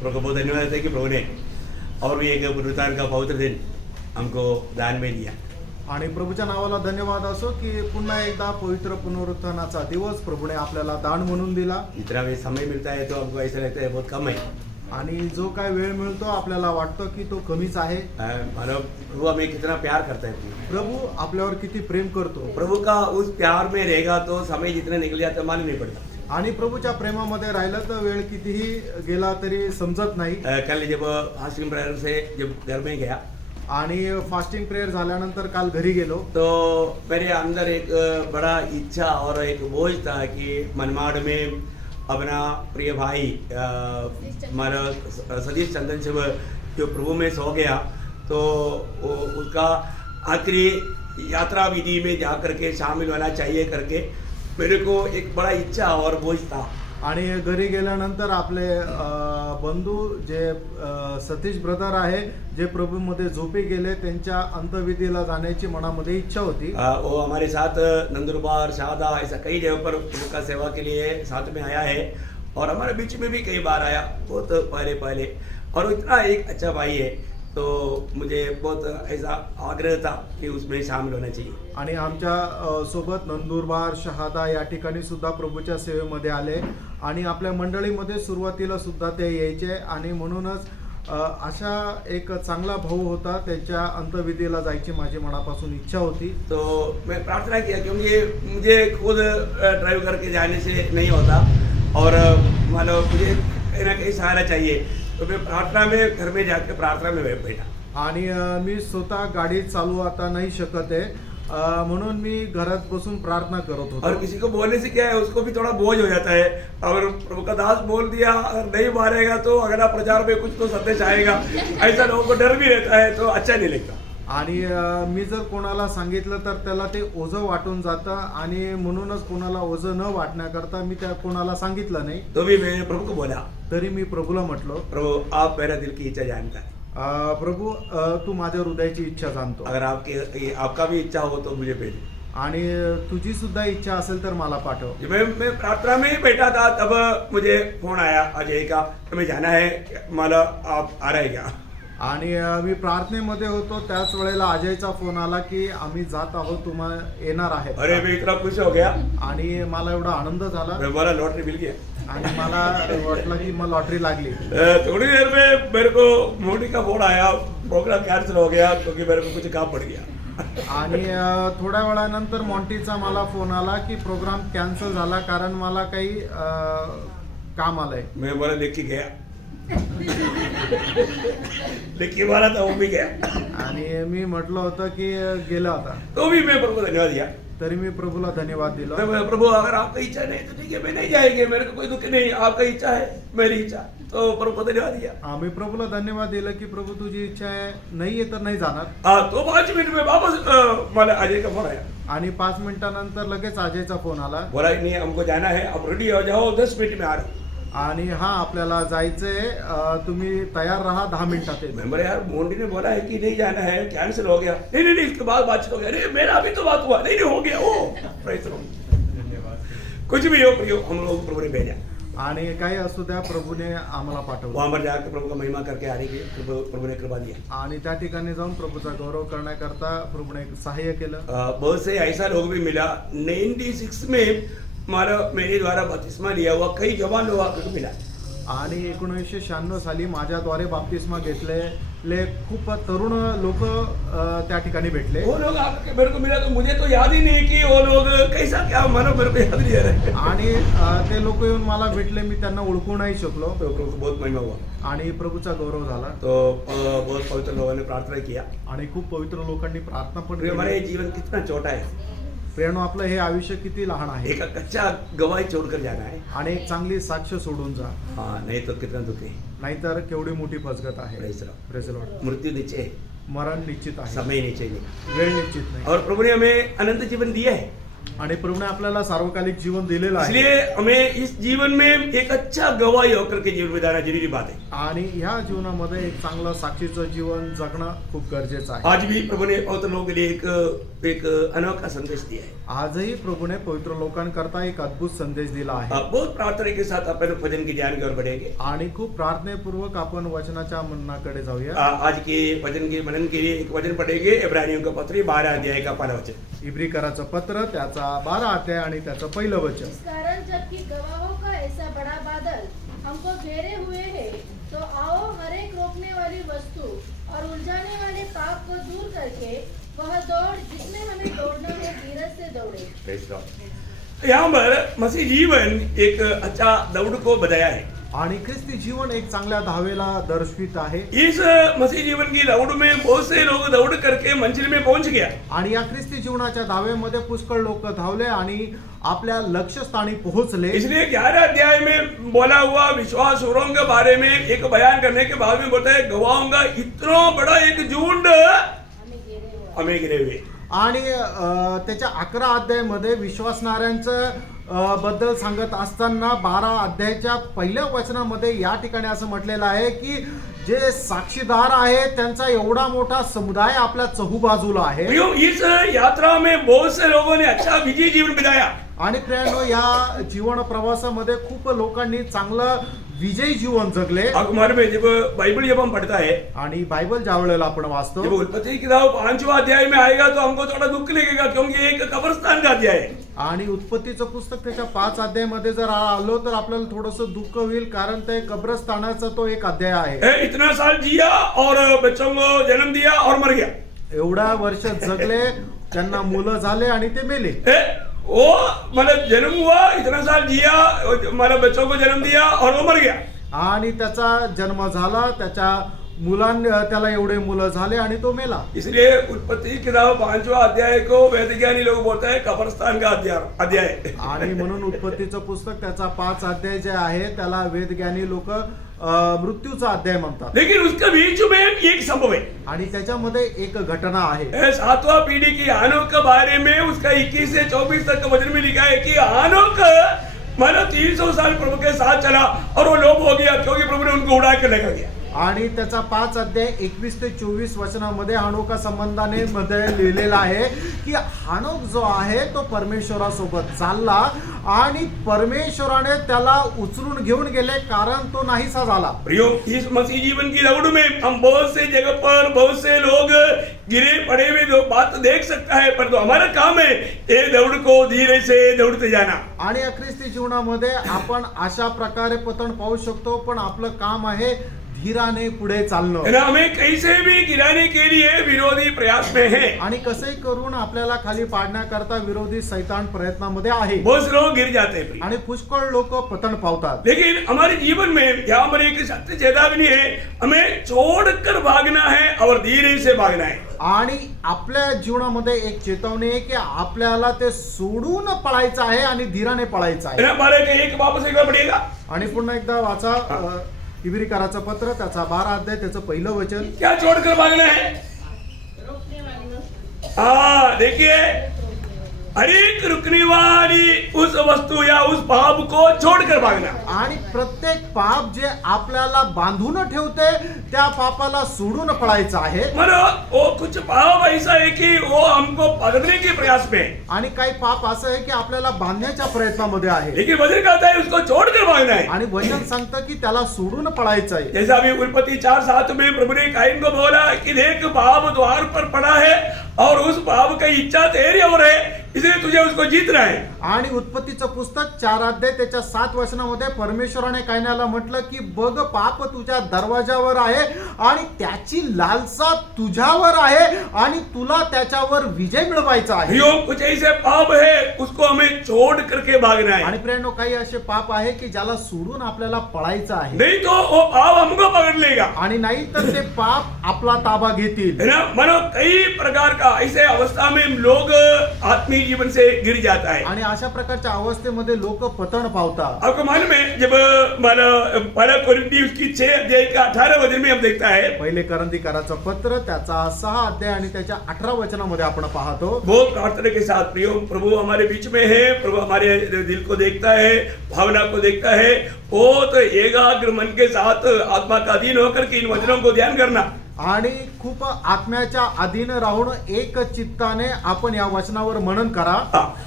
प्रभु को बहुत धन्यवाद देते हैं कि प्रभु ने और भी एक पुनरुत्थान का पवित्र दिन हमको दान में दिया। आणि प्रभूच्या नावाला धन्यवाद असो की पुन्हा एकदा पवित्र पुनरुत्थानाचा दिवस प्रभूने आपल्याला दान म्हणून दिला। जितना भी समय मिलता है तो हमको ऐसा लगता है बहुत कम है। आणि जो काय वेळ मिळतो आपल्याला वाटतं की तो कमीच आहे। मतलब प्रभु हमें कितना प्यार करता है। प्रभू आपल्यावर किती प्रेम करतो। प्रभु का उस प्यार में रहेगा तो समय जितना निकल जाता मालूम नहीं पड़ता। आणि प्रभूच्या प्रेमामध्ये राहिलं तर वेळ कितीही गेला तरी समजत नाही। कल जब फास्टिंग प्रेयर से जब घर में गया आणि फास्टिंग प्रेयर झाल्यानंतर काल घरी गेलो तो मेरे अंदर एक बड़ा इच्छा और एक बोझ था कि मनमाड़ में अपना प्रिय भाई हमारा सतीश चंदन शिव जो प्रभु में सो गया तो उसका आखिरी यात्रा विधि में जा करके शामिल होना चाहिए करके मेरे को एक बड़ा इच्छा और बोझ था। आणि घरी गेल्यानंतर आपले बंधू जे सतीश ब्रदर आहे जे प्रभूमध्ये झोपी गेले त्यांच्या अंत्यविधीला जाण्याची मनामध्ये इच्छा होती। वो हमारे साथ नंदुरबार शारदा ऐसा कई जगह पर प्रभु का सेवा के लिए साथ में आया है और हमारे बीच में भी कई बार आया बहुत पहले और इतना एक अच्छा भाई है तो मुझे बहुत ऐसा आग्रह था कि उसमें शामिल होना चाहिए। आणि आमच्या सोबत नंदुरबार शहादा या ठिकाणी सुद्धा प्रभूच्या सेवेमध्ये आले आणि आपल्या मंडळीमध्ये सुरुवातीला सुद्धा ते यायचे आणि म्हणूनच अशा एक चांगला भाऊ होता त्याच्या अंत्यविधीला जायची माझी मनापासून इच्छा होती। तो मैं प्रार्थना किया क्योंकि मुझे खुद ड्राइव करके जाने से नहीं होता और मतलब मुझे कहीं ना कहीं सहारा चाहिए तो मैं प्रार्थना में घर में जाकर प्रार्थना में बैठा आणि मी स्वतः गाडी चालवता नहीं शकत आहे म्हणून मी घरात बसून प्रार्थना करत होतो। और किसी को बोलने से क्या है उसको भी थोड़ा बोझ हो जाता है। अगर प्रभु का दास बोल दिया अगर नहीं मारेगा तो अगला प्रचार में कुछ तो संदेश आएगा ऐसा लोगों को डर भी रहता है तो अच्छा नहीं लगता। आणि मी जर कोणाला सांगितलं तर त्याला ते ओझं वाटून जातं आणि म्हणूनच कोणाला ओझं न वाटण्याकरता मी त्या कोणाला सांगितलं नाही। तो भी मैंने प्रभु को बोला तरी मी प्रभूला म्हटलो प्रभु आप मेरा दिल की इच्छा जानता है। प्रभू तू माझ्या हृदयाची इच्छा जाणतो अगर आपका भी इच्छा हो तो मुझे भेज आणि तुझी सुद्धा इच्छा असेल तर मला पाठव। मैं प्रार्थना में ही बैठा था तब मुझे फोन आया अजय का हमें जाना है मला आप आ रहे क्या। आणि मी प्रार्थनेमध्ये होतो त्याच वेळेला अजयचा फोन आला की आम्ही जात आहोत तुम्हाला येणार आहे। अरे मैं इतना खुश हो गया आणि मला एवढा आनंद झाला मैं बोला लॉटरी मिल गया आणि मला वाटलं की मला लॉटरी लागली। थोड़ी देर में मेरे को मोदी का फोन आया प्रोग्राम कैंसिल हो गया क्योंकि मेरे को कुछ काम पड़ गया। आणि थोड्या वेळानंतर मॉन्टीचा मला फोन आला की प्रोग्राम कॅन्सल झाला कारण मला काही काम आलंय। मैं बोला लेके गया लेके वाला था वो भी गया आणि मी म्हटलं होतं की गेला होता तो भी मैं प्रभु को धन्यवाद दिया। तरी मी प्रभूला धन्यवाद दिला। तो प्रभु अगर आपका इच्छा नहीं तो ठीक है मैं नहीं जाएंगे मेरे को कोई दुख नहीं आपका इच्छा है मेरी इच्छा तो प्रभु को धन्यवाद दिया। आम्ही प्रभूला धन्यवाद दिलं की प्रभू तुझी इच्छा आहे नाहीये तर नाही जाणार। तो 5 मिनट में वापस मला अजय का फोन आया आणि 5 मिनिटानंतर लगेच अजयचा फोन आला बोला नहीं हमको जाना है अब रेडी हो जाओ 10 मिनट में आ रहा हूं। आणि हा आपल्याला जायचंय तुम्ही तयार रहा 10 मिनिटात येतो। मैं बोला यार मोंडी ने बोला है कि नहीं जाना है कैंसिल हो गया नहीं इसके बाद बातचीत हो गया अरे मेरा अभी तो बात हुआ नहीं हो गया ओ प्रेज द लॉर्ड धन्यवाद कुछ भी हो प्रियो हम लोग प्रभु ने भेजा आणि काही असू द्या प्रभूने आम्हाला पाठवलं। वहां पर जाकर प्रभु का महिमा करके आने की प्रभु ने कृपा दिया आणि त्या ठिकाणी जाऊन प्रभूचा गौरव करण्याकरता प्रभूने सहाय्य केलं। बहुत से ऐसा लोग भी मिला 96 में हमारा मेरे द्वारा बपतिस्मा लिया हुआ कई जवान लोग आपको मिला आणि 1996 साली माझ्याद्वारे बाप्तिस्मा घेतलेले खूप तरुण लोक त्या ठिकाणी भेटले। वो लोग आके मेरे को मिला तो मुझे तो याद ही नहीं कि वो लोग कैसा क्या मानो मेरे को याद नहीं आ रहा है। आणि ते लोक येऊन मला भेटले मी त्यांना ओळखू नाही शकलो। तो प्रभु को बहुत महिमा हुआ आणि प्रभूचा गौरव झाला। तो बहुत पवित्र लोगों ने प्रार्थना किया आणि खूप पवित्र लोकांनी प्रार्थना पण केली। हमारे जीवन कितना छोटा है प्रेरणो आपलं हे आयुष्य किती लहान आहे। एक कच्चा गवाही छोड़कर जाना है आणि एक चांगली साक्ष सोडून जा नहीं तो कितना दुख है नाहीतर केवढी मोठी फसगत आहे। प्रेज द लॉर्ड मृत्यु नीचे है मरण निश्चित आहे समय नीचे नहीं वेळ निश्चित नाही और प्रभु ने हमें अनंत जीवन दिया है आणि प्रभूने आपल्याला सार्वकालिक जीवन दिलेलं आहे इसलिए हमें इस जीवन में एक अच्छा गवाही होकर के जीवन बिताना जरूरी बात है। आणि ह्या जीवनामध्ये एक चांगलं साक्षीचं जीवन जगणं खूप गरजेचं आहे। आज भी प्रभु ने पवित्र लोगों के लिए एक अनोखा संदेश दिया है। आजही प्रभूने पवित्र लोकांकरता एक अद्भुत संदेश दिला आहे आप बहुत प्रार्थना के साथ अपन भजन की ध्यान की ओर बढ़ेंगे। आणि खूप प्रार्थनेपूर्वक आपण वचनाच्या मननाकडे जाऊया। आज के वचन के मनन के लिए एक वचन पढ़ेंगे इब्रानियों का पत्र 12 अध्याय का पहला वचन। इब्रिकराचं पत्र त्याचा 12 अध्याय आणि त्याचं पहिलं वचन। इस कारण जबकि गवाहों का ऐसा बड़ा बादल हमको घेरे हुए है, तो आओ हर एक रोकने वाली वस्तु और उलझाने वाले पाप को दूर करके वह दौड़ जिसमें हमें दौड़ना है धीरज से दौड़े। Praise God। यहाँ पर मसीह जीवन एक अच्छा दौड़ को बताया है। आणि ख्रिस्ती जीवन एक चांगल्या धावेला दर्शवित आहे। इस मसीह जीवन की दौड़ में बहुत से लोग दौड़ करके मंजिल में पहुंच गया। आणि या ख्रिस्ती जीवनाच्या धावेमध्ये पुष्कळ लोक धावले आणि आपल्या लक्ष्यस्थानी पोहोचले। इसलिए 11 अध्याय में बोला हुआ विश्वास के बारे में एक बयान करने के बाद में बोलता है गवाहों का इतना बड़ा एक झुंड हमें घिरे हुए। आणि त्याच्या 11 अध्यायामध्ये विश्वासणाऱ्यांचं बद्दल सांगत असताना 12 अध्यायाच्या पहिल्या वचनामध्ये या ठिकाणी असं म्हटलेलं आहे की जे साक्षीदार आहेत त्यांचा एवढा मोठा समुदाय आपल्या चहूबाजूला आहे। इस यात्रा में बहुत से लोगों ने अच्छा विजयी जीवन बिताया। आणि प्रियांनो या जीवन प्रवासामध्ये खूप लोकांनी चांगलं विजयी जीवन जगले। अखबार में जब बाइबल जब हम पढ़ता है, आणि बायबल ज्या वेळेला आपण वाचतो जब उत्पत्ति की किताब 5वां अध्याय में आएगा तो हमको थोड़ा दुख लगेगा क्योंकि एक कब्रिस्तान का अध्याय है। आणि उत्पत्तीचं पुस्तक त्याच्या 5 अध्यायामध्ये जर आलो तर आपल्याला थोडंसं दुःख होईल कारण ते कब्रस्तानाचा तो एक अध्याय आहे। इतना साल जिया और बच्चों को जन्म दिया और मर गया। एवढा वर्ष जगले, त्यांना मुलं झाले आणि ते मेले। वो मतलब जन्म हुआ, इतना साल जिया, मतलब बच्चों को जन्म दिया और वो मर गया। आणि त्याचा जन्म झाला, त्याच्या त्याला एवढे मुलं झाले आणि तो मेला। इसलिए उत्पत्ति की किताब 5वां अध्याय को वेदज्ञानी लोग बोलते हैं कब्रिस्तान का अध्याय। आणि म्हणून उत्पत्तीचं पुस्तक त्याचा 5 अध्याय जे आहे त्याला वेदज्ञानी लोक मृत्यूचा अध्याय म्हणतात। लेकिन उसके बीच में एक संभव है आणि त्याच्यामध्ये एक घटना आहे। 7वां पीढ़ी की हानोक के बारे में उसका 21 से 24 तक का वचन में लिखा है कि हानोक मानो 300 साल प्रभु के साथ चला और वो लोप हो गया क्योंकि प्रभु ने उनको उड़ा कर लेकर गया। आणि त्याचा 5 अध्याय 21 ते 24 वचनामध्ये हानोका संबंधाने मध्ये लिहिलेला आहे की हानोक जो आहे तो परमेश्वरासोबत चालला आणि परमेश्वराने त्याला उचलून घेऊन गेले कारण तो नाहीसा झाला। प्रियो, इस मसीह जीवन की दौड़ में हम बहुत से जगह पर बहुत से लोग गिरे पड़े हुए जो बात देख सकता है, पर तो हमारा काम है ये दौड़ को धीरे से दौड़ते जाना। आणि या ख्रिस्ती जीवनामध्ये आपण अशा प्रकारे पतन पाहू शकतो, पण आपलं काम आहे धीराने पुढे चालणं। हमें कैसे भी गिराने के लिए विरोधी प्रयास में है आणि कसंही करून आपल्याला खाली पाडण्याकरता विरोधी शैतान प्रयत्नामध्ये आहे। बहुत से लोग गिर जाते हैं आणि पुष्कळ लोक पतन पावतात। लेकिन हमारे जीवन में यहाँ पर एक सत्य चेतावनी है, हमें छोड़कर भागना है और धीरे से भागना है। आणि आपल्या जीवनामध्ये एक चेतावणी आहे की आपल्याला ते सोडून पळायचं आहे आणि धीराने पळायचं आहे। एक वापस एक बार पढ़िएगा। आणि पुन्हा एकदा वाचा इब्रिकराचं पत्र त्याचा 12 अध्याय त्याचं पहिलं वचन। क्या छोड़कर भागना है? रोकने वाली वस्तु। हाँ, देखिए हर एक रुकने वाली उस वस्तु या उस पाप को छोड़कर भागना। आणि प्रत्येक पाप जे आपल्याला बांधून ठेवते त्या पापाला सोडून पळायचं आहे। मतलब वो कुछ पाप ऐसा है कि वो हमको पकड़ने के प्रयास में है, आणि काही पाप असं आहे की आपल्याला बांधण्याच्या प्रयत्नामध्ये आहे। लेकिन वचन कहता है उसको छोड़कर भागना है। आणि वचन सांगतं की त्याला सोडून पळायचं आहे। जैसा अभी उत्पत्ति 4:7 में प्रभु ने कायन को बोला कि देख पाप द्वार पर पड़ा है और उस पाप की इच्छा तेरी ओर है, इसलिए तुझे उसको जीतना है। आणि उत्पत्तीचं पुस्तक 4 अध्याय त्याच्या 7 वचनामध्ये परमेश्वराने कायनाला म्हटलं की बघ पाप तुझ्या दरवाजावर आहे आणि त्याची लालसा तुझ्यावर आहे आणि तुला त्याच्यावर विजय मिळवायचा आहे। कुछ ऐसे पाप है उसको हमें छोड़ करके भागना है। आणि प्रियांनो काही असे पाप आहे की ज्याला सोडून आपल्याला पळायचं आहे। नहीं तो वो पाप हमको पकड़ लेगा। आणि नाही तर ते पाप आपला ताबा घेतील। है ना? मानो कई प्रकार का ऐसे अवस्था में लोग आत्मीय जीवन से गिर जाता है। आणि अशा प्रकारच्या अवस्थेमध्ये लोक पतन पावतात. आपको मालूम है जब पहला कोरिन्थी उसकी 6 अध्याय का 18 वचन में हम देखता है पहिले करंथीकराचं पत्र त्याचा 6 अध्याय आणि त्याच्या 18 वचनामध्ये आपण पाहतो. बहुत प्रार्थना के साथ प्रियो प्रभु हमारे बीच में है, प्रभु हमारे दिल को देखता है, भावना को देखता है. बहुत एकाग्र मन के साथ आत्मा का अधीन होकर के इन वचनों को ध्यान करना. आणि खूप आत्म्याच्या अधीन राहून एक चित्ताने आपण या वचनावर मनन करा.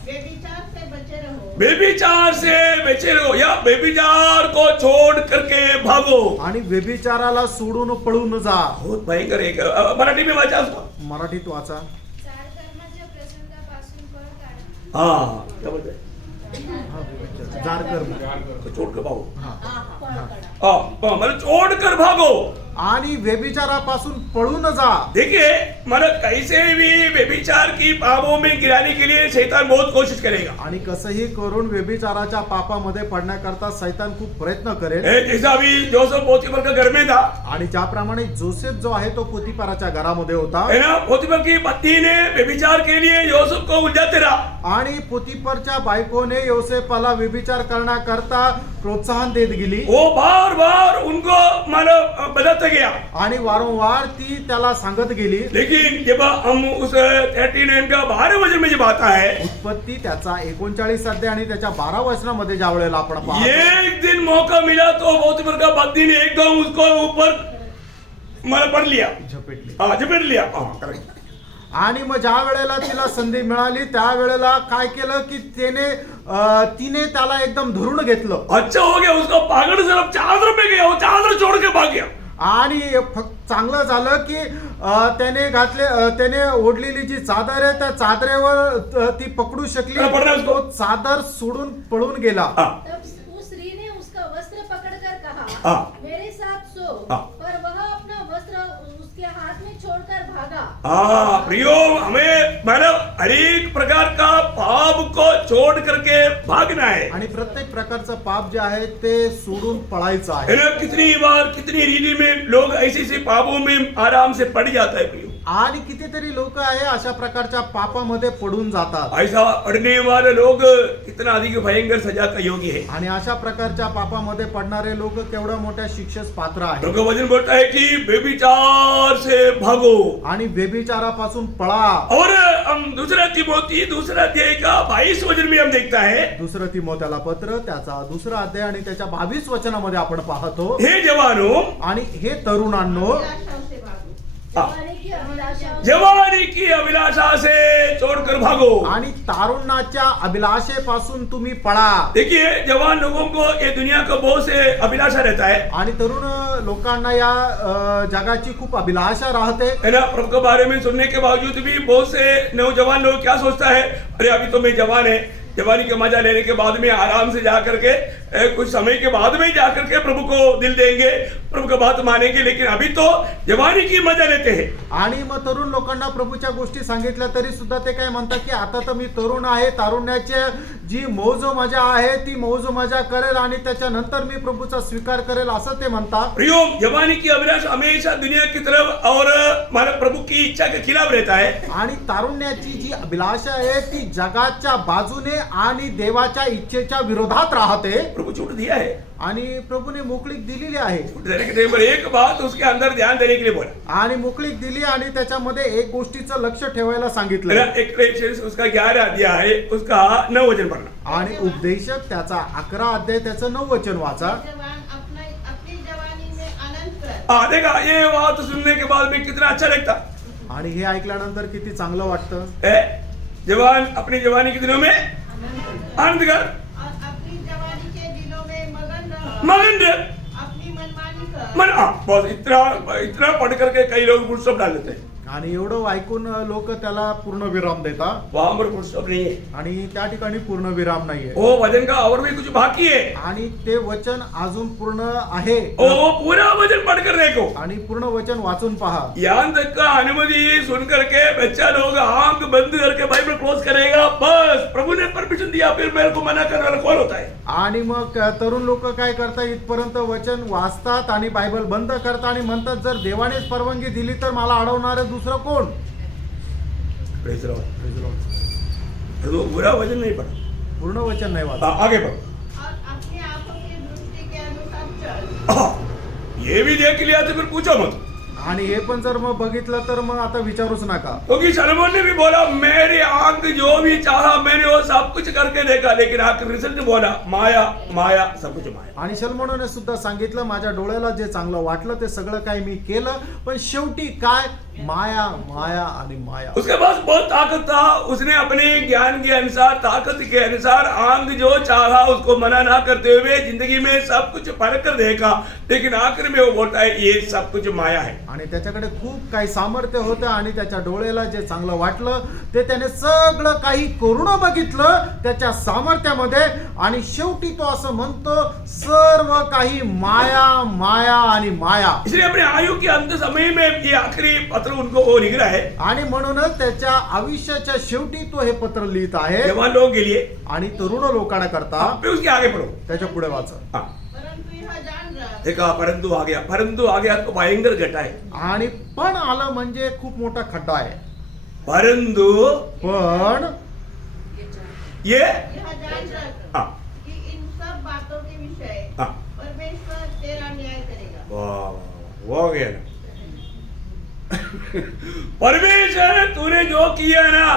व्यभिचार से बचे रहो. बेविचार से बचे रहो या बेविचार को छोड़ करके भागो. आणि व्यभिचाराला सोडून पळून जा. बहुत भयंकर एक मराठी में वाचा उसको. मराठीत वाचा. चार कर्माच्या प्रसंगापासून पळ काढा. हाँ क्या बोलते हैं? जार कर्म. तो छोड़ कर भागो. पळ काढा. मतलब छोड़ कर भागो. आणि व्यभिचारापासून पळून जा. देखिए मतलब कैसे भी व्यभिचार की पापों में गिराने के लिए शैतान बहुत कोशिश करेगा. आणि कसंही करून व्यभिचाराच्या पापामध्ये पडण्याकरता शैतान खूप प्रयत्न करेल. जैसा अभी जोसेफ पोतीफर का घर में था आणि ज्याप्रमाणे जोसेफ जो आहे तो पोतीफराच्या घरामध्ये होता. है ना, पोतीफर की पत्नी ने व्यभिचार के लिए योसेफ को उलझाते रहा. आणि पोतीफरच्या बायकोने योसेफाला व्यभिचार करण्याकरता प्रोत्साहन देत गेली. वो बार बार उनको मतलब बदलता गया. आणि वारंवार ती त्याला सांगत गेली. लेकिन जब हम उस 39 का 12 वचन में जब आता है उत्पत्ती त्याचा 39 अध्याय आणि त्याच्या 12 वचनामध्ये ज्या वेळेला आपण पाहतो, एक दिन मौका मिला तो पोतीफर का पत्नी ने एकदम उसको ऊपर मतलब पढ़ लिया, झपेटली. झपेट लिया. करेक्ट. आणि मग ज्या वेळेला तिला संधी मिळाली त्या वेळेला काय केलं की तिने त्याला एकदम धरून घेतलं. अच्छा हो गया, उसका पागड़ सिर्फ चादर में गया, वो चादर छोड़ के भाग गया. आणि चांगलं झालं की त्याने ओढलेली जी चादर आहे त्या चादरेवर ती पकडू शकली. तो चादर सोडून पळून गेला. तब उस स्त्री ने उसका वस्त्र पकड़कर कहा, मेरे साथ सो. पर वह अपना वस्त्र उसके हाथ में छोड़कर भागा. प्रियो हमें मतलब हर एक प्रकार का पाप को छोड़ करके भागना है. आणि प्रत्येक प्रकारचं पाप जे आहे ते सोडून पळायचं आहे. कितनी बार कितनी रीति में लोग ऐसे पापों में आराम से पड़ जाता है प्रियो. आणि कितीतरी लोक आहे अशा प्रकारच्या पापामध्ये पडून जातात. ऐसा पढ़ने वाले लोग कितना अधिक भयंकर सजा का योग्य है. आणि अशा प्रकारच्या पापामध्ये पडणारे लोक केवढ्या मोठ्या शिक्षेस पात्र आहेत. प्रभु वचन बोलता है कि व्यभिचार से भागो आणि व्यभिचारापासून पळा. और हम दूसरा अध्याय का 22 वचन में हम देखता है. दुसरं तिमोथेला पत्र त्याचा 2 अध्याय आणि त्याच्या 22 वचनामध्ये आपण पाहतो. हे जवानो आणि हे तरुणांनो, अभिलाषाओं से भागो. जवानी की अभिलाषाओं से जवानी की अभिलाषा से छोड़कर भागो. आणि तारुण्याच्या अभिलाषेपासून तुम्ही पळा. देखिए जवान लोगों को ये दुनिया का बहुत से अभिलाषा रहता है. आणि तरुण लोकांना या जगाची खूप अभिलाषा राहते. है ना, प्रभु के बारे में सुनने के बावजूद भी बहुत से नौजवान लोग क्या सोचता है, अरे अभी तो मैं जवान है, जवानी का मजा लेने के बाद में आराम से जा करके कुछ समय के बाद में जा करके प्रभु को दिल देंगे, प्रभु का बात मानेंगे. लेकिन अभी तो जवानी की मजा लेते हैं. आणि मग तरुण लोकांना प्रभूच्या गोष्टी सांगितल्या तरी सुद्धा ते काय म्हणतात की आता तर मी तरुण आहे, तारुण्याची जी मौज मजा आहे ती मौज मजा करेल आणि त्याच्यानंतर मी प्रभूचा स्वीकार करेल असं ते म्हणतात. प्रियो जवानी की अभिलाषा हमेशा दुनिया की तरफ और हमारे प्रभु की इच्छा के खिलाफ रहता है. आणि तारुण्याची जी अभिलाषा आहे ती जगाच्या बाजूने आणि देवाच्या इच्छेच्या विरोधात राहते. प्रभु छूट दिया है आणि प्रभूने मोकळीक दिलेली आहे. छूट देने के टाइम पर एक बात उसके अंदर ध्यान देने के लिए बोला. आणि मोकळीक दिली आणि त्याच्यामध्ये एक गोष्टीचं लक्ष ठेवायला सांगितलं. एक उसका 11 अध्याय है, उसका 9 वचन पढ़ना. आणि उपदेशक त्याचा 11 अध्याय त्याचं 9 वचन वाचा. जवान अपनी जवानी में आनंद कर. देखा ये बात सुनने के बाद में कितना अच्छा लगता. आणि हे ऐकल्यानंतर किती चांगलं वाटतं. जवान अपनी जवानी के दिनों में आनंद कर, और अपनी जवानी के दिनों में मगन रहो. मगन रह. अपनी मनमानी कर. मन बस इतना पढ़ करके कई लोग फुल स्टॉप डाल देते हैं. आणि एवढं ऐकून लोक त्याला पूर्ण विराम देतात. वहां पर फुल स्टॉप नहीं है. आणि त्या ठिकाणी पूर्ण विराम नाहीये. वो वचन का और भी कुछ बाकी है. आणि ते वचन अजून पूर्ण आहे. वो पूरा वचन पढ़ कर देखो. आणि पूर्ण वचन वाचून पहा. यहाँ तक का अनुमति सुन करके बच्चा लोग आंख बंद करके बाइबल क्लोज करेगा, बस प्रभु ने परमिशन दिया, फिर मेरे को मना करने वाला कौन होता है. आणि मग तरुण लोक काय करतात, इथपर्यंत वचन वाचतात आणि बायबल बंद करतात आणि म्हणतात जर देवानेच परवानगी दिली तर मला अडवणारे दुसरं कोण. Praise the Lord. तो बुरा वचन नहीं पढ़ा. पूर्ण वचन नाही वाचत. आगे बढ़ो. और अपनी आंखों की दृष्टि के अनुसार चल. ये भी देख लिया तो फिर पूछो मत. आणि हे पण जर मग बघितलं तर मग आता विचारूच नका. क्योंकि सलोमन ने भी बोला मेरी आंख जो भी चाहा मैंने वो सब कुछ करके देखा, लेकिन आखिर रिजल्ट बोला माया माया सब कुछ माया. आणि शल्मोनने सुद्धा सांगितलं माझ्या डोळ्याला जे चांगलं वाटलं ते सगळं काही मी केलं, पण शेवटी काय माया माया आणि माया. उसके पास बहुत ताकत था, उसने अपने ज्ञान के अनुसार ताकत के अनुसार आंख जो चाहा उसको मना ना करते हुए जिंदगी में सब कुछ परख कर देखा, लेकिन आखिर में वो बोलता है ये सब कुछ माया है. आणि त्याच्याकडे खूप काही सामर्थ्य होतं आणि त्याच्या डोळ्याला जे चांगलं वाटलं ते त्याने सगळं काही करून बघितलं त्याच्या सामर्थ्यामध्ये, आणि शेवटी तो असं म्हणतो सर्व काही माया माया आणि माया. इसलिए अपने आयु के अंत समय में ये आखिरी पत्र उनको वो लिख रहा है आणि म्हणूनच त्याच्या आयुष्याच्या शेवटी तो हे पत्र लिहित आहे जवान लोगों के लिए. आणि तरुण लोकांना करता. फिर उसके आगे पढ़ो. त्याच्या पुढे वाचा. हाँ, परंतु यह जान रख. देखा परंतु आ गया, परंतु आ गया तो भयंकर घटा है. आणि पण आलं म्हणजे खूप मोठा खड्डा आहे. परंतु पण ये यह जान रख हाँ, कि इन सब बातों के विषय हाँ. परमेश्वर तेरा न्याय करेगा. वाह, वो हो गया ना. परमेश्वर तूने जो किया ना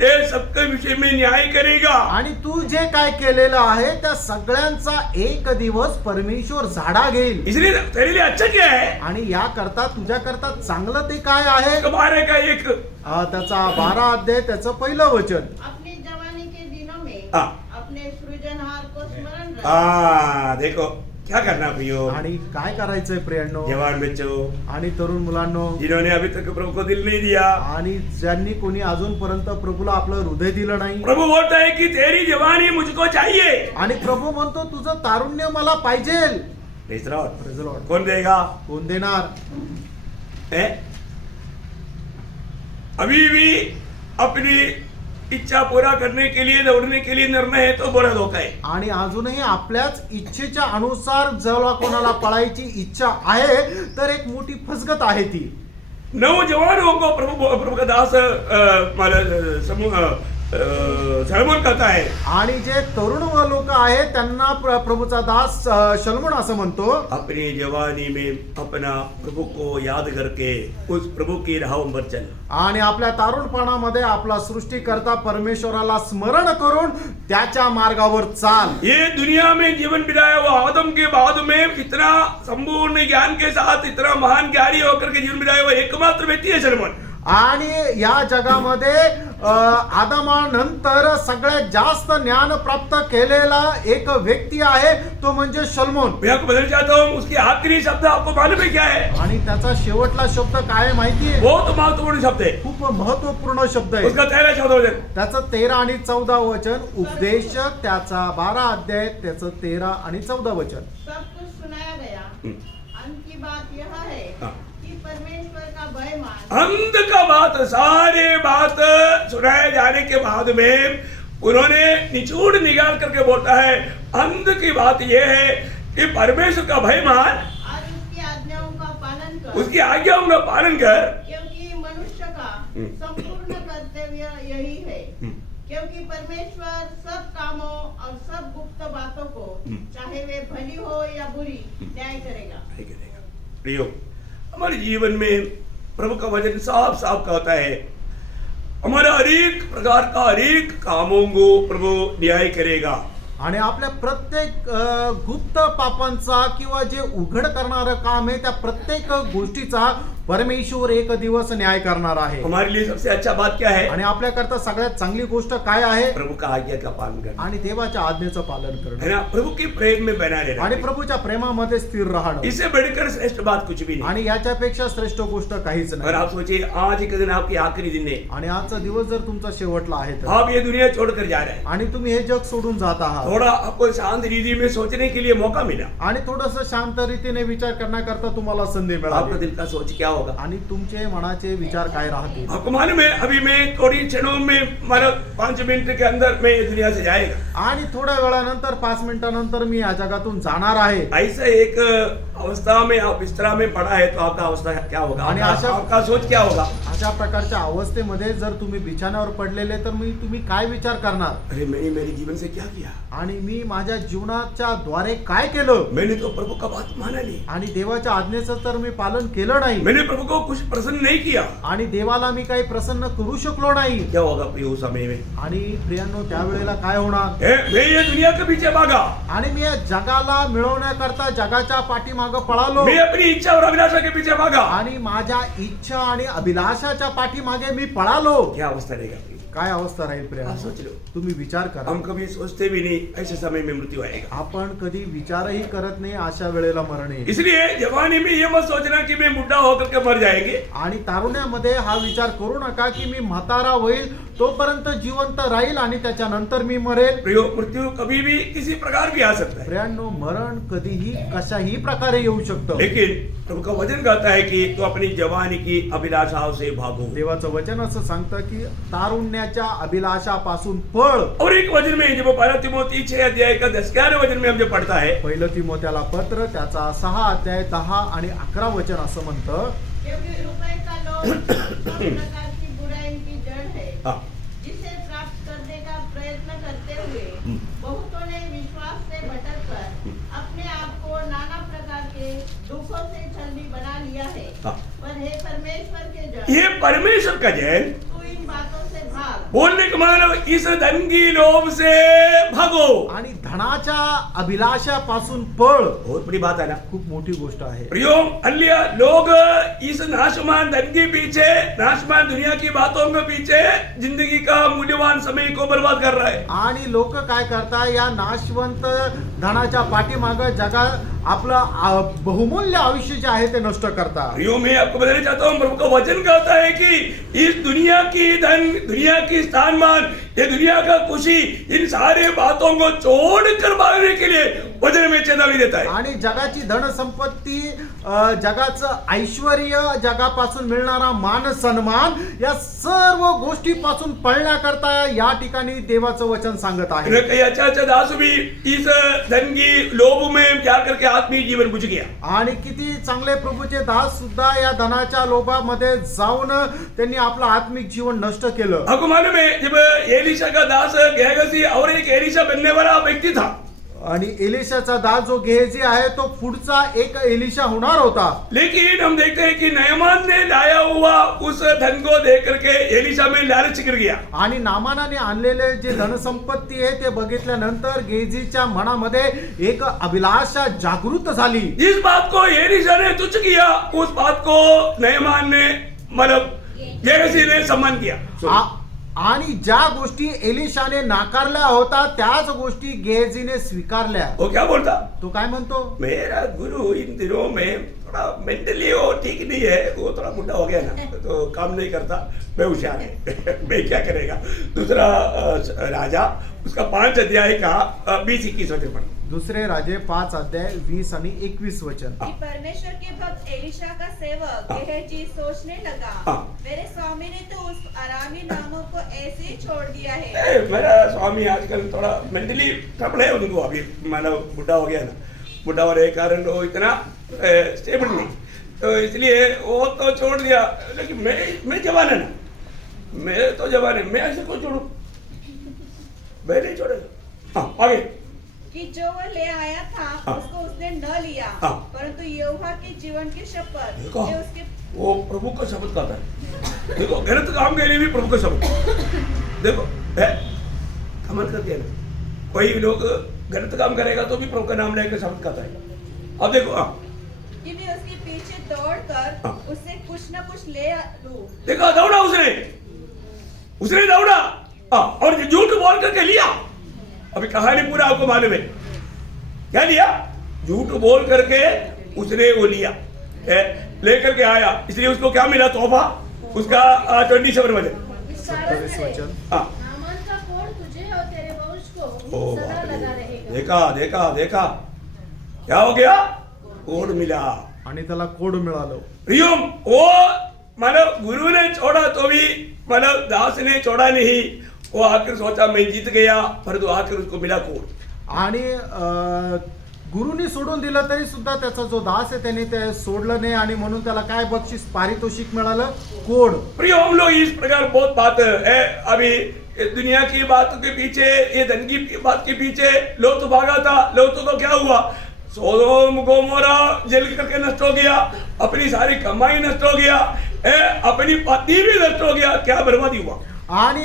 ये सबके विषय में न्याय करेगा. आणि तू जे काय केलेलं आहे त्या सगळ्यांचा एक दिवस परमेश्वर झाडा घेईल. इसलिए तेरे लिए अच्छा क्या है. आणि या करता तुझ्या करता चांगलं ते काय आहे. कमारे का एक त्याचा 12 अध्याय त्याचं पहिलं वचन. अपनी जवानी के दिनों में हाँ. अपने सृजनहार को स्मरण रख. देखो क्या करना प्रियो. आणि काय करायचंय प्रियांनो जवान बच्चों आणि तरुण मुलांनो, जिन्होंने अभी तक प्रभु को दिल नहीं दिया, आणि ज्यांनी कोणी अजूनपर्यंत प्रभूला आपलं हृदय दिलं नाही, प्रभु बोलता है कि तेरी जवानी मुझको चाहिए. आणि प्रभू म्हणतो तुझं तारुण्य मला पाहिजे. Praise the Lord. कौन देगा. कोण देणार. है? अभी भी अपनी इच्छा पूरा करने के लिए दौड़ने के लिए निर्णय है तो बड़ा धोखा है. आणि अजूनही आपल्याच इच्छेच्या अनुसार जेव्हा कोणाला पळायची इच्छा आहे तर एक मोठी फसगत आहे ती. नौजवानों को प्रभु का दास समूह सलोमन कहता है. आणि जे तरुण लोक आहेत त्यांना प्रभूचा दास शलोमोन असं म्हणतो, अपनी जवानी में अपना प्रभु को याद करके उस प्रभु की राहों पर चल. आणि आपल्या तारुणपणामध्ये आपला सृष्टिकर्ता परमेश्वराला स्मरण करून त्याच्या मार्गावर चाल. ये दुनिया में जीवन बिताया हुआ आदम के बाद में इतना संपूर्ण ज्ञान के साथ इतना महान ज्ञानी होकर के जीवन बिताया हुआ एकमात्र व्यक्ति है सलोमन. आणि या जगामध्ये आदमानंतर सगळ्यात जास्त ज्ञान प्राप्त केलेला एक व्यक्ती आहे तो म्हणजे शलोमोन. मैं आपको बताना चाहता हूँ उसकी आखिरी शब्द आपको मालूम है क्या है. आणि त्याचा शेवटला शब्द काय माहितीये. बहुत महत्वपूर्ण शब्द है. खूप महत्वपूर्ण शब्द आहे. उसका 13 वचन. त्याचं 13 आणि 14 वचन. उपदेशक त्याचा 12 अध्याय त्याचं 13 आणि 14 वचन. सब कुछ सुनाया गया. अंत की बात यह है हाँ. कि परमेश्वर का भय मान. अंत का बात सारे बात सुनाए जाने के बाद में उन्होंने निचोड़ निकाल करके बोलता है अंत की बात यह है कि परमेश्वर का भय मान और उसकी आज्ञाओं का पालन कर. उसकी आज्ञाओं का पालन कर. क्योंकि मनुष्य का संपूर्ण कर्तव्य यही है. क्योंकि परमेश्वर सब कामों और सब गुप्त बातों को चाहे वे भली हो या बुरी न्याय करेगा. प्रियो, हमारे जीवन में प्रभु का वचन साफ साफ कहता है हमारा हरेक प्रकार का हरेक कामों को प्रभु न्याय करेगा. आणि आपल्या प्रत्येक गुप्त पापांचा किंवा जे उघड करणारं काम आहे त्या प्रत्येक गोष्टीचा परमेश्वर एक दिवस न्याय करणार आहे. हमारे लिए सबसे अच्छा बात क्या है. आणि आपल्याकरता सगळ्यात चांगली गोष्ट काय आहे. प्रभु का आज्ञा का पालन करना. आणि देवाच्या आज्ञेचं पालन है करणं. ना. प्रभु के प्रेम में बना रहना. आणि प्रभूच्या प्रेमामध्ये स्थिर राहणं. इससे बढ़कर श्रेष्ठ बात कुछ भी नहीं. आणि याच्यापेक्षा श्रेष्ठ गोष्ट काहीच और नाही. आप सोचिए आज एक दिन आपकी आखिरी दिन है. आणि आजचा दिवस जर तुमचा शेवटला आहे तर आप ये दुनिया छोड़कर जा रहे हैं. आणि तुम्ही हे जग सोडून जात आहात. थोड़ा आपको शांत रीति में सोचने के लिए मौका मिला. आणि थोडस शांत रीतीने विचार करण्याकरता तुम्हाला संधी आपका मिळाली. दिल का सोच क्या होगा. आणि तुमचे मनाचे विचार काय राहतील. आपको मालूम है अभी मैं थोड़ी क्षणों में मानो 5 मिनट के अंदर मैं ये दुनिया से जाएगा. आणि थोड्या वेळानंतर 5 मिनिटानंतर मी या जगातून जाणार आहे. ऐसा एक अवस्था में आप इस तरह में पड़ा है तो आपका अवस्था क्या होगा, आणि आपका सोच क्या होगा? अशा प्रकारच्या अवस्थेमध्ये जर तुम्ही बिछाण्यावर पडलेले तर तुम्ही काय विचार करणार? अरे मैंने मेरे जीवन से क्या किया, आणि मी माझ्या जीवनाच्या द्वारे काय केलं? मैंने तो प्रभु का बात माना नहीं, आणि देवाच्या आज्ञेचं तर मी पालन केलं नाही, मैंने प्रभु को कुछ प्रसन्न नहीं किया। आणि देवाला मी काही प्रसन्न करू शकलो नाही। क्या होगा प्रिय उस समय में? आणि प्रियांनो त्यावेळेला काय होणार? मैं ये दुनिया के पीछे भागा, आणि मी या जगाला मिळवण्याकरता जगाच्या पाठीमागे पळालो, मैं अपनी इच्छा और अभिलाषा के पीछे भागा। आणि माझ्या इच्छा आणि अभिलाषाच्या पाठीमागे मी पळालो। क्या अवस्था रहेगा? काय अवस्था राहील आप प्रियांनो? सोच लो, तुम्ही विचार करा। हम कभी सोचते भी नहीं ऐसे समय में मृत्यु आएगा। आपण कधी विचारही करत नाही अशा वेळेला मरण येईल। इसलिए जवानी में ये मत सोचना कि मैं बुढ़ा होकर के मर जाएंगे। आणि तारुण्यामध्ये हा विचार करू नका की मी म्हातारा होईल तोपर्यंत जिवंत राहील आणि त्याच्यानंतर मी मरेल। प्रियो, मृत्यू कभी भी किसी प्रकार भी आ सकता है, प्रियांनो मरण कधीही कशाही प्रकारे येऊ शकतं। लेकिन प्रभु का वचन कहता है कि तो अपनी जवानी की अभिलाषाओं से भागो। देवाचं वचन असं सांगतं की तारुण्याच्या अभिलाषापासून पळ। और एक वचन में जब 12 तिमोथी 6 अध्याय का 10-11 वचन में हम जब पढ़ता है, पहिलं तिमोथेला पत्र त्याचा 6 अध्याय 10 आणि 11 वचन असं म्हणतं, क्योंकि रुपए का लोभ सब प्रकार की बुराई की जड़ है, हाँ, जिसे प्राप्त करने का प्रयत्न करते हुए बहुतों ने विश्वास से भटककर अपने आप को नाना प्रकार के दुखों से छलनी बना लिया है। हाँ। पर हे परमेश्वर के जन, ये परमेश्वर का जैन तू इन बातों से भाग। बोलने का मतलब इस धन की लोभ से भागो। आणि धनाच्या अभिलाषापासून पळ। बहुत बड़ी बात है ना खूप मोठी गोष्ट आहे। प्रियो, अन्य लोग इस नाशवान धन के पीछे, नाशवान दुनिया की बातों के पीछे जिंदगी का मूल्यवान समय को बर्बाद कर रहा है। आणि लोक काय करतात या नाशवंत धनाच्या पाठीमागे जगा आपलं बहुमूल्य आयुष्य जे आहे ते नष्ट करतात। प्रियो, मैं आपको बताना चाहता हूँ, प्रभु का वचन कहता है कि इस दुनिया की धन, दुनिया की स्थानमान, ये दुनिया का खुशी, इन सारे बातों को छोड़कर भागने के लिए वचन में चेतावनी देता है। आणि जगाची धन संपत्ती, जगाचं ऐश्वर्य, जगापासून मिळणारा मान सन्मान या सर्व गोष्टीपासून पळण्याकरता या ठिकाणी देवाचं वचन सांगत आहे। कई अच्छा दास भी इस धन की लोभ में जा करके आत्मीय जीवन बुझ गया। आणि किती चांगले प्रभूचे दास सुद्धा या धनाच्या लोभामध्ये जाऊन त्यांनी आपलं आत्मिक जीवन नष्ट केलं। आपको मालूम है, जब एलिशा का दास गेहजी और एक एलिशा बनने वाला व्यक्ति था, आणि एलिशाचा दास जो गेहजी आहे तो पुढचा एक एलिशा होणार होता। लेकिन हम देखते हैं कि नयमान ने लाया हुआ उस धन को देख करके एलिशा में लालच गिर गया। आणि नामानाने आणलेले जे धनसंपत्ती आहे ते बघितल्यानंतर गेहजीच्या मनामध्ये एक अभिलाषा जागृत झाली। जिस बात को एलिशा ने तुच्छ किया, उस बात को नयमान ने मतलब गेहजी ने सम्मान किया। आणि ज्या गोष्टी एलिशाने नाकारल्या होता त्याच गोष्टी गेहजीने स्वीकारल्या। वो क्या बोलता? तो काय म्हणतो, मेरा गुरु इन दिनों में थोड़ा मेंटली वो ठीक नहीं है, वो थोड़ा बुढ़ा हो गया ना, तो काम नहीं करता, मैं होशियार है, मैं क्या करेगा। दूसरा राजा उसका 5 अध्याय का 20-21 वचन पढ़। दुसरे राजे 5 अध्याय 20 आणि 21 वचन। कि परमेश्वर के भक्त एलिशा का सेवक गेहजी सोचने लगा, मेरे स्वामी ने तो उस अरामी नामों को ऐसे ही छोड़ दिया है। मेरा स्वामी आजकल थोड़ा मेंटली ट्रबल है, उनको अभी मतलब बुढ़ा हो गया ना, बुढ़ा होने के कारण वो इतना स्टेबल नहीं, तो इसलिए वो तो छोड़ दिया। लेकिन मैं जवान है ना, मैं तो जवान है, मैं ऐसे को छोड़ू, मैं नहीं छोड़ेगा। हाँ, आगे कि जो वह ले आया था उसको उसने न लिया, परंतु यहोवा के जीवन की शपथ देखो, ने उसके वो प्रभु का शब्द कहता है। देखो, गलत काम के लिए भी प्रभु का शब्द देखो है, कमल करते हैं ना, कोई लोग गलत काम करेगा तो भी प्रभु का नाम लेकर शब्द कहता है। अब देखो, कि मैं उसके पीछे दौड़कर उससे कुछ न कुछ ले लूं। देखो, दौड़ा उसने दौड़ा और झूठ बोल करके लिया। अभी कहानी पूरा आपको मालूम है, क्या लिया? झूठ बोल करके उसने वो लिया, लेकर के आया, इसलिए उसको क्या मिला? तोहफा। उसका 27 वचन। नामान का कोढ़ तुझे और तेरे वंश को सदा लगा रहेगा। देखा क्या हो गया? कोढ़ मिला आणि त्याला कोड मिळालं। प्रियम, वो मतलब गुरु ने छोड़ा तो भी मतलब दास ने छोड़ा नहीं, वो आकर सोचा मैं जीत गया, परंतु आकर उसको मिला कोड़। आणि गुरुनी सोडून दिलं तरी सुद्धा त्याचा जो दास आहे त्याने ते सोडलं नाही आणि म्हणून त्याला काय बक्षीस पारितोषिक मिळालं? कोड. प्रिय, हम लोग इस प्रकार बहुत बात है अभी दुनिया की बातों के पीछे, ये धन की बात के पीछे लोग तो भागा था। लोग तो क्या हुआ, सोदोम गोमोरा जल करके नष्ट हो गया, अपनी सारी कमाई नष्ट हो गया, अपनी पत्नी भी नष्ट हो गया, क्या बर्बादी हुआ। आणि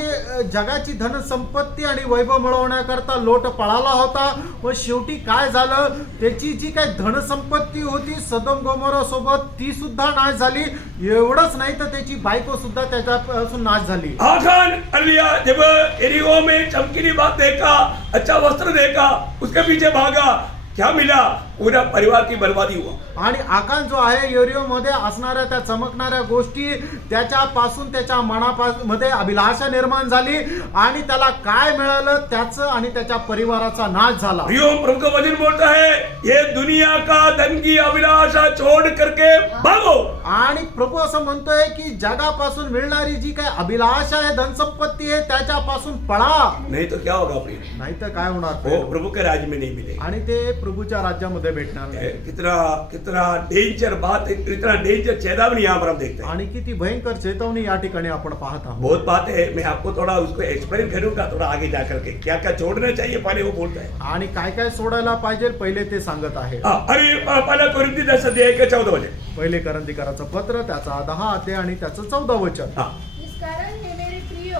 जगाची धनसंपत्ती आणि वैभव मिळवण्याकरता लोट पळाला होता व शेवटी काय झालं, त्याची जी काही धनसंपत्ती होती सदोम गोमोरा सोबत ती सुद्धा नाश झाली. एवढंच नाही तर त्याची बायको सुद्धा त्याच्यापासून नाश झाली. आखान अलिया जब एरियो में चमकीली बात देखा, अच्छा वस्त्र देखा, उसके पीछे भागा, क्या मिला, पूरा परिवार की बर्बादी हुआ. आणि आकान जो आहे एरियोमध्ये असणाऱ्या त्या चमकणाऱ्या गोष्टी त्याच्यापासून त्याच्या मनामध्ये अभिलाषा निर्माण झाली आणि त्याला काय मिळालं, त्याचं आणि त्याच्या परिवाराचा नाश झाला. प्रभु का वचन बोलता है, ये दुनिया का धन की अभिलाषा छोड़ करके भागो. आणि प्रभू असं म्हणतोय की जगापासून मिळणारी जी काही अभिलाषा आहे, धनसंपत्ती आहे, त्याच्यापासून पळा. नहीं तो क्या होगा प्रिय, नाही तर काय होणार? वो प्रभु के राज्य में नहीं मिलेगा. आणि ते प्रभूच्या राज्यामध्ये भेटणार नाही. कितना कितना डेंजर बात है, कितना डेंजर चेतावनी यहाँ पर हम देखते हैं. आणि किती भयंकर चेतावनी या ठिकाणी आपण पाहत आहोत. बहुत बातें है, मैं आपको थोड़ा उसको एक्सप्लेन करूंगा थोड़ा आगे जाकर के, क्या क्या छोड़ना चाहिए पहले वो बोलता है. आणि काय काय सोडायला पाहिजे पहिले ते सांगत आहे. अरे पहला कोरिन्थी 10 अध्याय के 14 वचन. पहिले करंथीकराचं पत्र त्याचा 10 अध्याय आणि त्याचं 14 वचन. इस कारण हे मेरे प्रियो,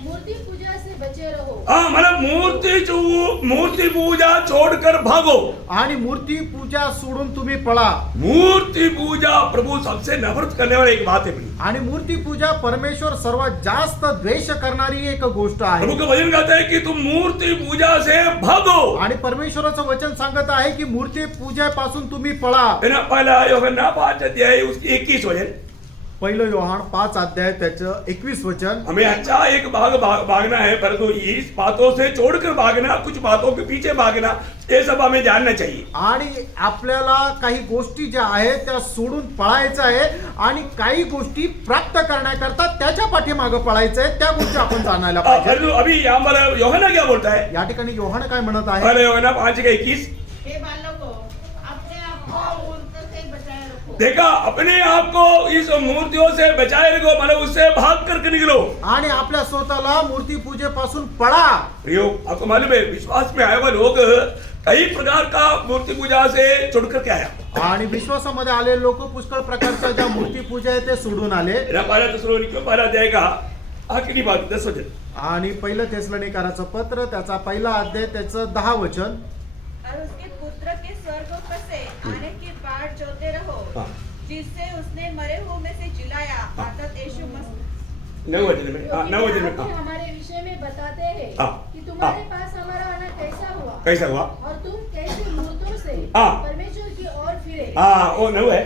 मूर्ति पूजा से बचे रहो. मतलब मूर्ति पूजा छोड़कर भागो. आणि मूर्ती पूजा सोडून तुम्ही पळा. मूर्ति पूजा प्रभु सबसे नफरत करने वाली एक बात है. आणि मूर्ती पूजा परमेश्वर सर्वात जास्त द्वेष करणारी एक गोष्ट प्रभु आहे. का वचन कहता है कि तुम मूर्ति पूजा से भागो. आणि परमेश्वराचं वचन सांगत आहे की मूर्ती पूजेपासून तुम्ही पळा. पहला यूहन्ना 5 अध्याय उसकी 21 वचन. पहिलं योहान 5 अध्याय त्याचं 21 वचन. हमें अच्छा एक भागना है, परंतु इस बातों से छोड़कर भागना, कुछ बातों के पीछे भागना, ये सब हमें जानना चाहिए. आणि आपल्याला काही गोष्टी ज्या आहेत त्या सोडून पळायचं आहे आणि काही गोष्टी प्राप्त करण्याकरता त्याच्या पाठीमागं पळायचं आहे, त्या गोष्टी आपण जाणायला पाहिजे. परंतु अभी यहाँ पर यूहन्ना क्या बोलता है, या ठिकाणी योहान काय म्हणत आहे? पहला यूहन्ना 5:21. हे बालकों, अपने आप को मूर्त से बचाए रखो. देखा, अपने आप को इस मूर्तियों से बचाए रखो, मतलब उससे भाग करके निकलो. आणि आपल्या स्वतःला मूर्ती पूजेपासून पळा. प्रियो, आपको मालूम है विश्वास में आए हुए लोग कई प्रकार का मूर्ति पूजा से छोड़ करके आया. आणि विश्वासामध्ये आलेले लोक पुष्कळ प्रकारच्या ज्या मूर्ती पूजा आहे ते सोडून आले. पहला अध्याय का आखिरी बात 10 वचन. आणि पहिलं तेसलोनिकराचं पत्र त्याचा पहिला अध्याय त्याचं 10 वचन. और उसके पुत्र के स्वर्ग से आने की बाट जोते रहो, जिससे उसने मरे हुए में से जिलाया, अर्थात यीशु मसीह. 9 वचन में. 9 वचन में. आपके हमारे विषय में बताते हैं हाँ। कि तुम्हारे पास हमारा आना कैसा हुआ कैसा हुआ. और तुम कैसे मूर्तों से हाँ। परमेश्वर की ओर फिरे. वो 9 है.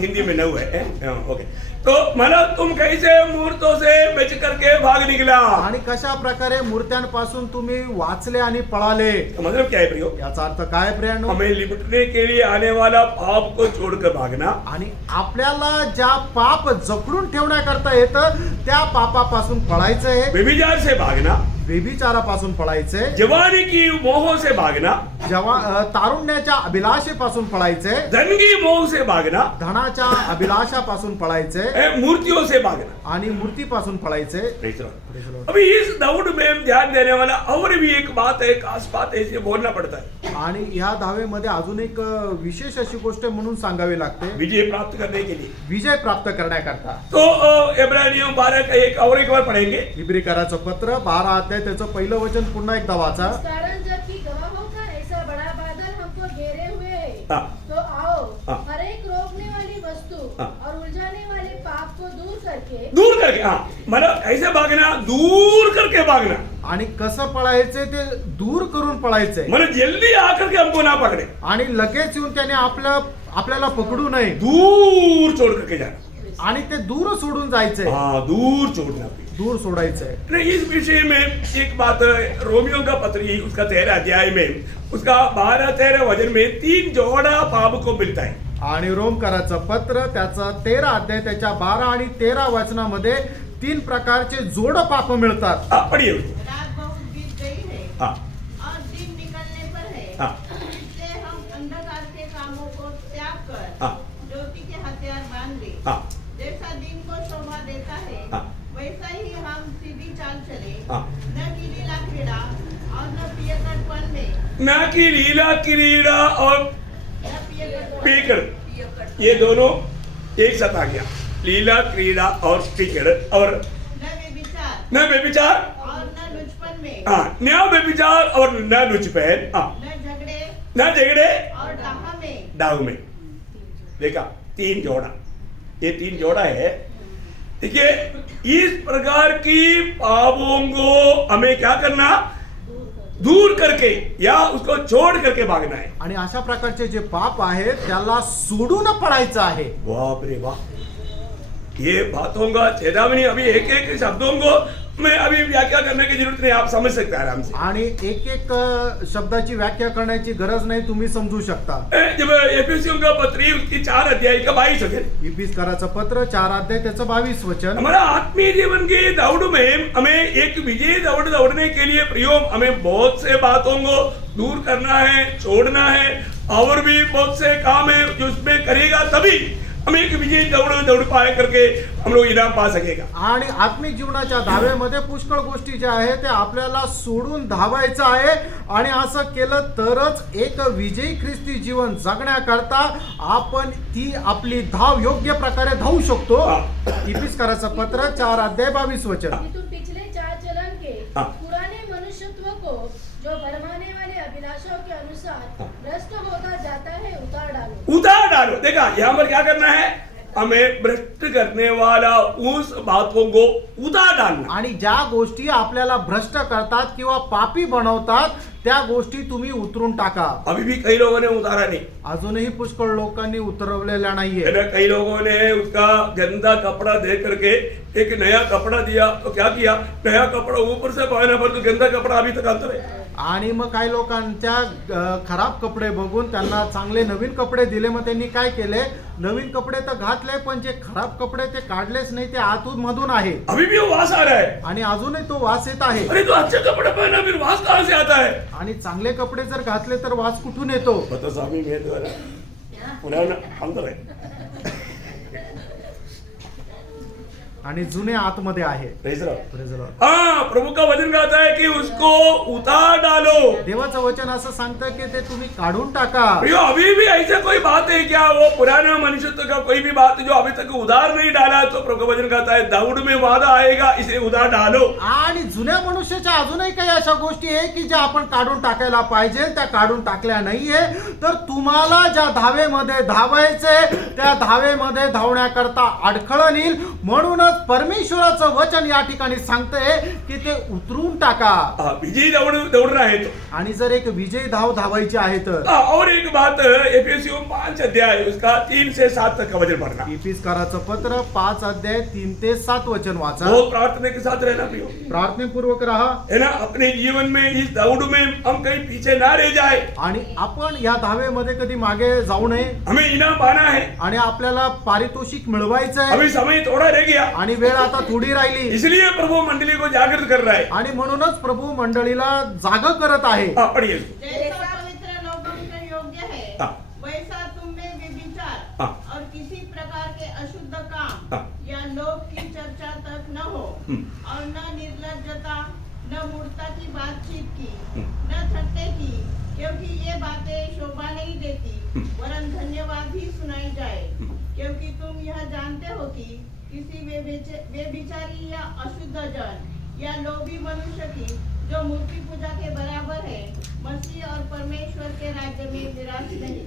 हिंदी में 9 है. ओके. तो मतलब तुम कैसे मूर्तों से बच करके भाग निकला. आणि कशा प्रकारे मूर्त्यांपासून तुम्ही वाचले आणि पळाले. तो मतलब क्या है प्रियो, याचा अर्थ काय प्रियानो? हमें लिपटने के लिए आने वाला पाप को छोड़कर भागना. आणि आपल्याला ज्या पाप जपडून ठेवण्याकरता येतं त्या पापापासून पळायचं आहे. व्यभिचार से भागना, व्यभिचारापासून पळायचंय. जवानी की मोह से भागना, तारुण्याच्या अभिलाषेपासून पळायचंय. धन की मोह से भागना, धनाच्या अभिलाषापासून पळायचंय. मूर्तियों से भागना. आणि मूर्तीपासून पळायचंय. Praise the Lord. अभी इस दौड़ में हम ध्यान देने वाला और भी एक बात है, खास बात है, इसे बोलना पड़ता है. आणि ह्या धावेमध्ये अजून एक विशेष अशी गोष्ट म्हणून सांगावी लागते. विजय प्राप्त करने के लिए. विजय प्राप्त करण्याकरता. तो इब्रानियों 12 का एक और एक बार पढ़ेंगे. इब्रिकराचं पत्र 12 अध्याय त्याचं पहिलं वचन पुन्हा एकदा वाचा. इस कारण जबकि गवाहों का ऐसा बड़ा बादल हमको घेरे हुए है, हाँ। तो आओ हाँ। हर एक रोकने वाली वस्तु हाँ। और उलझाने वाले पाप को दूर करके मतलब कैसे भागना, दूर करके भागना. आणि कसं पळायचंय ते दूर करून पळायचंय. मतलब जल्दी आकर के हमको ना पकड़े, आणि लगेच येऊन त्याने आपल्याला पकडू नये. दूर छोड़ करके जाना. आणि ते दूर सोडून जायचंय. दूर छोड़ना. दूर सोडायचंय. इस विषय में एक बात, रोमियो का पत्री उसका 13 अध्याय में उसका 12-13 वचन में 3 जोड़ा पाप को मिलता है. आणि रोमकराचं पत्र त्याचा 13 अध्याय त्याच्या 12 आणि 13 वचनामध्ये 3 प्रकारचे जोड पाप मिळतात. पढ़िए. रात बहुत बीत गई है हाँ. और दिन निकलने पर है, हाँ. इसलिए हम ध्यान दे। हाँ जैसा दिन को शोभा देता है हाँ। वैसा ही हम सीधी चाल चले, हाँ। न की लीला क्रीड़ा और न पियकड़पन में, ना कि लीला क्रीड़ा और न पियकड़पन पीकड़, ये दोनों एक साथ आ गया। लीला क्रीड़ा और पीकड़ और न व्यभिचार और न लुचपन में, हाँ, न व्यभिचार और न लुचपन, हाँ, न झगड़े और दाव में। देखा, 3 जोड़ा, ये 3 जोड़ा है। देखिए, इस प्रकार की पापों को हमें क्या करना, दूर करके या उसको छोड़ करके भागना है। आणि अशा प्रकारचे जे पाप आहेत त्याला सोडून पडायचं आहे। बाप रे वाह, ये बातों का चेतावनी, अभी एक एक शब्दों को मैं अभी व्याख्या करने की जरूरत नहीं, आप समझ सकते हैं आराम से। आणि एक एक शब्दाची व्याख्या करण्याची गरज नाही, तुम्ही समजू शकता। जब एफिसियों का पत्री उसकी 4 अध्याय का 22 वचन, इफिसकाराचं पत्र 4 अध्याय त्याचं 22 वचन। हमारा आत्मीय जीवन की दौड़ में हमें एक विजयी दौड़ दौड़ने के लिए प्रियो हमें बहुत से बातों को दूर करना है, छोड़ना है, और भी बहुत से काम है जो उसमें करेगा तभी हम एक विजयी दौड़ पाए करके हम लोग इनाम पा सकेगा। आणि आत्मिक जीवनाच्या धावेमध्ये पुष्कळ गोष्टी ज्या आहेत ते आपल्याला सोडून धावायचं आहे, आणि असं केलं तरच एक विजयी ख्रिस्ती जीवन जगण्याकरता आपण ती आपली धाव योग्य प्रकारे धावू शकतो। इफिसकाराचं पत्र 4 अध्याय 22 वचन। कि तुम पिछले चाल चलन के हाँ। पुराने मनुष्यत्व को जो भरमाने वाले अभिलाषों के अनुसार भ्रष्ट होता जाता है उतार डालो। देखा, यहाँ पर क्या करना है, हमें भ्रष्ट करने वाला उस बातों को उतार डालना। आणि ज्या गोष्टी आपल्याला भ्रष्ट करतात किंवा पापी बनवतात त्या गोष्टी तुम्ही उतरून टाका। अभी भी कई लोगों ने उतारा नहीं, अजूनही पुष्कळ लोकांनी उतरवलेल्या नाहीये। कई लोगों ने उसका गंदा कपड़ा दे करके एक नया कपड़ा दिया, तो क्या किया, नया कपड़ा ऊपर से पहना पर तो गंदा कपड़ा अभी तक आता है। आणि मग काही लोकांच्या खराब कपडे बघून त्यांना चांगले नवीन कपडे दिले, मग त्यांनी काय केले, नवीन कपडे तर घातले पण जे खराब कपडे ते काढलेच नाही, ते आतून मधून आहे। अभी भी वो वास आ रहा है, आणि अजूनही तो वास येत आहे। अरे तो अच्छे कपड़े पहना फिर वास कहाँ से आता है? आणि चांगले कपडे जर घातले तर वास कुठून येतो? पता स्वामी में द्वारा पुन्हा अंतर है आणि जुने आतमध्ये आहे। Praise the Lord. Praise the Lord. हाँ, प्रभु का वचन कहता है कि उसको उतार डालो। देवाचं वचन असं सांगतं की ते तुम्ही काढून टाका। प्रियो, अभी भी ऐसा कोई बात है क्या, वो पुराना मनुष्यत्व का कोई भी बात जो अभी तक उधार नहीं डाला, तो प्रभु का वचन कहता है दौड़ में वादा आएगा, इसे उधार डालो। आणि जुन्या मनुष्याच्या अजूनही काही अशा गोष्टी आहे की ज्या आपण काढून टाकायला पाहिजे, त्या काढून टाकल्या नाहीये, तर तुम्हाला ज्या धावेमध्ये धावायचे त्या धावेमध्ये धावण्याकरता अडखळण येईल। म्हणूनच परमेश्वराचं वचन या ठिकाणी सांगते की ते उतरून टाका। विजयी दौड़ना है तो, आणि जर एक विजयी धाव धावायची आहे तर। और एक बात, एफिसियों 5 अध्याय उसका 3 से 7 तक का वचन पढ़ना। इफिसकाराचं पत्र 5 अध्याय 3 ते 7 वचन वाचा। वो प्रार्थना के साथ रहना प्रियो, प्रार्थनेपूर्वक राहा, है ना, अपने जीवन में इस दौड़ में हम कहीं पीछे ना रह जाए। आणि आपण या धावेमध्ये कधी मागे जाऊ नये, हमें इनाम पाना है, आणि आपल्याला पारितोषिक मिळवायचं आहे, अभी समय थोड़ा रह गया, आणि वेळ आता थोडी राहिली, इसलिए प्रभु मंडली को जागृत कर रहा है। आणि म्हणूनच प्रभू मंडळीला जाग करत आहे। पढ़िए। जैसा पवित्र लोगों के योग्य है हाँ। वैसा तुम में व्यभिचार हाँ। और किसी प्रकार के अशुद्ध काम हाँ। या लोभ की चर्चा तक न हो, और न निर्लज्जता, न मूर्खता की बातचीत की, न ठट्टे की, क्योंकि ये बातें शोभा नहीं देती, वरन धन्यवाद ही सुनाई जाए, क्योंकि तुम यह जानते हो कि किसी व्यभिचारी या अशुद्ध जन या लोभी मनुष्य की जो मूर्ति पूजा के बराबर है, मसीह और परमेश्वर के राज्य में निराश नहीं।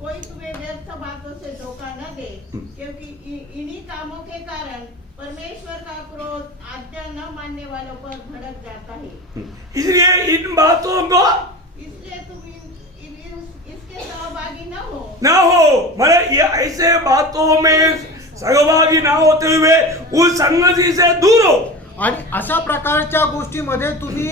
कोई तुम्हें व्यर्थ बातों से धोखा न दे, क्योंकि इन्हीं कामों के कारण परमेश्वर का क्रोध आज्ञा न मानने वालों पर भड़क जाता है। इसलिए इन बातों को, इसलिए तुम इसके सहभागी न हो, मतलब ये ऐसे बातों में सहभागी ना होते हुए उस संगति से दूर हो। आणि अशा प्रकारच्या गोष्टीमध्ये तुम्ही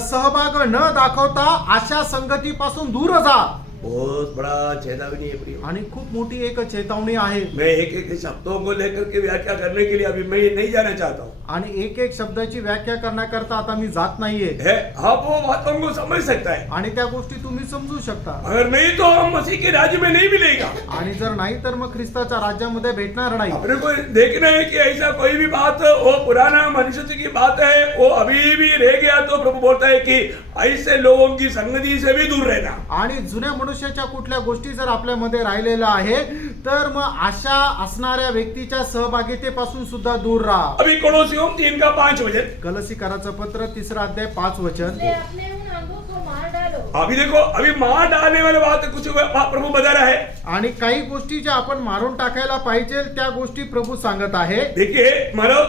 सहभाग न दाखवता अशा संगतीपासून दूर जा। बहुत बड़ा चेतावनी है प्रिय। आणि खूप मोठी एक चेतावणी आहे. मैं एक एक शब्दों को लेकर के व्याख्या करने के लिए अभी मैं नहीं जाना चाहता हूँ आणि एक एक शब्दाची व्याख्या करण्याकरता आता मी जात नाहीये. है, आप वो बातों को समझ सकता है, आणि त्या गोष्टी तुम्ही समजू शकता. अगर नहीं तो हम मसीह के राज्य में नहीं मिलेगा। आणि जर नाही तर मग ख्रिस्ताच्या राज्यामध्ये भेटणार नाही. अपने को देखना है कि ऐसा कोई भी बात वो पुराना मनुष्य की बात है वो अभी भी रह गया तो प्रभु बोलता है कि ऐसे लोगों की संगति से भी दूर रहना। आणि जुन्या मनुष्याच्या कुठल्या गोष्टी जर आपल्यामध्ये राहिलेल्या आहे तर मग अशा असणाऱ्या व्यक्तीच्या सहभागितेपासून सुद्धा दूर राहा. अभी कोलोसियों 3:5 वचन, कलसीकराचं पत्र 3 अध्याय 5 वचन. इसलिए अपने उन अंगों को मार डालो. अभी देखो अभी मार डालने वाले बात कुछ प्रभु बता रहा है। आणि काही गोष्टी ज्या आपण मारून टाकायला पाहिजे त्या गोष्टी प्रभू सांगत आहे. देखिए मारो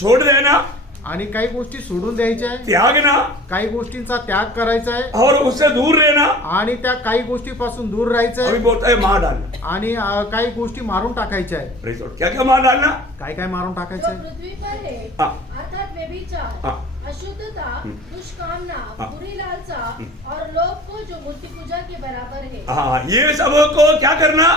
छोड़ देना, आणि काही गोष्टी सोडून द्यायच्या आहे. त्यागना काही गोष्टींचा त्याग करायचा आहे. और उससे दूर रहना। आणि त्या काही गोष्टीपासून दूर राहायचं अभी आहे. बोलता है मार डालना। आणि काही गोष्टी मारून टाकायच्या आहे. Praise the Lord। क्या क्या मार डालना? काय काय मारून टाकायचं जो आहे. पृथ्वी पर है, हाँ। अर्थात व्यभिचार, हाँ। अशुद्धता, दुष्कामना, हाँ। बुरी लालसा और लोभ को जो मूर्ति पूजा के बराबर है. हाँ, ये सब को क्या करना?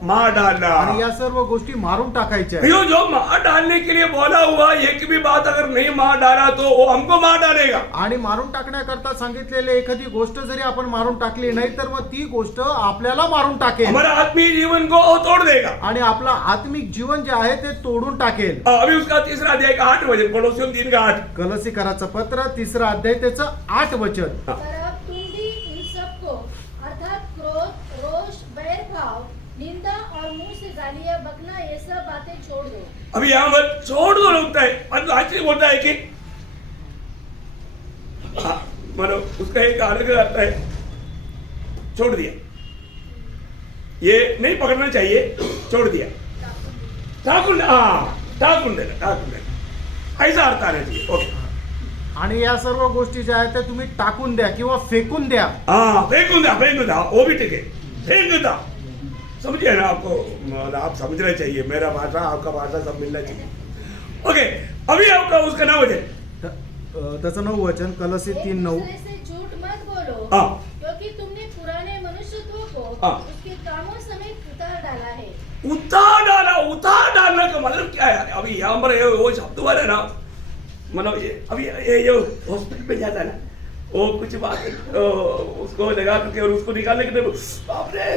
मार डालना। आणि या सर्व गोष्टी मारून टाकायच्या आहे. भैया जो मार डालने के लिए बोला हुआ एक भी बात अगर नहीं मार डाला तो वो हमको मार डालेगा। आणि मारून टाकण्याकरता सांगितलेले एखादी गोष्ट जरी आपण मारून टाकली नाही तर मग ती गोष्ट आपल्याला मारून टाकेल. हमारा आत्मीय जीवन को वो तोड़ देगा। आणि आपलं आत्मिक जीवन जे आहे ते तोडून टाकेल. अभी उसका 3 अध्याय का 8 वचन, कोलोसियों 3:8। कलसीकराचं पत्र 3 अध्याय त्याचं 8 वचन. हाँ। पर अब तुम भी इन सबको अर्थात क्रोध, रोष, बैर भाव, निंदा और मुंह से गालियां बकना ये सब बातें छोड़ दो. अभी यहाँ पर छोड़ दो लगता है, मतलब आज से बोलता है कि मतलब उसका एक अलग आता है, छोड़ दिया, ये नहीं पकड़ना चाहिए, छोड़ दिया, ठाकुर ठाकुर देना, ऐसा अर्थ आना चाहिए। ओके, आणि या सर्व गोष्टी ज्या आहेत त्या तुम्ही टाकून द्या किंवा फेकून द्या. हाँ फेंक दो, वो भी ठीक है, फेंक दो, समझिए ना आपको, आप समझना चाहिए, मेरा भाषा आपका भाषा सब मिलना चाहिए। ओके, अभी आपका उसका नाम वचन, त्याचं 9 वचन, कलसी एक 3:9. दूसरे से झूठ मत बोलो, हाँ। क्योंकि तुमने पुराने मनुष्यत्व को हाँ। उसके कामों समेत उतार डाला है. उतार डालने का मतलब क्या है? अभी यहाँ पर वो शब्द वाले ना, मतलब ये अभी ये जो हॉस्पिटल में जाता है ना, वो कुछ बात उसको लगा करके और उसको निकालने के लिए बाप रे,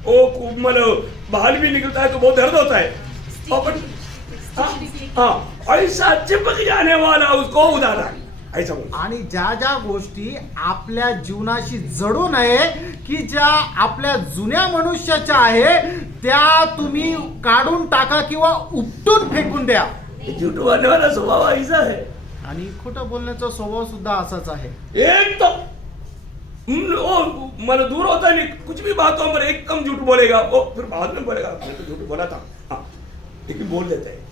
वो मतलब बाल भी निकलता है तो बहुत दर्द होता है। हाँ, ऐसा चिपक जाने वाला उसको उतार डालना, ऐसा बोल। आणि ज्या ज्या गोष्टी आपल्या जीवनाशी जडू नये की ज्या आपल्या जुन्या मनुष्याच्या आहे त्या तुम्ही काढून टाका किंवा उपटून फेकून द्या. झूठ बोलने वाला स्वभाव ऐसा है, आणि खोटं बोलण्याचा स्वभाव सुद्धा असाच आहे. एक तो वो मतलब दूर होता नहीं, कुछ भी बातों पर एकदम झूठ बोलेगा, वो फिर बाद में बोलेगा मैं तो झूठ बोला था, हाँ, लेकिन बोल देते हैं।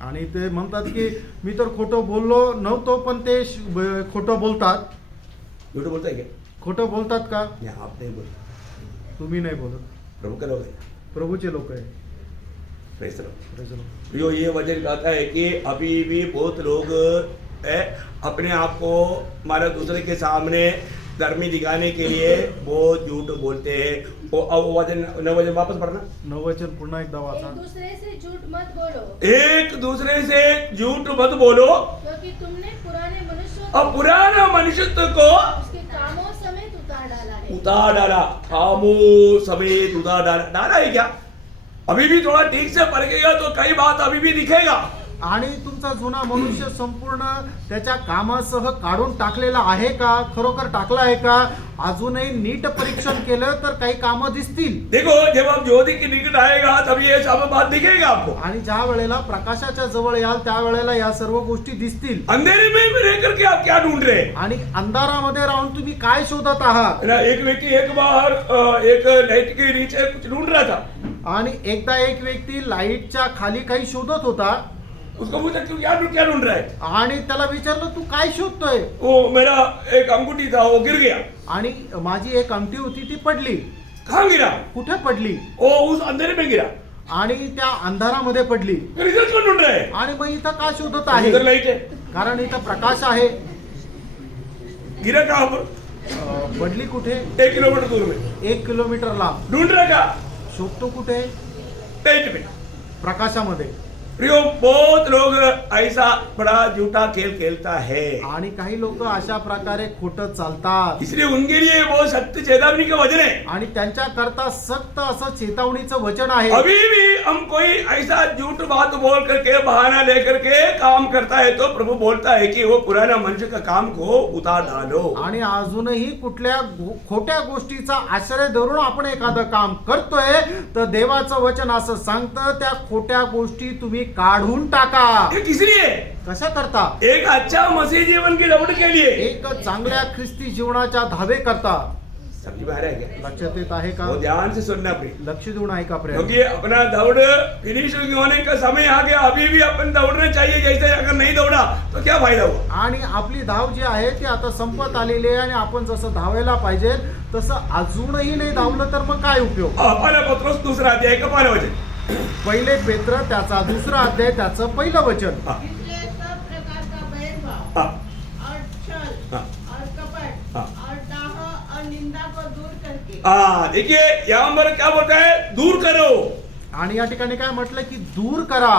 आणि ते म्हणतात की मी तर खोटं बोललो नव्हतो पण ते खोटं बोलतात. झूठ बोलता है क्या? खोटं बोलतात का? यहाँ आप नहीं बोलते, तुम्ही नाही बोलत, प्रभु के लोग हैं। प्रभूचे लोक आहे. Praise the Lord। Praise the Lord. जो ये वचन कहता है कि अभी भी बहुत लोग अपने आप को हमारे दूसरे के सामने धर्मी दिखाने के लिए बहुत झूठ बोलते हैं। वो वचन वापस पढ़ना, 9 वचन पुन्हा एकदा वाचा. एक दूसरे से झूठ मत बोलो, एक दूसरे से झूठ मत बोलो, क्योंकि तुमने पुराने मनुष्य अब पुराना मनुष्यत्व को उसके कामों समेत उतार डाला है. उतार डाला, कामों समेत उतार डाला है क्या? अभी भी थोड़ा ठीक से परखेगा तो कई बात अभी भी दिखेगा। आणि तुमचा जुना मनुष्य संपूर्ण त्याच्या कामासह काढून टाकलेला आहे का? खरोखर टाकला आहे का? अजूनही नीट परीक्षण केलं तर काही कामं दिसतील. देखो जब आप ज्योति के निकट आएगा तभी ये सब बात दिखेगा आपको। आणि ज्या वेळेला प्रकाशाच्या जवळ याल त्या वेळेला या सर्व गोष्टी दिसतील. अंधेरे में भी रह करके आप क्या ढूंढ रहे हैं? आणि अंधारामध्ये राहून तुम्ही काय शोधत आहात? ना एक व्यक्ति एक बार एक लाइट के नीचे कुछ ढूंढ रहा था, आणि एकदा एक व्यक्ती लाईटच्या खाली काही शोधत होता उसको पूछा तू क्या ढूंढ रहा है? आणि त्याला विचारलं तू काय शोधतोय? वो मेरा एक अंगूठी था वो गिर गया। आणि माझी एक अंगठी होती ती पडली. कहाँ गिरा? कुठे पडली? वो उस अंधेरे में गिरा। आणि त्या अंधारामध्ये पडली. फिर इधर क्यों ढूंढ रहे हैं? आणि मग इथं का शोधत आहे? इधर लाइट है, कारण इथं प्रकाश आहे. गिरा कहाँ पर? बदली कुठे? 1 किलोमीटर दूर में। 1 किलोमीटर लांब. ढूंढ रहा का? शोधतो कुठे? टेंट में। प्रकाशामध्ये. प्रियो, बहुत लोग ऐसा बड़ा झूठा खेल खेलता है, आणि काही लोक अशा प्रकारे खोटं चालतात इसलिए उनके लिए वो सत्य चेतावनी का वचन है। आणि त्यांच्या करता सक्त असं चेतावणीचं वचन आहे. अभी भी हम कोई ऐसा झूठ बात बोल करके बहाना लेकर के काम करता है तो प्रभु बोलता है कि वो पुराना मनुष्य का काम को उतार डालो। आणि अजूनही कुठल्या खोट्या गोष्टीचा आश्रय धरून आपण एखादं काम करतोय तर देवाचं वचन असं सांगतं त्या खोट्या गोष्टी तुम्ही काढून टाका. ये किस लिए? कशा करता? एक अच्छा मसीह जीवन की दौड़ के लिए। एक चांगल्या ख्रिस्ती जीवनाच्या धावे करता. समझ में आ रहा है क्या? लक्षात येत आहे का? वो ध्यान से सुनना प्रिय, लक्ष देऊन ऐका प्रयत्न. क्योंकि अपना दौड़ फिनिश होने का समय आ गया। अभी भी अपन दौड़ना चाहिए, जैसे अगर नहीं दौड़ा तो क्या फायदा हुआ। आणि आपली धाव जी आहे ती आता संपत आलेली आहे आणि आपण जसं धावायला पाहिजे तसं अजूनही नाही धावलं तर मग काय उपयोग. पहला पत्रोस दूसरा अध्याय का पहला वचन। पहिले पेत्र त्याचा दुसरा अध्याय त्याचं पहिलं वचन. हाँ, इसलिए सब प्रकार का भेदभाव हाँ, और छल हाँ, और कपट हाँ। और डाह और निंदा को दूर करके देखिए यहाँ पर क्या बोलता है, दूर करो। आणि या ठिकाणी काय म्हटलं की दूर करा.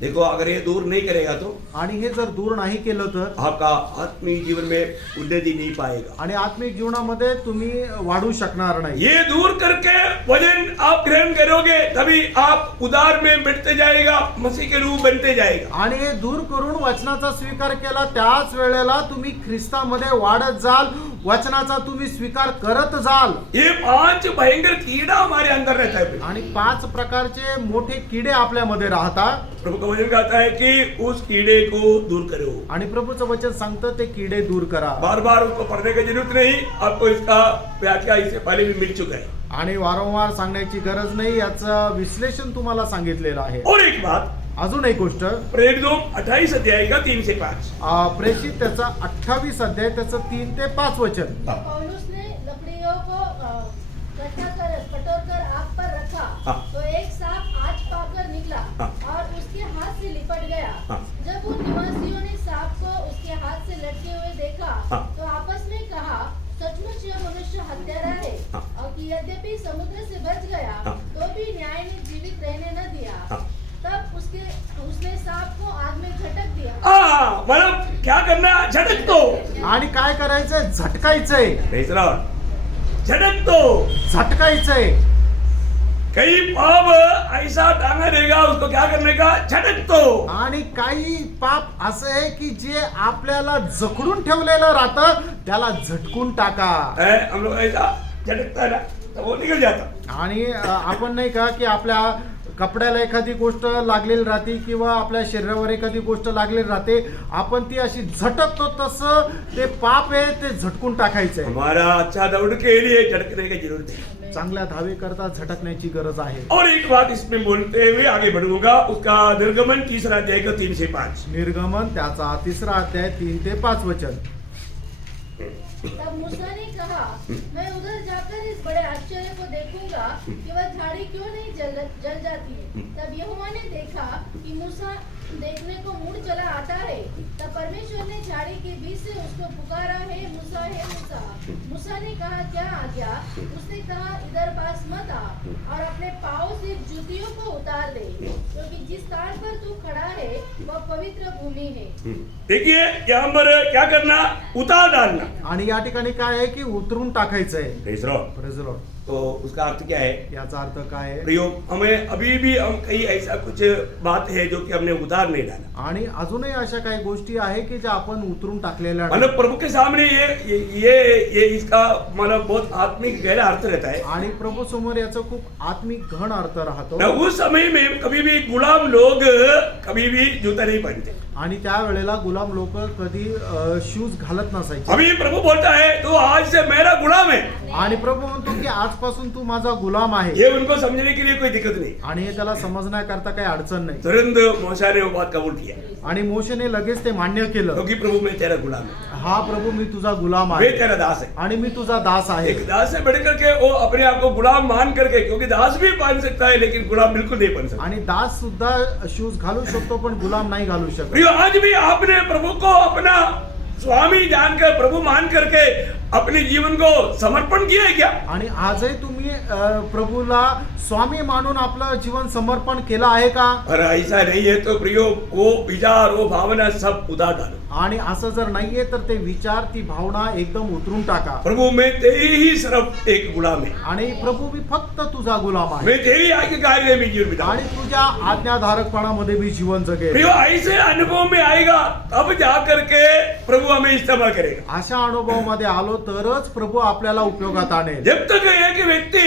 देखो, अगर ये दूर नहीं करेगा तो आणि हे जर दूर नाही केलं तर आपका आत्मिक जीवन में उन्नति नहीं पाएगा। आणि आत्मिक जीवनामध्ये तुम्ही वाढू शकणार नाही. ये दूर करके वचन आप ग्रहण करोगे तभी आप उदार में बढ़ते जाएगा, मसीह के रूप बनते जाएगा। आणि हे दूर करून वचनाचा स्वीकार केला त्याच वेळेला तुम्ही ख्रिस्तामध्ये वाढत जाल, वचनाचा तुम्ही स्वीकार करत जाल. ये 5 भयंकर कीड़ा हमारे अंदर रहता है। आणि 5 प्रकारचे मोठे किडे आपल्यामध्ये राहतात. प्रभु का वचन कहता है कि उस कीड़े को दूर करो। आणि प्रभूचं वचन सांगतं ते किडे दूर करा. बार बार उसको पढ़ने की जरूरत नहीं, आपको इसका व्याख्या इससे पहले भी मिल चुका है। आणि वारंवार सांगण्याची गरज नाही, याचं विश्लेषण तुम्हाला सांगितलेलं आहे. और एक बात, अजून एक गोष्ट, प्रेरितों 28 अध्याय का 3 से 5। प्रेषित त्याचा 28 अध्याय त्याचं 3 ते 5 वचन. पौलुस ने लकड़ियों को इकट्ठा कर कटोर कर आग पर रखा, हाँ। तो एक सांप आज पाकर निकला हाँ। और उसके हाथ से लिपट गया। हाँ। जब उन निवासियों ने सांप को उसके हाथ से लटके हुए देखा, हाँ। तो आपस में कहा, सचमुच यह मनुष्य हत्यारा है, हाँ। और कि यद्यपि समुद्र से बच गया, हाँ। तो भी न्याय ने जीवित रहने न दिया। हाँ। तब उसने सांप को आग में झटक दिया। मतलब क्या करना, झटक दो। आणि काय करायचंय? झटकायचंय. झटक दो, झटकायचंय. कई पाप ऐसा टांगा देगा, उसको क्या करने का, झटक दो। आणि काही पाप असं आहे की जे आपल्याला जखडून ठेवलेलं राहतं त्याला झटकून टाका. हम लोग ऐसा झटकता है ना तो वो निकल जाता। आणि आपण नाही का की आपल्या कपड्याला एखादी गोष्ट लागलेली राहते किंवा आपल्या शरीरावर एखादी गोष्ट लागलेली राहते, आपण ती अशी झटकतो, तसं ते पाप आहे ते झटकून टाकायचंय. हमारा अच्छा दौड़ के लिए झटकने की जरूरत है। चांगल्या धावे करता झटकण्याची गरज आहे. और एक बात इसमें बोलते हुए आगे बढ़ूंगा, उसका निर्गमन 3 अध्याय का 3 से 5। निर्गमन त्याचा 3 अध्याय 3 ते 5 वचन. तब मूसा ने कहा, मैं उधर जाकर इस बड़े आश्चर्य को देखूंगा कि वह झाड़ी क्यों नहीं जल जाती है। तब यहोवा ने देखा कि मूसा देखने को मुड़ चला आता है। तब परमेश्वर ने झाड़ी के बीच से उसको पुकारा, हे मूसा, हे मूसा। मूसा ने कहा, क्या आज्ञा? उसने कहा, इधर पास मत आ और अपने पाँव से जूतियों को उतार दे, क्योंकि जिस स्थान पर तू खड़ा है वह पवित्र भूमि है। देखिए यहाँ पर क्या करना, उतार डालना। आणि या ठिकाणी काय आहे की उतरून टाकायचंय. Praise the Lord। Praise the Lord. तो उसका अर्थ क्या है? याचा अर्थ काय आहे? प्रयोग हमें अभी भी हम कई ऐसा कुछ बात है जो कि हमने उतार नहीं डाला। आणि अजूनही अशा काही गोष्टी आहे की ज्या आपण उतरून टाकलेल्या नाही. मतलब प्रभु के सामने ये इसका मतलब बहुत आत्मिक गहरा अर्थ रहता है। आणि प्रभू समोर याचा खूप आत्मिक घन अर्थ राहतो. ना उस समय में कभी भी गुलाम लोग कभी भी जूता नहीं पहनते। आणि त्या वेळेला गुलाम लोक कधी शूज घालत नसायचे. अभी प्रभु बोलता है तू आज से मेरा गुलाम है। आणि प्रभू म्हणतो की आजपासून तू माझा गुलाम आहे. ये उनको समझने के लिए कोई दिक्कत नहीं। आणि हे त्याला समजण्याकरता काही अडचण नाही. तुरंत मूसा ने वो बात कबूल किया, आणि मोशेने लगेच ते मान्य केलं. क्योंकि प्रभु मैं तेरा गुलाम है, हा प्रभू मी तुझा गुलाम मैं आहे तेरा दास है। आणि मी तुझा दास आहे. एक दास से बढ़ करके वो अपने आप को गुलाम मान करके, क्योंकि दास भी पहन सकता है लेकिन गुलाम बिल्कुल नहीं पहन सकता। आणि दास सुद्धा शूज घालू शकतो पण गुलाम नाही घालू शकत. प्रियो, आज भी आपने प्रभु को अपना स्वामी जानकर प्रभु मान करके अपने जीवन को समर्पण किया है क्या? आणि आजही तुम्ही प्रभूला स्वामी मानून आपलं जीवन समर्पण केलं आहे का? और ऐसा नहीं है तो प्रियो वो विचार वो भावना सब उतार डालो. आणि असं जर नाहीये तर ते विचार ती भावना एकदम उतरून टाका. प्रभु मैं तेरी ही सिर्फ एक गुलाम है. आणि प्रभू मी फक्त तुझा गुलाम आहे मैं तेरी आज्ञाकारी में जीवन बिताऊं. आणि तुझ्या आज्ञाधारकपणामध्ये मी जीवन जगेन. प्रियो ऐसे अनुभव में आएगा तब जा करके प्रभु हमें इस्तेमाल करेगा. अशा अनुभव मध्ये आलो तरच प्रभू आपल्याला उपयोगात आणेल. जब तक एक व्यक्ति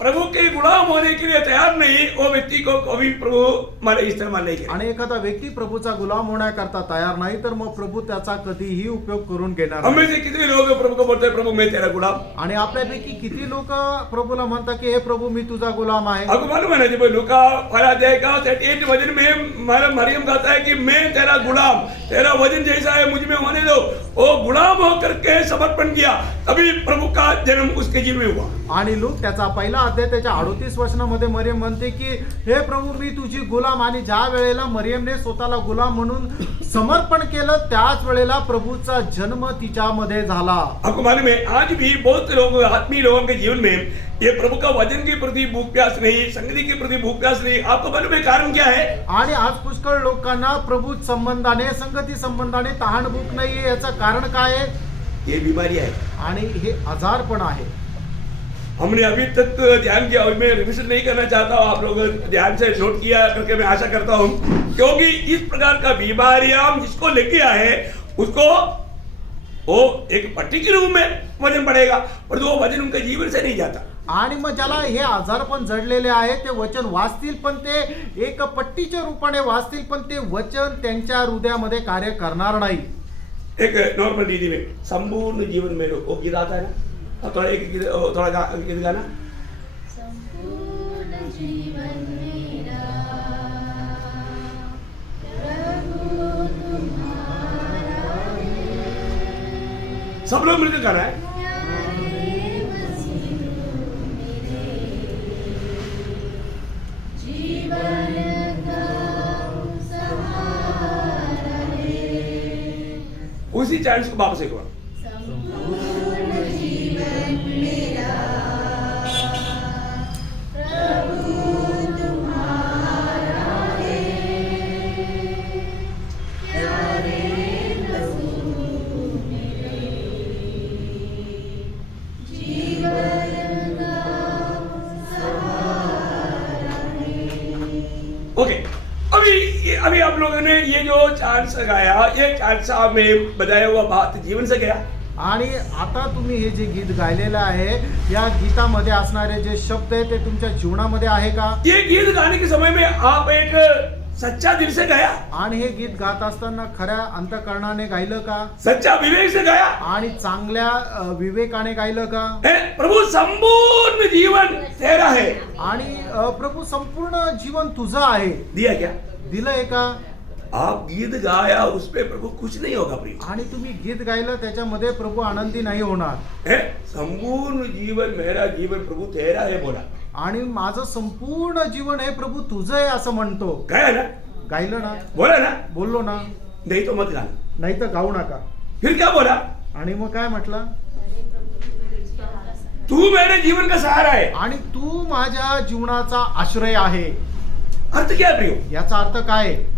प्रभु के गुलाम होने के लिए तैयार नहीं, वो व्यक्ति को कभी प्रभु हमारे इस्तेमाल नहीं करेगा. आणि एखादा व्यक्ती प्रभूचा गुलाम होण्याकरता तयार नाही तर मग प्रभू त्याचा कधीही उपयोग करून घेणार हमें नाही. से कितने लोग प्रभु को बोलते हैं प्रभु मैं तेरा गुलाम. आणि आपल्यापैकी किती लोक प्रभूला म्हणतात की हे प्रभू मी तुझा गुलाम आहे. आपको मालूम है ना जब लूका पहला अध्याय का 38 वचन में मरियम कहता है कि मैं तेरा गुलाम, तेरा वजन जैसा है मुझ में होने दो. वो गुलाम होकर के समर्पण किया तभी प्रभु का जन्म उसके जीवन में हुआ. आणि लूक त्याचा पहिला अध्याय त्याच्या 38 वचनामध्ये मरियम म्हणते की हे प्रभू मी तुझी गुलाम. आणि ज्या वेळेला मरियमने स्वतःला गुलाम म्हणून समर्पण केलं त्याच वेळेला प्रभूचा जन्म तिच्यामध्ये झाला. आपको मालूम है आज भी बहुत लोग आत्मीय लोगों के जीवन में ये प्रभु का वचन के प्रति भूख प्यास नहीं, संगति के प्रति भूख प्यास नहीं. आपको मालूम है कारण क्या है? आणि आज पुष्कळ लोकांना प्रभू संबंधाने संगती संबंधाने तहानभूक नाहीये. याचं कारण काय आहे? ये बीमारी है. आणि हे आजारपण आहे. हमने अभी तक ध्यान किया और मैं रिविजन नहीं करना चाहता हूँ. आप लोग ध्यान से नोट किया करके मैं आशा करता हूँ क्योंकि इस प्रकार का बीमारियां जिसको लेके आए उसको वो एक पट्टी के रूप में वजन पड़ेगा पर वो वजन उनके जीवन से नहीं जाता. आणि मग ज्याला हे आजारपण जडलेले आहे ते वचन वाचतील पण ते एक पट्टीच्या रूपाने वाचतील पण ते वचन त्यांच्या हृदयामध्ये कार्य करणार नाही. एक नॉर्मल दीदी में संपूर्ण जीवन में वो गीत आता है ना, थोड़ा एक गीत गीत गाना. संपूर्ण जीवन मेरा प्रभु तुम्हारा है. सब लोग मिलकर गाना है. प्यारे मसीह मेरे जीवन का सहारा है. उसी चांस को वापस एक बार. संपूर्ण जीवन मेरा प्रभु तुम्हारा है. प्यारे मसीह मेरे जीवन का सहारा है. ओके अभी आप लोगों ने ये जो चांस गाया ये चांस में बताया हुआ बात जीवन से गया. आणि आता तुम्ही हे जे गीत गायलेलं आहे या गीतामध्ये असणारे जे शब्द आहे ते तुमच्या जीवनामध्ये आहे का? ये गीत गाने के समय में आप एक सच्चा दिल से गाया, आणि हे गीत गात असताना खऱ्या अंतःकरणाने गायलं का? सच्चा विवेक से गाया. आणि चांगल्या विवेकाने गायलं का? प्रभु संपूर्ण जीवन तेरा है. आणि प्रभू संपूर्ण जीवन तुझं आहे. दिया क्या? दिलंय का? आप गीत गाया उस पे प्रभु कुछ नहीं होगा प्रिय. आणि तुम्ही गीत गायलं त्याच्यामध्ये प्रभू आनंदी नाही होणार. संपूर्ण जीवन मेरा जीवन प्रभु तेरा है बोला. आणि माझं संपूर्ण जीवन हे प्रभू तुझं आहे असं म्हणतो. गाया ना, गायलं ना, बोला ना. बोललो ना, नहीं तो मत गाना. नाही तर गाऊ नका. फिर क्या बोला? आणि मग काय म्हटलं? तू मेरे जीवन का सहारा है. आणि तू माझ्या जीवनाचा आश्रय आहे. अर्थ क्या है प्रियो? याचा अर्थ काय आहे?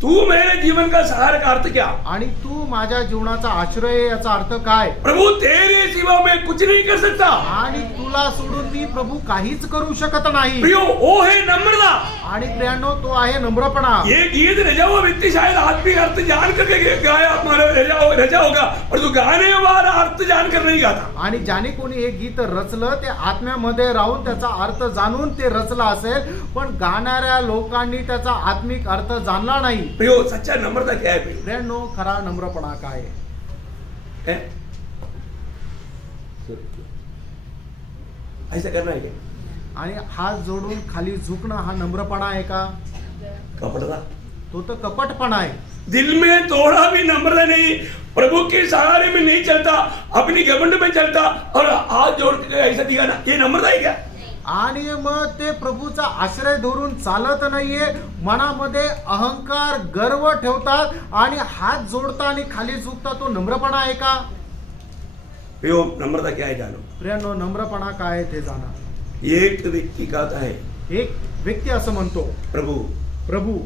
तू मेरे जीवन का सहारा का अर्थ क्या? आणि तू माझ्या जीवनाचा आश्रय आहे याचा अर्थ काय? प्रभु तेरे सिवा मैं कुछ नहीं कर सकता. आणि तुला सोडून मी प्रभू काहीच करू शकत नाही. प्रियो वो है नम्रता. आणि प्रियांनो तो आहे नम्रपणा. ये गीत रचा हुआ व्यक्ति शायद आत्मिक अर्थ जान करके गाया रचा होगा पर तू गाने वाला अर्थ जान कर नहीं गाता. आणि ज्याने कोणी हे गीत रचलं ते आत्म्यामध्ये राहून त्याचा अर्थ जाणून ते रचलं असेल पण गाणाऱ्या लोकांनी त्याचा आत्मिक अर्थ जाणला नाही. प्रियो सच्चा नम्रता क्या है प्रियो? प्रियांनो खरा नम्रपणा काय आहे? ऐसा करना है क्या? आणि हात जोडून खाली झुकणं हा नम्रपणा आहे का? कपटता. तो तर कपटपणा आहे. दिल में थोड़ा भी नम्रता नहीं, प्रभु के सहारे में नहीं चलता, अपनी घमंड में चलता और हाथ जोड़ के ऐसा दिखाना, ये नम्रता है क्या? आणि मग ते प्रभूचा आश्रय धरून चालत नाहीये, मनामध्ये अहंकार गर्व ठेवतात आणि हात जोडता आणि खाली झुकता. तो नम्रपणा आहे का? प्रियो नम्रता क्या है जानो. प्रियांनो, नम्रपणा काय आहे ते जाणा. एक व्यक्ति कहता है एक व्यक्ती असं म्हणतो, प्रभू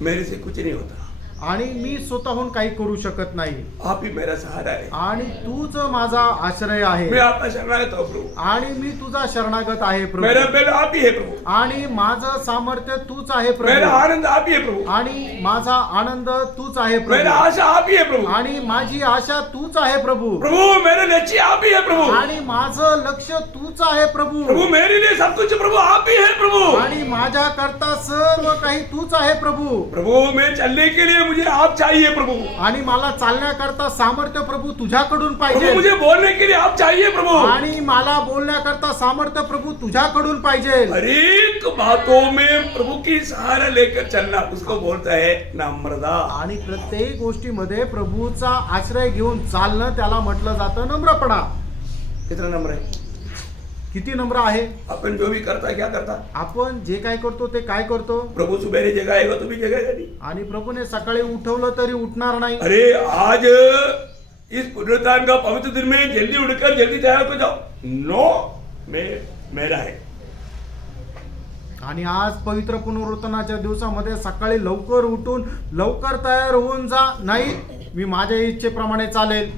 मेरे से कुछ नहीं होता, आणि मी स्वतःहून काही करू शकत नाही, आप ही मेरा सहारा है, आणि तूच माझा आश्रय आहे, मैं आपका शरणागत हूँ प्रभु, आणि मी तुझा शरणागत आहे मेरा प्रभू, बेल आप ही है प्रभु, आणि माझं सामर्थ्य तूच आहे मेरा प्रभू, आनंद आप ही है प्रभु, आणि माझा आनंद तूच आहे मेरा प्रभू, आशा आप ही है प्रभु, आणि माझी आशा तूच आहे प्रभू, प्रभु मेरे लक्ष्य आप ही है प्रभु, आणि माझं लक्ष तूच आहे प्रभू, प्रभु मेरे लिए सब कुछ प्रभु आप ही है प्रभु, आणि माझ्या करता सर्व काही तूच आहे प्रभू, प्रभु मैं चलने के लिए मुझे आप चाहिए प्रभु, आणि मला चालण्याकरता सामर्थ्य प्रभू तुझ्याकडून प्रभु पाहिजे, मुझे बोलने के लिए आप चाहिए प्रभु, आणि मला बोलण्याकरता सामर्थ्य प्रभू तुझ्याकडून पाहिजे. हर एक बातों में प्रभु की सहारा लेकर चलना, उसको बोलता है नम्रता. आणि प्रत्येक गोष्टीमध्ये प्रभूचा आश्रय घेऊन चालणं त्याला म्हटलं जातं नम्रपणा. कितना नम्र है. किती नम्र आहे. अपन जो भी करता क्या करता, आपण जे काय करतो ते काय करतो. प्रभु सुबह जगाएगा तो भी जगेगा नहीं. आणि प्रभूने सकाळी उठवलं तरी उठणार नाही. अरे आज इस पुनरुत्थान का पवित्र दिन में जल्दी उठकर जल्दी तैयार हो जाओ, नो मेरा है. आणि आज पवित्र पुनरुत्थानाच्या दिवसामध्ये सकाळी लवकर उठून लवकर तयार होऊन जा, नाही मी माझ्या इच्छेप्रमाणे चालेल.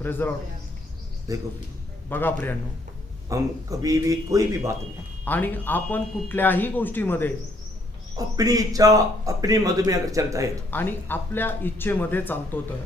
Praise the Lord. देखो बघा प्रियांनो, हम कभी भी कोई भी बात में आणि आपण कुठल्याही गोष्टीमध्ये अपनी इच्छा अपने मत में अगर चलता है आणि आपल्या इच्छेमध्ये चालतो तर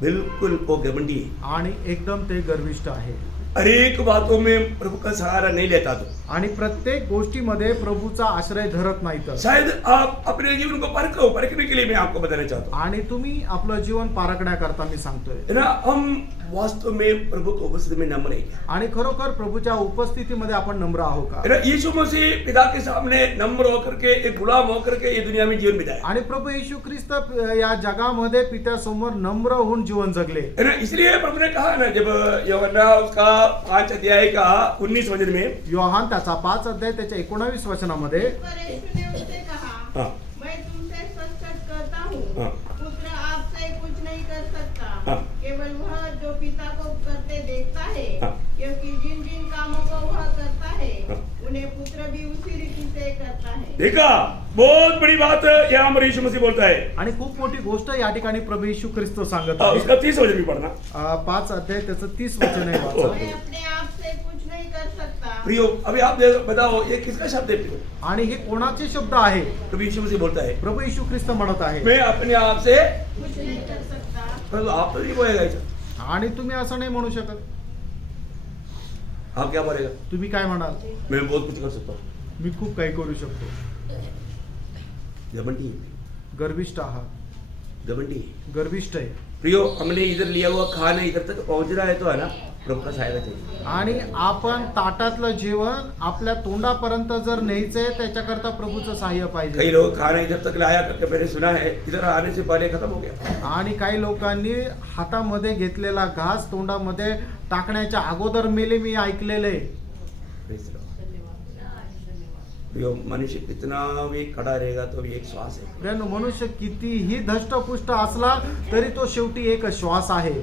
बिल्कुल वो घमंडी है. आणि एकदम ते गर्विष्ठ आहे. अनेक बातों में प्रभु का सहारा नहीं लेता तो आणि प्रत्येक गोष्टीमध्ये प्रभूचा आश्रय धरत नाही तर शायद आप अपने जीवन को परखने के लिए मैं आपको बताना चाहता हूँ, आणि तुम्ही आपलं जीवन पारखण्याकरता मी सांगतोय. है ना. हम वास्तव में प्रभु की उपस्थिति में नम्र है क्या, आणि खरोखर प्रभूच्या उपस्थितीमध्ये आपण नम्र आहो का. है ना. यीशु मसीह पिता के सामने नम्र होकर के एक गुलाम होकर के ये दुनिया में जीवन बिताया, आणि प्रभू येशू ख्रिस्त या जगामध्ये पित्यासमोर नम्र होऊन जीवन जगले. है ना. इसलिए प्रभु ने कहा ना, जब यूहन्ना उसका 5 अध्याय का 19 वचन में, योहान त्याचा 5 अध्याय त्याच्या 19 वचनामध्ये, पर यीशु ने उससे कहा, हाँ. मैं तुमसे सच-सच कहता हूँ, हाँ. पुत्र आपसे कुछ नहीं कर सकता, हाँ. केवल वह जो पिता को करते देखता है, हाँ. क्योंकि जिन जिन कामों को वह करता है, हाँ. उन्हें पुत्र भी उसी रीति से करता है. देखा बहुत बड़ी बात यहाँ हमारे यीशु मसीह बोलता है. आणि खूप मोठी गोष्ट या ठिकाणी प्रभू येशू ख्रिस्त सांगत उसका आहे. 30 वचन भी पढ़ना. 5 अध्याय त्याचं 30 वचन आहे. वाचा. मैं अपने आप से कुछ नहीं कर सकता. प्रियो अभी आप बताओ ये किसका शब्द है प्रियो. आणि हे कोणाचे शब्द आहे. प्रभु यीशु मसीह बोलता है प्रभू येशू ख्रिस्त म्हणत आहे, मैं अपने आप से, कुछ नहीं कर सकता. परंतु आप तो नहीं बोलेगा ऐसा. आणि तुम्ही असं नाही म्हणू शकत. आप क्या बोलेगा, तुम्ही काय म्हणाल, मैं बहुत कुछ कर सकता हूँ. मी खूप काही करू शकतो. घमंडी है, गर्विष्ठ आहात. घमंडी है. गर्विष्ठ आहे. प्रियो हमने इधर लिया हुआ खाना इधर तक पहुंच रहा है तो है ना, प्रभु का सहायता चाहिए. आणि आपण ताटातलं जेवण आपल्या तोंडापर्यंत जर न्यायचंय त्याच्याकरता प्रभूचं सहाय्य कई पाहिजे. लोग खाना इधर तक लाया करके मैंने सुना है, इधर आने से पहले खत्म हो गया. आणि काही लोकांनी हातामध्ये घेतलेला घास तोंडामध्ये टाकण्याच्या अगोदर मेले मी ऐकलेले. Praise the Lord. प्रियो मनुष्य कितना भी खड़ा रहेगा तो भी एक श्वास है. प्रियांनो, मनुष्य कितीही धष्टपुष्ट असला तरी तो शेवटी एक श्वास आहे.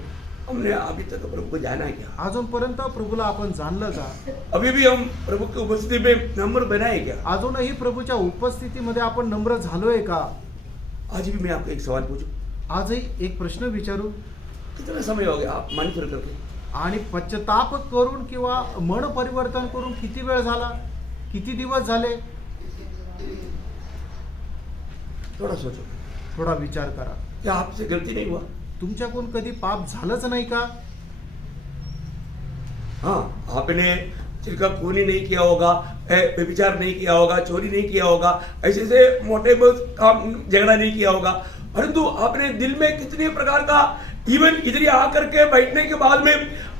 हमने अभी तक प्रभु को जाना क्या, अजूनपर्यंत प्रभूला आपण जाणलं का. अभी भी हम प्रभु की उपस्थिति में नम्र बनाए क्या. अजूनही प्रभूच्या उपस्थितीमध्ये आपण नम्र झालोय का. आज भी मैं आपको एक सवाल पूछूं, आजही एक प्रश्न विचारू. कितना समय हो गया आप मन फिर करके, आणि पश्चाताप करून किंवा मन परिवर्तन करून किती वेळ झाला, किती दिवस झाले. थोड़ा सोचो, थोडा विचार करा. क्या आपसे गलती नहीं हुआ. तुमच्याकडून कधी पाप झालंच नाही का. हाँ, आपने छिड़का खूनी नहीं किया होगा, व्यभिचार नहीं किया होगा, चोरी नहीं किया होगा, ऐसे से मोटे बहुत काम झगड़ा नहीं किया होगा, परंतु आपने दिल में कितने प्रकार का, इवन इधर आकर के बैठने के बाद में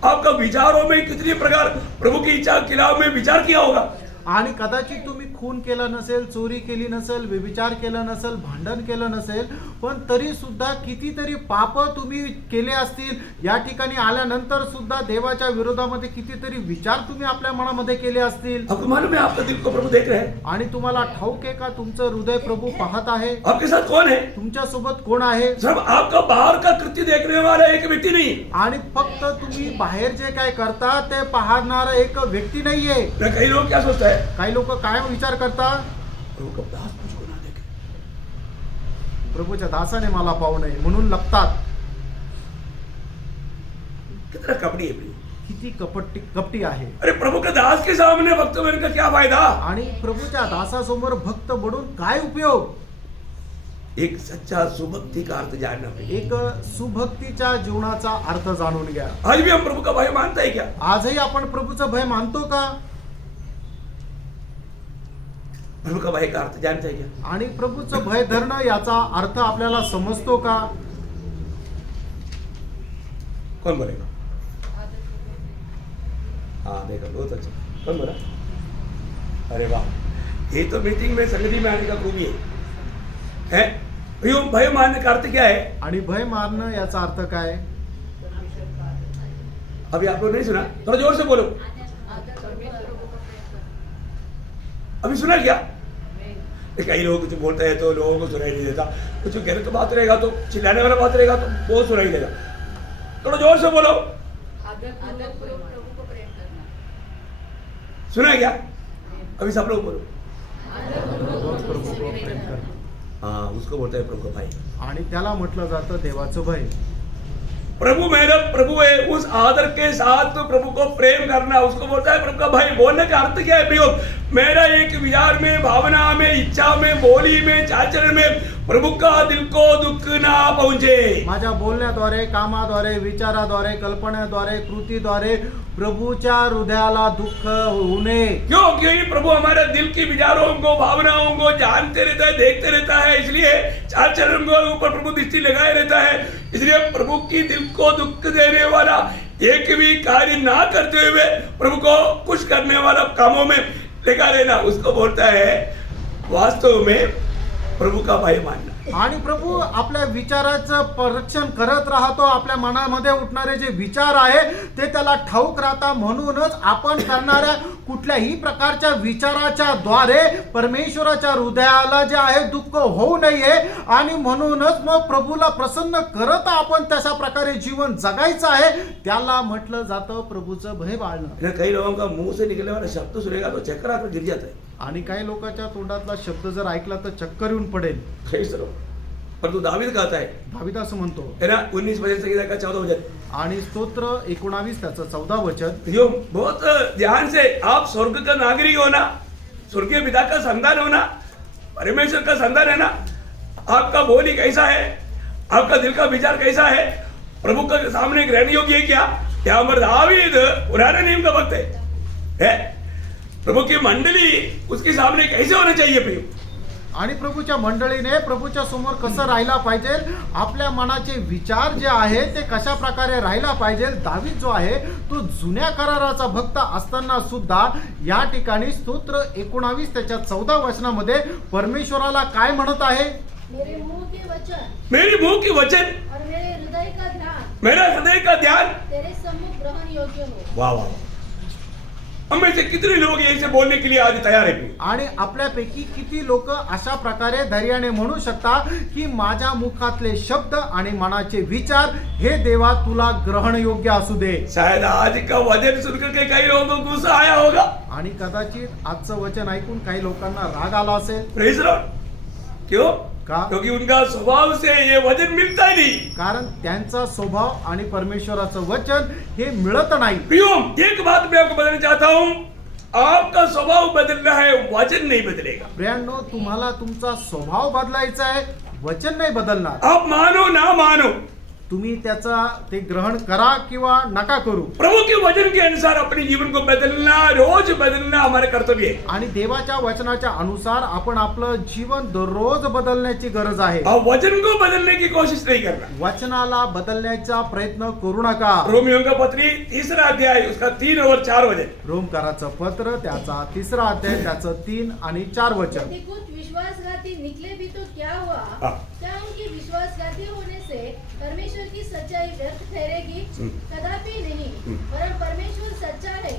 आपका विचारों में कितने प्रकार प्रभु की इच्छा के खिलाफ में विचार किया होगा. आणि कदाचित तुम्ही खून केला नसेल, चोरी केली नसेल, व्यभिचार केला नसेल, भांडण केलं नसेल, पण तरी सुद्धा कितीतरी पाप तुम्ही केले असतील, या ठिकाणी आल्यानंतर सुद्धा देवाच्या विरोधामध्ये कितीतरी विचार तुम्ही आपल्या मनामध्ये केले असतील, आपको मालूम है आपका दिल को प्रभु देख रहे हैं? आणि तुम्हाला ठाऊक आहे का तुमचं हृदय प्रभू पाहत आहे? आपके साथ कौन है? तुमच्या सोबत कोण आहे? सिर्फ आपका बाहर का कृत्य देखने वाला एक व्यक्ति नहीं, आणि फक्त तुम्ही बाहेर जे काय करता ते पाहणारा एक व्यक्ति नाहीये. ना कई लोग क्या सोचता है, काही लोक काय विचार करता, प्रभु का दास मुझको ना देखे. प्रभूच्या दासाने मला पाहू नये म्हणून लपतात. कितना कपटी है भाई. किती कपटी आहे. अरे प्रभु के दास के सामने भक्त बनने का क्या फायदा? आणि प्रभूच्या दासासमोर भक्त बनून काय उपयोग? एक सच्चा सुभक्ति का अर्थ जानना चाहिए. एक सुभक्तीच्या जीवनाचा अर्थ जाणून घ्या. आज भी हम प्रभु का भय मानता है क्या? आजही आपण प्रभूचं भय मानतो का? प्रभु का भय का अर्थ जानता है क्या? आणि प्रभूचं भय धरणं याचा अर्थ आपल्याला समजतो का? कौन बोलेगा? हाँ देखा, बहुत अच्छा. कौन बोला? अरे वाह, ये तो मीटिंग में संगति में आने का खूबी है. भय मानने का अर्थ क्या है? आणि भय मारणं याचा अर्थ काय? अभी आप लोग नहीं सुना? थोड़ा जोर से बोलो. अभी सुना क्या? कई लोग कुछ बोलते हैं तो लोगों को सुनाई नहीं देता, कुछ गलत बात रहेगा तो चिल्लाने वाला बात रहेगा तो बहुत सुनाई देगा. थोड़ा जोर से बोलो. सुना क्या? अभी सब लोग बोलो. प्रभू को प्रेम कर. हाँ, उसको बोलता है प्रभु का भाई. आणि त्याला म्हटलं जातं देवाचं भय. प्रभु मेरा प्रभु है, उस आदर के साथ तो प्रभु को प्रेम करना, उसको बोलता है प्रभु का भाई. बोलने का अर्थ क्या है प्रयोग? मेरा एक विचार में, भावना में, इच्छा में, बोली में, चाचरण में प्रभु का दिल को दुख ना पहुंचे. माझ्या बोलण्याद्वारे, कामाद्वारे, विचाराद्वारे, कल्पनेद्वारे, कृतीद्वारे प्रभूच्या हृदयाला दुःख होऊ नये. क्यों? क्योंकि प्रभु हमारे दिल की विचारों को, भावनाओं को जानते रहता है, देखते रहता है. इसलिए चार चरण को ऊपर प्रभु दृष्टि लगाए रहता है. इसलिए प्रभु की दिल को दुख देने वाला एक भी कार्य ना करते हुए प्रभु को खुश करने वाला कामों में लगा रहना, उसको बोलता है वास्तव में प्रभु का भय मानना. आणि प्रभू आपल्या विचाराचं परीक्षण करत राहतो. आपल्या मनामध्ये उठणारे जे विचार आहे ते त्याला ठाऊक राहता. म्हणूनच आपण करणाऱ्या कुठल्याही प्रकारच्या विचाराच्या द्वारे परमेश्वराच्या हृदयाला जे आहे दुःख होऊ नये, आणि म्हणूनच मग प्रभूला प्रसन्न करत आपण तशा प्रकारे जीवन जगायचं आहे. त्याला म्हटलं जातं प्रभूचं भय बाळणं. कई लोगों का मुंह से निकलने वाला शब्द सुनेगा तो चक्कर आकर गिर जाता है. आणि काही लोकांच्या तोंडातला शब्द जर ऐकला तर चक्कर येऊन पडेल. परंतु दावीद कहता है, दावीद असं म्हणतो. है ना, 19 वचन संगीता का 14 वचन. आणि स्तोत्र 19 त्याचं 14 वचन. जो बहुत ध्यान से, आप स्वर्ग का नागरिक होना, स्वर्गीय पिता का संतान होना, परमेश्वर का संतान है ना, आपका बोली कैसा है, आपका दिल का विचार कैसा है, प्रभु के सामने ग्रहण योग्य है क्या? यहाँ पर दावीद पुराने नियम का भक्त है. प्रभु की मंडली उसके सामने कैसे होना चाहिए प्रिय? आणि प्रभूच्या मंडळीने प्रभूच्या समोर कसं राहायला पाहिजे, आपल्या मनाचे विचार जे आहे ते कशा प्रकारे राहायला पाहिजे. दावीद जो आहे तो जुन्या कराराचा भक्त असताना सुद्धा या ठिकाणी स्तोत्र 19 त्याच्या 14 वचनामध्ये परमेश्वराला काय म्हणत आहे? मेरे मुंह के वचन, मेरी मुंह की वचन और मेरे हृदय का ध्यान, मेरा हृदय का ध्यान तेरे सम्मुख ग्रहण योग्य हो. वाह वाह. हम में से कितने लोग ऐसे बोलने के लिए आज तैयार है? आणि आपल्यापैकी किती लोक अशा प्रकारे धैर्याने म्हणू शकता की माझ्या मुखातले शब्द आणि मनाचे विचार हे देवा तुला ग्रहण योग्य असू दे. शायद आज का वचन सुनकर के कई लोगों को गुस्सा आया होगा. आणि कदाचित आजचं वचन ऐकून काही लोकांना राग आला असेल. Praise Lord. क्यों? का? क्योंकि उनका स्वभाव से ये वचन मिलता ही नहीं. कारण त्यांचा स्वभाव आणि परमेश्वराचं वचन हे मिळत नाही. प्रियो, एक बात मैं आपको बताना चाहता हूँ, आपका स्वभाव बदलना है, वचन नहीं बदलेगा. प्रियांनो, तुम्हाला तुमचा स्वभाव बदलायचा आहे, वचन नाही बदलणार. आप मानो ना मानो, तुम्ही त्याचा ते ग्रहण करा किंवा नका करू. प्रभु के वचन के अनुसार अपने जीवन को बदलना, रोज बदलना हमारे कर्तव्य है. आणि देवाच्या वचनाच्या अनुसार आपण आपलं जीवन दररोज बदलण्याची गरज आहे. और वचन को बदलने की कोशिश नहीं करना. वचनाला बदलण्याचा प्रयत्न करू नका. रोमियों का पत्री 3 अध्याय उसका 3 और 4 वचन. रोमकाराचं पत्र त्याचा 3 अध्याय त्याचं 3 आणि 4 वचन. यदि कुछ विश्वासघाती निकले भी तो क्या हुआ? हाँ। क्या उनकी विश्वासघाती होने से परमेश्वर की सच्चाई व्यर्थ ठहरेगी? कदापि नहीं, वरन परमेश्वर सच्चा है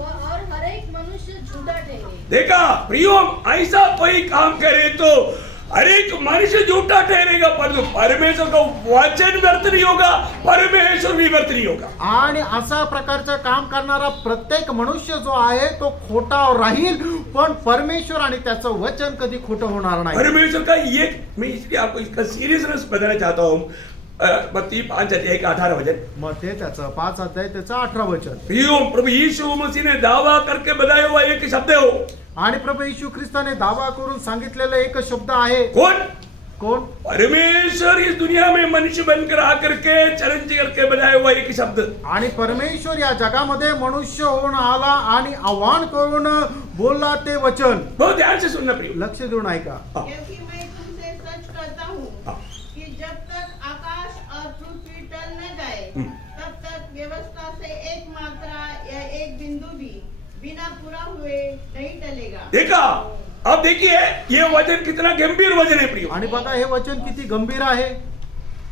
और हर एक मनुष्य झूठा ठहरे. देखा प्रियो, ऐसा कोई काम करे तो हर एक मनुष्य झूठा ठहरेगा, परंतु परमेश्वर का वचन व्यर्थ नहीं होगा, परमेश्वर भी व्यर्थ नहीं होगा. आणि अशा प्रकारचं काम करणारा प्रत्येक मनुष्य जो आहे तो खोटा राहील, पण परमेश्वर आणि त्याचं वचन कधी खोटं होणार नाही. परमेश्वर का ये, मैं इसलिए आपको इसका सीरियसनेस बताना चाहता हूँ. मत्ती 5 अध्याय का 18 वचन. मग ते त्याचं 5 अध्याय त्याचं 18 वचन. प्रियो, प्रभु यीशु मसीह ने दावा करके बताया हुआ एक शब्द है वो. आणि प्रभू येशू ख्रिस्ताने दावा करून सांगितलेला एक शब्द आहे. कौन? कोण? परमेश्वर इस दुनिया में मनुष्य बनकर आकर के चैलेंज करके बताया हुआ एक शब्द. आणि परमेश्वर या जगामध्ये मनुष्य होऊन आला आणि आव्हान करून बोलला ते वचन. बहुत ध्यान से सुनना प्रियो. लक्ष देऊन ऐका. क्योंकि मैं तुमसे सच कहता हूँ हाँ. कि जब तक आकाश और पृथ्वी टल न जाए तब तक व्यवस्था से एक मात्रा या एक बिंदु भी बिना पूरा हुए नहीं टलेगा. देखा, अब देखिए ये वचन कितना गंभीर वचन है प्रियो. आणि बघा हे वचन किती गंभीर आहे.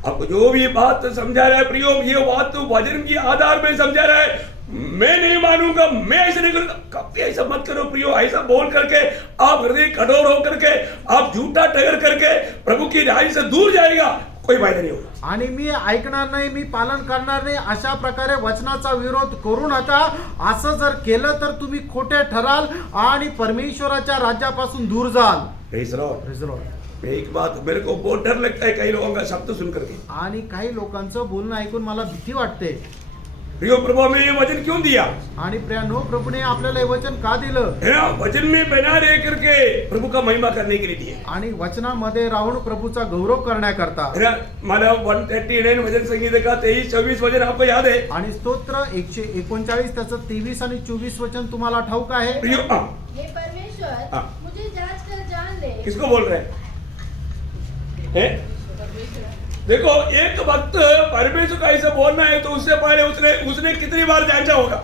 आपको जो भी बात समझा रहा है प्रियो, ये बात तो वचन के आधार में समझा रहा है. मैं नहीं मानूंगा, मैं ऐसे नहीं करूंगा, कभी ऐसा मत करो प्रियो. ऐसा बोल करके आप हृदय कठोर हो करके आप झूठा ठहर करके प्रभु की राह से दूर जाएगा, कोई फायदा नहीं होगा. आणि मी ऐकणार नाही, मी पालन करणार नाही, अशा प्रकारे वचनाचा विरोध करू नका. असं जर केलं तर तुम्ही खोटे ठराल आणि परमेश्वराच्या राज्यापासून दूर जाल. Praise the Lord. Praise the Lord. एक बात मेरे को बहुत डर लगता है कई लोगों का शब्द सुन करके. आणि काही लोकांचं बोलणं ऐकून मला भीती वाटते. प्रियो, प्रभु हमें ये वचन क्यों दिया? आणि प्रियानो, प्रभुने आपल्याला हे वचन का दिलं? है ना, वचन में बना रह करके प्रभु का महिमा करने के लिए दिए. आणि वचनामध्ये राहून प्रभूचा गौरव करण्याकरता. है ना, मला 139 वचन संगीत का 23-24 वचन आपको याद है? आणि स्तोत्र 139 त्याचं 23 आणि 24 वचन तुम्हाला ठाऊक आहे. प्रियो, हे परमेश्वर, हाँ. मुझे जांच कर जान ले. किसको बोल रहे हैं? देखो, एक वक्त परमेश्वर का ऐसा बोलना है तो उससे पहले उसने कितनी बार जांचा होगा.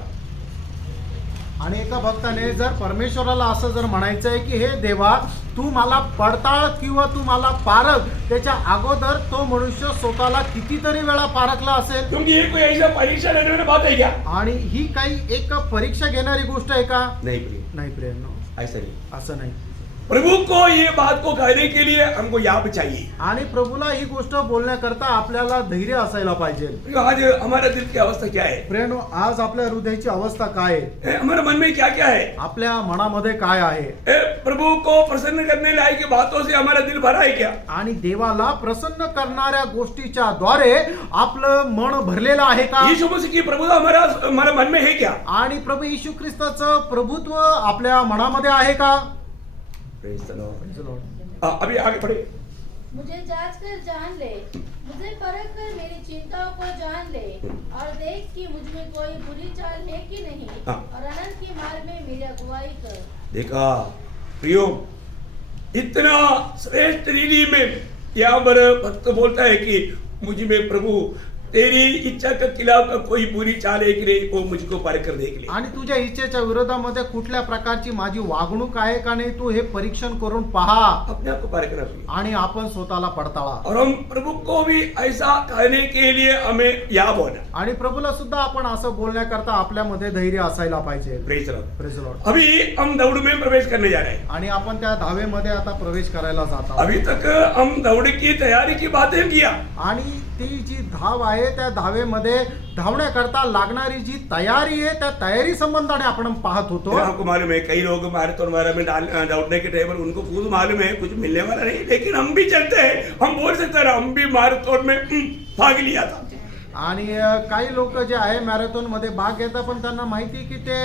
आणि एका भक्ताने जर परमेश्वराला असं जर म्हणायचं आहे की हे देवा, तू मला पडताळ किंवा तू मला पारख, त्याच्या अगोदर तो मनुष्य स्वतःला कितीतरी वेळा पारखला असेल. क्योंकि ये कोई ऐसा परीक्षा लेने वाली बात है क्या? आणि ही काही एक परीक्षा घेणारी गोष्ट आहे का? नहीं प्रिय, नाही प्रियांनो, ऐसा नहीं. असं नाही. प्रभु को ये बात को कहने के लिए हमको याद चाहिए. आणि प्रभूला ही गोष्ट बोलण्याकरता आपल्याला धैर्य असायला पाहिजे. आज हमारा दिल की अवस्था क्या है? प्रियांनो, आज आपल्या हृदयाची अवस्था काय आहे? हमारे मन में क्या क्या है? आपल्या मनामध्ये काय आहे? प्रभु को प्रसन्न करने लायक की बातों से हमारा दिल भरा है क्या? आणि देवाला प्रसन्न करणाऱ्या गोष्टीच्या द्वारे आपलं मन भरलेलं आहे का? यीशु मसीह की प्रभुता हमारे मन में है क्या? आणि प्रभू येशू ख्रिस्ताचं प्रभुत्व आपल्या मनामध्ये आहे का? Praise the Lord. अभी आगे बढ़े. मुझे जांच कर जान ले, मुझे परख कर मेरी चिंताओं को जान ले और देख कि मुझ में कोई बुरी चाल है कि नहीं, हाँ. और अनंत के मार्ग में मेरी अगुवाई कर. देखा प्रियो, इतना श्रेष्ठ रीति में यहाँ पर भक्त बोलता है कि मुझ में प्रभु तेरी इच्छा के खिलाफ का कोई बुरी चाल है कि नहीं, वो मुझको पार कर देख ले. आणि तुझ्या इच्छेच्या विरोधामध्ये कुठल्या प्रकारची माझी वागणूक आहे का नाही, तू हे परीक्षण करून पहा. अपने आप को पार करना चाहिए. आणि आपण स्वतःला पडताळा. और हम प्रभु को भी ऐसा कहने के लिए हमें याद होना. आणि प्रभूला सुद्धा आपण असं बोलण्याकरता आपल्यामध्ये धैर्य असायला पाहिजे. Praise the Lord. Praise the Lord. अभी हम दौड़ में प्रवेश करने जा रहे हैं. आणि आपण त्या धावेमध्ये आता प्रवेश करायला जात आहोत. अभी तक हम दौड़ की तैयारी की बातें किया. आणि ती जी धाव आहे त्या धावेमध्ये धावण्याकरता लागणारी जी तयारी आहे त्या तयारी संबंधाने आपण पाहत होतो. आपको मालूम है कई लोग मैराथन वगैरह में दौड़ने के टाइम पर उनको खुद मालूम है कुछ मिलने वाला नहीं, लेकिन हम भी चलते हैं. हम बोल सकते हैं हम भी मैराथन में भाग लिया था. आणि काही लोक जे आहे मॅरेथॉन मध्ये भाग घेतात पण त्यांना माहिती की ते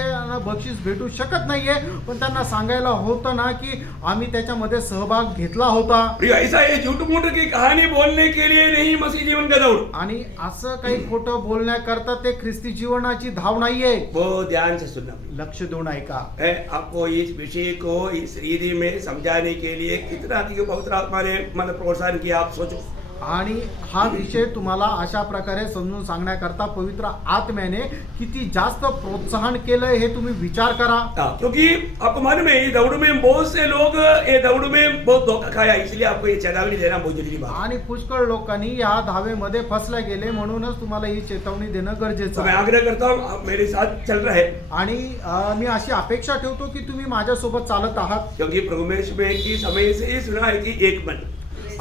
बक्षीस भेटू शकत नाहीये, पण त्यांना सांगायला होतं ना की आम्ही त्याच्यामध्ये सहभाग घेतला होता. प्रिय, ऐसा है झूठ मूठ की कहानी बोलने के लिए नहीं मसीह जीवन का दौड़. आणि असं काही खोटं बोलण्याकरता ते ख्रिस्ती जीवनाची धाव नाहीये. वो ध्यान से सुनना. लक्ष देऊन ऐका. आपको इस विषय को इस रीति में समझाने के लिए कितना पवित्र आत्मा ने मतलब प्रोत्साहन किया, आप सोचो. आणि हा विषय तुम्हाला अशा प्रकारे समजून सांगण्याकरता पवित्र आत्म्याने किती जास्त प्रोत्साहन केलंय हे तुम्ही विचार करा. क्योंकि आपको मालूम है ये दौड़ में बहुत से लोग ये दौड़ में बहुत धोखा खाया, इसलिए आपको ये चेतावनी देना बहुत जरूरी बात. आणि पुष्कळ लोकांनी या धावेमध्ये फसले गेले, म्हणूनच तुम्हाला ही चेतावणी देणं गरजेचं मैं आहे. आग्रह करता हूँ आप मेरे साथ चल रहे हैं, आणि मी अशी अपेक्षा ठेवतो की तुम्ही माझ्यासोबत चालत आहात. क्योंकि प्रभु में की समय से ही सुना है कि एक मन.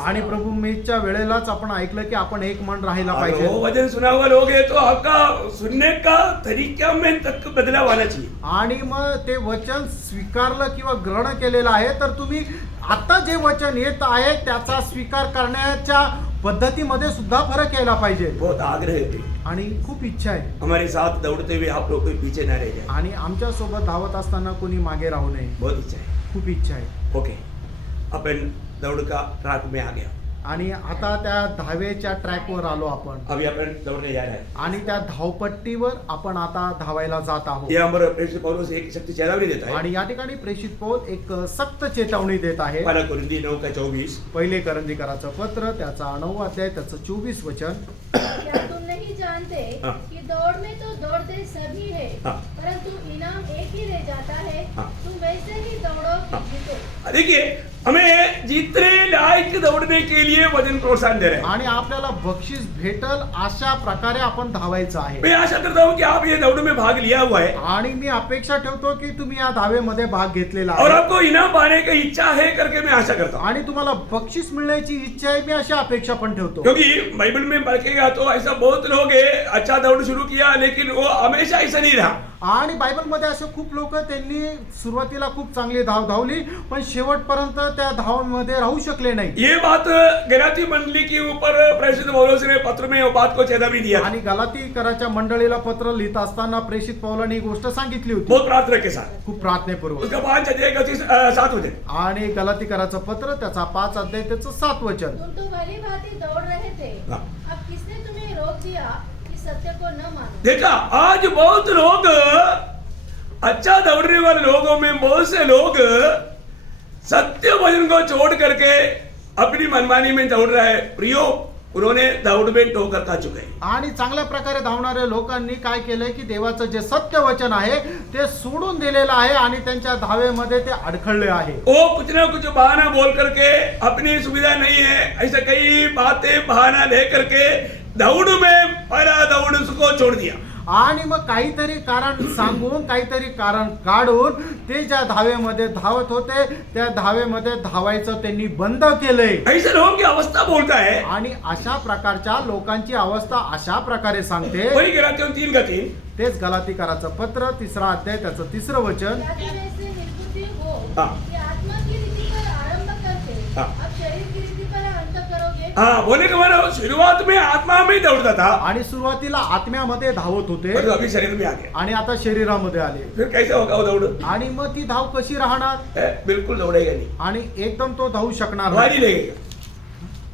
आणि प्रभू मेच्या वेळेलाच आपण ऐकलं की आपण एक मन राहायला और पाहिजे. वो वचन सुना हुआ लोग है तो आपका सुनने का तरीका में तक बदलाव आना चाहिए. आणि मग ते वचन स्वीकारलं किंवा ग्रहण केलेलं आहे तर तुम्ही आता जे वचन येत आहे त्याचा स्वीकार करण्याच्या पद्धतीमध्ये सुद्धा फरक यायला पाहिजे. बहुत आग्रह है आणि खूप इच्छा आहे. हमारे साथ दौड़ते हुए आप लोग कोई पीछे न रह जाए. आणि आमच्या सोबत धावत असताना कोणी मागे राहू नये. बहुत इच्छा है. खूप इच्छा आहे. ओके, अपन दौड़ का ट्रैक में आ गया. आणि आता त्या धावेच्या ट्रॅकवर आलो आपण. अभी अपन दौड़ने जा रहे हैं. आणि त्या धावपट्टीवर आपण आता धावायला जात आहोत. ये हमारे प्रेषित पौलुस एक शक्ति चेतावनी देता है. आणि या ठिकाणी प्रेषित पौल एक सक्त चेतावणी देत आहे. पहला कुरिन्थी 9:24. पहिले करंदीकराचं पत्र त्याचा 9 अध्याय त्याचं 24 वचन. क्या तुम नहीं जानते हाँ। कि दौड़ में तो दौड़ते सभी है, हाँ। परंतु इनाम एक ही रह जाता है. हाँ। तुम वैसे ही दौड़ो कि हाँ। जीतो. देखिए, हमें जीतने लायक दौड़ने के लिए वचन प्रोत्साहन दे रहे हैं. आणि आपल्याला बक्षीस भेटल अशा प्रकारे आपण धावायचं आहे. मैं आशा करता हूँ कि आप ये दौड़ में भाग लिया हुआ है आणि मी अपेक्षा ठेवतो की तुम्ही या धावेमध्ये भाग घेतलेला और आहे. आपको इनाम पाने की इच्छा है करके मैं आशा करता हूँ. आणि तुम्हाला बक्षीस मिळण्याची इच्छा आहे, मी अशी अपेक्षा पण ठेवतो. क्योंकि बाइबल में पढ़ेगा तो ऐसा बहुत लोग है अच्छा दौड़ शुरू किया लेकिन वो हमेशा ऐसा नहीं रहा. आणि बायबलमध्ये असे खूप लोक त्यांनी सुरुवातीला खूप चांगली धाव धावली पण शेवटपर्यंत त्या धावांमध्ये राहू शकले नाही. ये बात गलाती मंडली के ऊपर प्रेषित पौलुस ने पत्र में वो बात को चेतावनी दिया. आणि गलातीकराच्या मंडळीला पत्र लिहित असताना प्रेषित पौलाने ही गोष्ट सांगितली होती बहुत प्रार्थना के साथ. खूप प्रार्थनेपूर्वक. उसका 5 अध्याय का 7 वचन. आणि गलातीकराचं पत्र त्याचा 5 अध्याय त्याचं 7 वचन. तुम तो भली भांति दौड़ रहे थे, हाँ। अब किसने तुम्हें रोक दिया कि सत्य को न मानो. देखा, आज बहुत लोग अच्छा दौड़ने वाले लोगों में बहुत से लोग सत्य वचन को छोड़ करके अपनी मनमानी में दौड़ रहा है. प्रियो, उन्होंने दौड़ में ठोकर खा चुके हैं. आणि चांगल्या प्रकारे धावणाऱ्या लोकांनी काय केलंय की देवाचं जे सत्य वचन आहे ते सोडून दिलेलं आहे आणि त्यांच्या धावेमध्ये ते अडखळले आहे. वो कुछ ना कुछ बहाना बोल करके अपनी सुविधा नहीं है ऐसा कई बातें बहाना ले करके दौड़ में पहला दौड़ उसको छोड़ दिया. आणि मग काहीतरी कारण सांगून काहीतरी कारण काढून ते ज्या धावेमध्ये धावत होते त्या धावेमध्ये धावायचं त्यांनी बंद केलंय. ऐसे लोगों की अवस्था बोलता है. आणि अशा प्रकारच्या लोकांची अवस्था अशा प्रकारे सांगते. वही गलातियों 3:3. तेच गलातीकराचं पत्र 3 अध्याय त्याचं 3 वचन. क्या तुम ऐसे निर्बुद्धि हो हाँ। कि आत्मा की रीति पर आरंभ करके हाँ। अब शरीर की रीति पर अंत करोगे. हाँ, बोले कि हमारा शुरुआत में आत्मा में ही दौड़ता था आणि सुरुवातीला आत्म्यामध्ये धावत होते और अभी शरीर में आ गया. आणि आता शरीरामध्ये आले. फिर कैसे होगा वो दौड़? आणि मग ती धाव कशी राहणार. बिल्कुल दौड़ेगा नहीं. आणि एकदम तो धावू शकणार भारी नाही. लगेगा,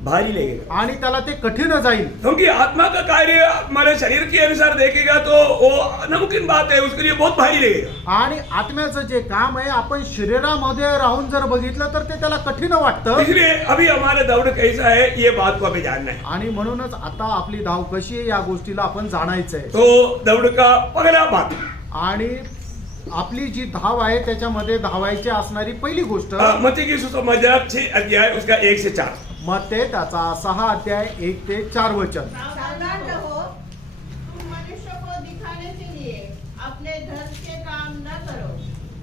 भारी लगेगा. आणि त्याला ते कठीण जाईल. क्योंकि आत्मा का कार्य हमारे शरीर के अनुसार देखेगा तो वो नामुमकिन बात है, उसके लिए बहुत भारी लगेगा. आणि आत्म्याचं जे काम आहे आपण शरीरामध्ये राहून जर बघितलं तर ते त्याला कठीण वाटतं. इसलिए अभी हमारा दौड़ कैसा है ये बात को हमें जानना है. आणि म्हणूनच आता आपली धाव कशी आहे या गोष्टीला आपण जाणायचंय. तो दौड़ का पहला बात. आणि आपली जी धाव आहे त्याच्यामध्ये धावायची असणारी पहिली गोष्ट मत्ती की सुसमाचार 6 अध्याय उसका 1 से 4. मग ते त्याचा 6 अध्याय 1 ते 4 वचन. सावधान रहो, तुम मनुष्य को दिखाने के लिए अपने धन के काम न करो,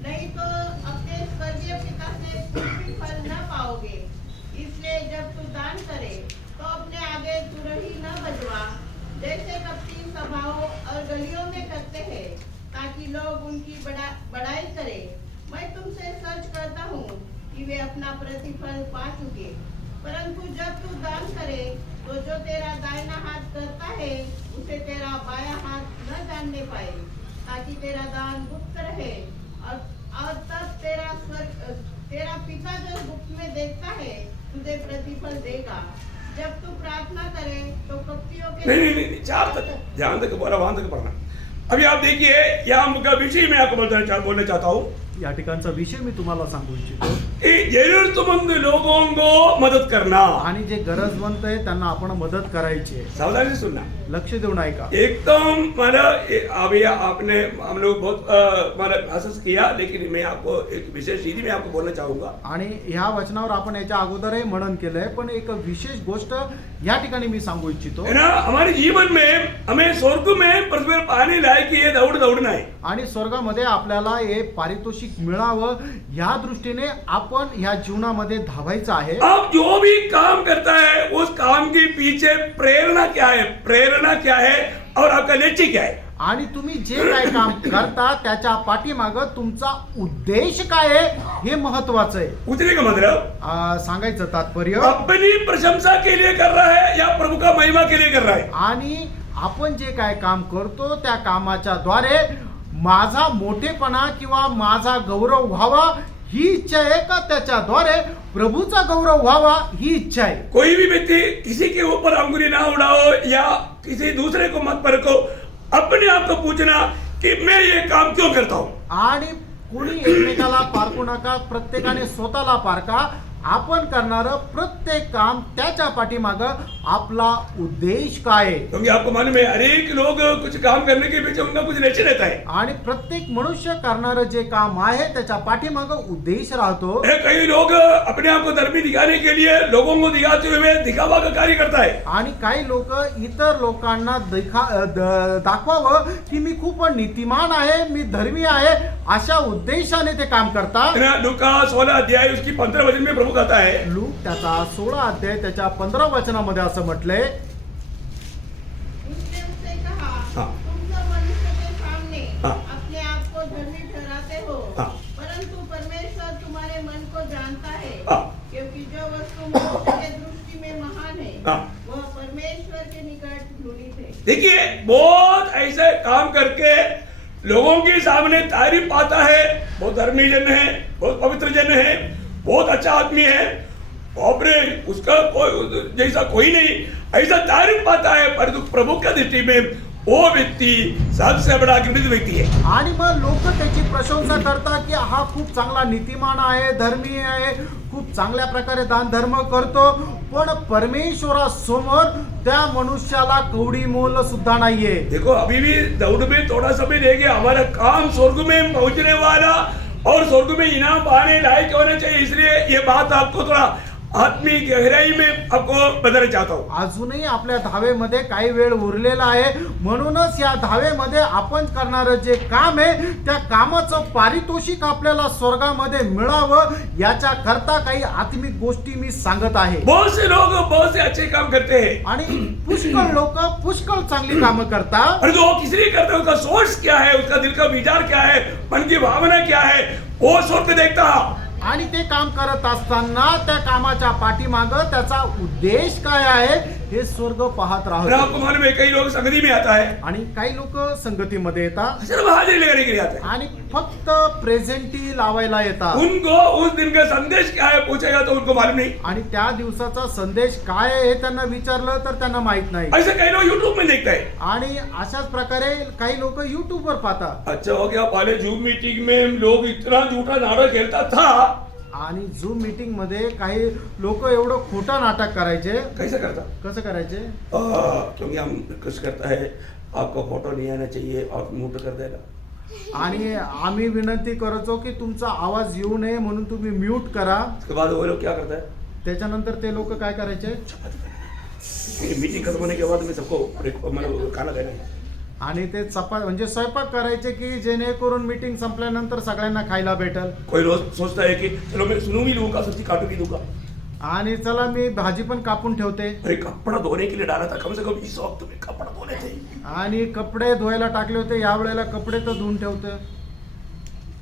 नहीं तो अपने स्वर्गीय पिता से कुछ भी फल न पाओगे. इसलिए जब तू दान करे तो अपने आगे तुरही न बजवा, जैसे कपटी सभाओं और गलियों में करते हैं, ताकि लोग उनकी बड़ाई करें. मैं तुमसे सच कहता हूँ कि वे अपना प्रतिफल पा चुके. परंतु जब तू दान करे तो जो तेरा दाहिना हाथ करता है उसे तेरा बायां हाथ न जानने पाए, ताकि तेरा दान गुप्त रहे और तब तेरा पिता जो गुप्त में देखता है तुझे प्रतिफल देगा। जब तू प्रार्थना करे तो कपटियों के नहीं, 4 तक ध्यान तक बोला, वहां तक पढ़ना। अभी आप देखिए, यहाँ का विषय मैं आपको बोलना चाहता हूँ। या ठिकाणचा विषय मी तुम्हाला सांगू इच्छितो कि जरूरतमंद लोगों को मदद करना। आणि जे गरजवंत आहे त्यांना आपण मदत करायची आहे। सावधानी से सुनना, लक्ष देऊन ऐका। एकदम अभी आपने हम लोग बहुत महसूस किया, लेकिन मैं आपको एक विशेष चीज मैं आपको बोलना चाहूंगा। आणि ह्या वचनावर आपण याच्या अगोदरही मनन केलंय, पण एक विशेष गोष्ट या ठिकाणी मी सांगू इच्छितो। है ना, हमारे जीवन में हमें स्वर्ग में प्रतिफल पाने लायक ये दौड़ना है। आणि स्वर्गामध्ये आपल्याला हे पारितोषिक मिळावं या दृष्टीने आपण ह्या जीवनामध्ये धावायचं आहे। आप जो भी काम करता है उस काम के पीछे प्रेरणा क्या है, प्रेरणा क्या है और आपका लक्ष्य क्या है। आणि तुम्ही जे काय काम करता त्याच्या पाठीमागं तुमचा उद्देश काय आहे हे महत्वाचं आहे। पूछने का मतलब सांगायचं तात्पर्य अपनी प्रशंसा के लिए कर रहा है या प्रभु का महिमा के लिए कर रहा है। आणि आपण जे काय काम करतो त्या कामाच्या द्वारे माझा मोठेपणा किंवा माझा गौरव व्हावा ही इच्छा आहे का त्याच्याद्वारे प्रभूचा गौरव व्हावा ही इच्छा आहे। कोई भी व्यक्ति किसी के ऊपर अंगुली ना उड़ाओ या किसी दूसरे को मत परखो, अपने आप को पूछना कि मैं ये काम क्यों करता हूं। आणि कोणी एकमेकाला पारखू नका, प्रत्येकाने स्वतःला पारखा। आपण करणारं प्रत्येक काम त्याच्या पाठीमागं आपला उद्देश काय आहे। क्योंकि आपको मालूम है अनेक लोग कुछ काम करने के पीछे उनका कुछ लक्ष्य रहता है। आणि प्रत्येक मनुष्य करणारं जे काम आहे त्याच्या पाठीमागं उद्देश राहतो। कई लोग अपने आप को धर्मी दिखाने के लिए लोगों को दिखाते हुए दिखावा का कार्य करता है। आणि काही लोक इतर लोकांना दाखवावं की मी खूप नीतिमान आहे, मी धर्मी आहे, अशा उद्देशाने ते काम करतात। लूका 16 अध्याय उसकी 15 वचन में प्रभु कहता है, लूक त्याचा 16 अध्याय त्याच्या 15 वचनामध्ये असं म्हटलंय, उसने उसे कहा, हाँ। तुम तो मनुष्य के सामने हाँ। अपने आप को धर्मी ठहराते हो, हाँ। परंतु परमेश्वर तुम्हारे मन को जानता है, हाँ। क्योंकि जो वस्तु मनुष्य के दृष्टि में महान है हाँ। वह परमेश्वर के निकट घृणित है। देखिए बहुत ऐसे काम करके लोगों के सामने तारीफ पाता है, बहुत धर्मी जन है, बहुत पवित्र जन है, बहुत अच्छा आदमी है, बापरे उसका कोई जैसा कोई नहीं, ऐसा तारीफ पाता है, परंतु प्रभु की दृष्टि में वो व्यक्ति सबसे बड़ा घृणित व्यक्ती है। आणि मग लोक त्याची प्रशंसा करतात की हा खूप चांगला नीतिमान आहे, धर्मी आहे, खूप चांगल्या प्रकारे दान धर्म करतो, पण परमेश्वरासमोर त्या मनुष्याला कवडी मोल सुद्धा नाहीये। देखो अभी भी दौड़ में थोड़ा समय रह गया, हमारा काम स्वर्ग में पहुंचने वाला और स्वर्ग में इनाम पाने लायक होना चाहिए। इसलिए ये बात आपको थोड़ा आत्मीय गहराई में आपको बताना चाहता हूँ। अजूनही आपल्या धावेमध्ये काही वेळ उरलेला आहे, म्हणूनच या धावेमध्ये आपण करणारं जे काम आहे त्या कामाचं पारितोषिक आपल्याला स्वर्गामध्ये मिळावं याच्या करता काही आत्मिक गोष्टी मी सांगत आहे। बहुत से लोग बहुत से अच्छे काम करते हैं आणि पुष्कळ लोक पुष्कळ चांगली कामं करतात, और जो किसी नहीं करते उसका सोर्स क्या है, उसका दिल का विचार क्या है, मन की भावना क्या है, वो स्वर्ग देखता। आणि ते काम करत असताना त्या कामाच्या पाठीमागं त्याचा उद्देश काय आहे हे स्वर्ग पाहत और राहतो। आपको मालूम है कई लोग संगति में आता है, आणि काही लोक संगतीमध्ये येतात सिर्फ हाजिरी लगाने के लिए आते हैं। आणि फक्त प्रेझेंटी लावायला येतात, उनको उस दिन का संदेश क्या है पूछेगा तो उनको मालूम नहीं। आणि त्या दिवसाचा संदेश काय आहे हे त्यांना विचारलं तर त्यांना माहित नाही। ऐसे कई लोग यूट्यूब में देखते हैं। आणि अशाच प्रकारे काही लोक YouTube वर पाहतात। अच्छा हो गया, पहले जूम मीटिंग में लोग इतना झूठा नाटक खेलता था। आणि झूम मीटिंग मध्ये काही लोक एवढं खोटं नाटक करायचे। कैसे करता? कसं करायचे? क्योंकि हम कुछ करता है, आपका फोटो नहीं आना चाहिए और म्यूट कर देना। आणि आम्ही विनंती करायचो की तुमचा आवाज येऊ नये म्हणून तुम्ही म्यूट करा। उसके बाद वो लोग क्या करता है, त्याच्यानंतर ते लोक काय करायचे, मीटिंग खत्म होने के बाद में सबको मतलब खाना देना है। आणि ते म्हणजे स्वयंपाक करायचे की जेणेकरून मीटिंग संपल्यानंतर सगळ्यांना खायला भेटल। कोई लोग सोचता है कि चलो मैं सुनू भी लूंगा, सब्जी काटू भी दूंगा, आणि चला मी भाजी पण कापून ठेवते। अरे कपड़ा धोने के लिए डाला था, कम से कम इस वक्त में कपड़ा धोने थे। आणि कपडे धुवायला टाकले होते, या वेळेला कपडे तर धुवून ठेवते।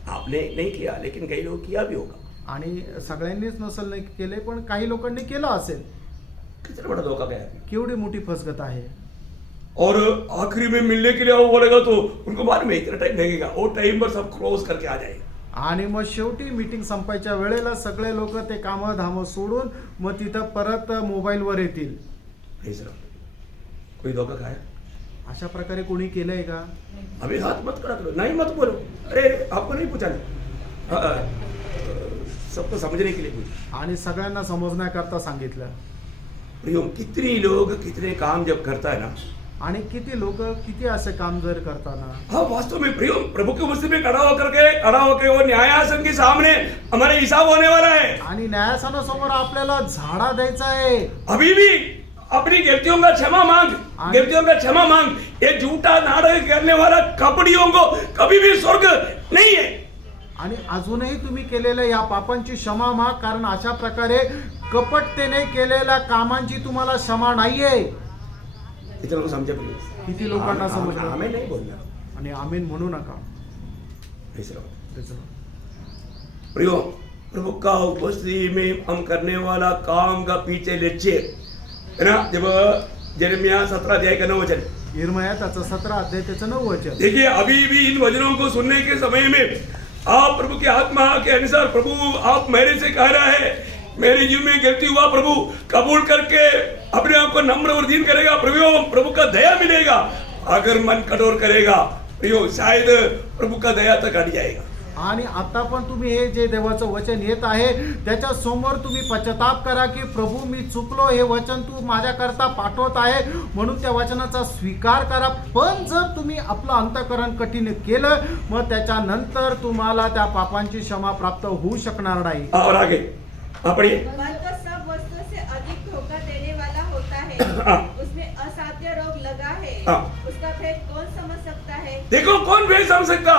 आपने नहीं किया, लेकिन कई लोग किया भी होगा। आणि सगळ्यांनीच नसेल नाही केले, पण काही लोकांनी केलं असेल. कितना बड़ा धोखा गया है. केवढी मोठी फसगत आहे. और आखिरी में मिलने के लिए आओ बोलेगा तो उनको मालूम है इतना टाइम लगेगा, वो टाइम पर सब क्रॉस करके आ जाएगा. आणि मग शेवटी मीटिंग संपायच्या वेळेला सगळे लोक ते कामं धामं सोडून मग तिथं परत मोबाईलवर येतील. नहीं सर, कोई धोखा खाया? अशा प्रकारे कोणी केलंय का? अभी हाथ मत खड़ा करो, नहीं मत बोलो. अरे आपको नहीं पूछा ना, सबको समझने के लिए पूछा. आणि सगळ्यांना समजण्याकरता सांगितलं. प्रियो, कितने लोग कितने काम जब करता है ना, आणि किती लोक किती असे काम जर करताना, हाँ वास्तव में प्रियो प्रभु के मुझसे में खड़ा होकर वो न्यायासन के सामने हमारे हिसाब होने वाला है. आणि न्यायासनासमोर आपल्याला झाडा द्यायचा आहे. अभी भी अपनी गलतियों का क्षमा मांग. ये झूठा नाटक करने वाला कपड़ियों को कभी भी स्वर्ग नहीं है. आणि अजूनही तुम्ही केलेल्या या पापांची क्षमा माग, कारण अशा प्रकारे कपटतेने केलेल्या कामांची तुम्हाला क्षमा नाहीये. इतना लोग समझे प्रियो? किती लोकांना समजलं? हमें नहीं बोलना. आणि आमीन म्हणू नका. ऐसे रहो. त्याचं प्रियो, प्रभु का उपस्थिति में हम करने वाला काम का पीछे लक्ष्य है ना. जब यिर्मयाह 17 अध्याय का 9 वचन, यिर्मयाह त्याचं 17 अध्याय त्याचं 9 वचन. देखिए अभी भी इन वचनों को सुनने के समय में आप प्रभु की आत्मा के अनुसार, प्रभु आप मेरे से कह रहा है, मेरे जीवन में गलती हुआ, प्रभु कबूल करके अपने आप को नम्र और दीन करेगा, प्रभु का दया मिलेगा. अगर मन कठोर करेगा प्रियो, शायद प्रभु का दया तक हट जाएगा. आणि आता पण तुम्ही हे जे देवाचं वचन येत आहे त्याच्या समोर तुम्ही पश्चाताप करा की प्रभू मी चुकलो, हे वचन तू माझ्याकरता पाठवत आहे म्हणून त्या वचनाचा स्वीकार करा. पण जर तुम्ही आपलं अंतःकरण कठीण केलं मग त्याच्यानंतर तुम्हाला त्या पापांची क्षमा प्राप्त होऊ शकणार नाही. और आगे पढ़िए. मन तो सब वस्तु से अधिक धोखा देने वाला होता है, उसमें असाध्य रोग लगा है, उसका भेद कौन समझ सकता है? देखो कौन भेद समझ सकता?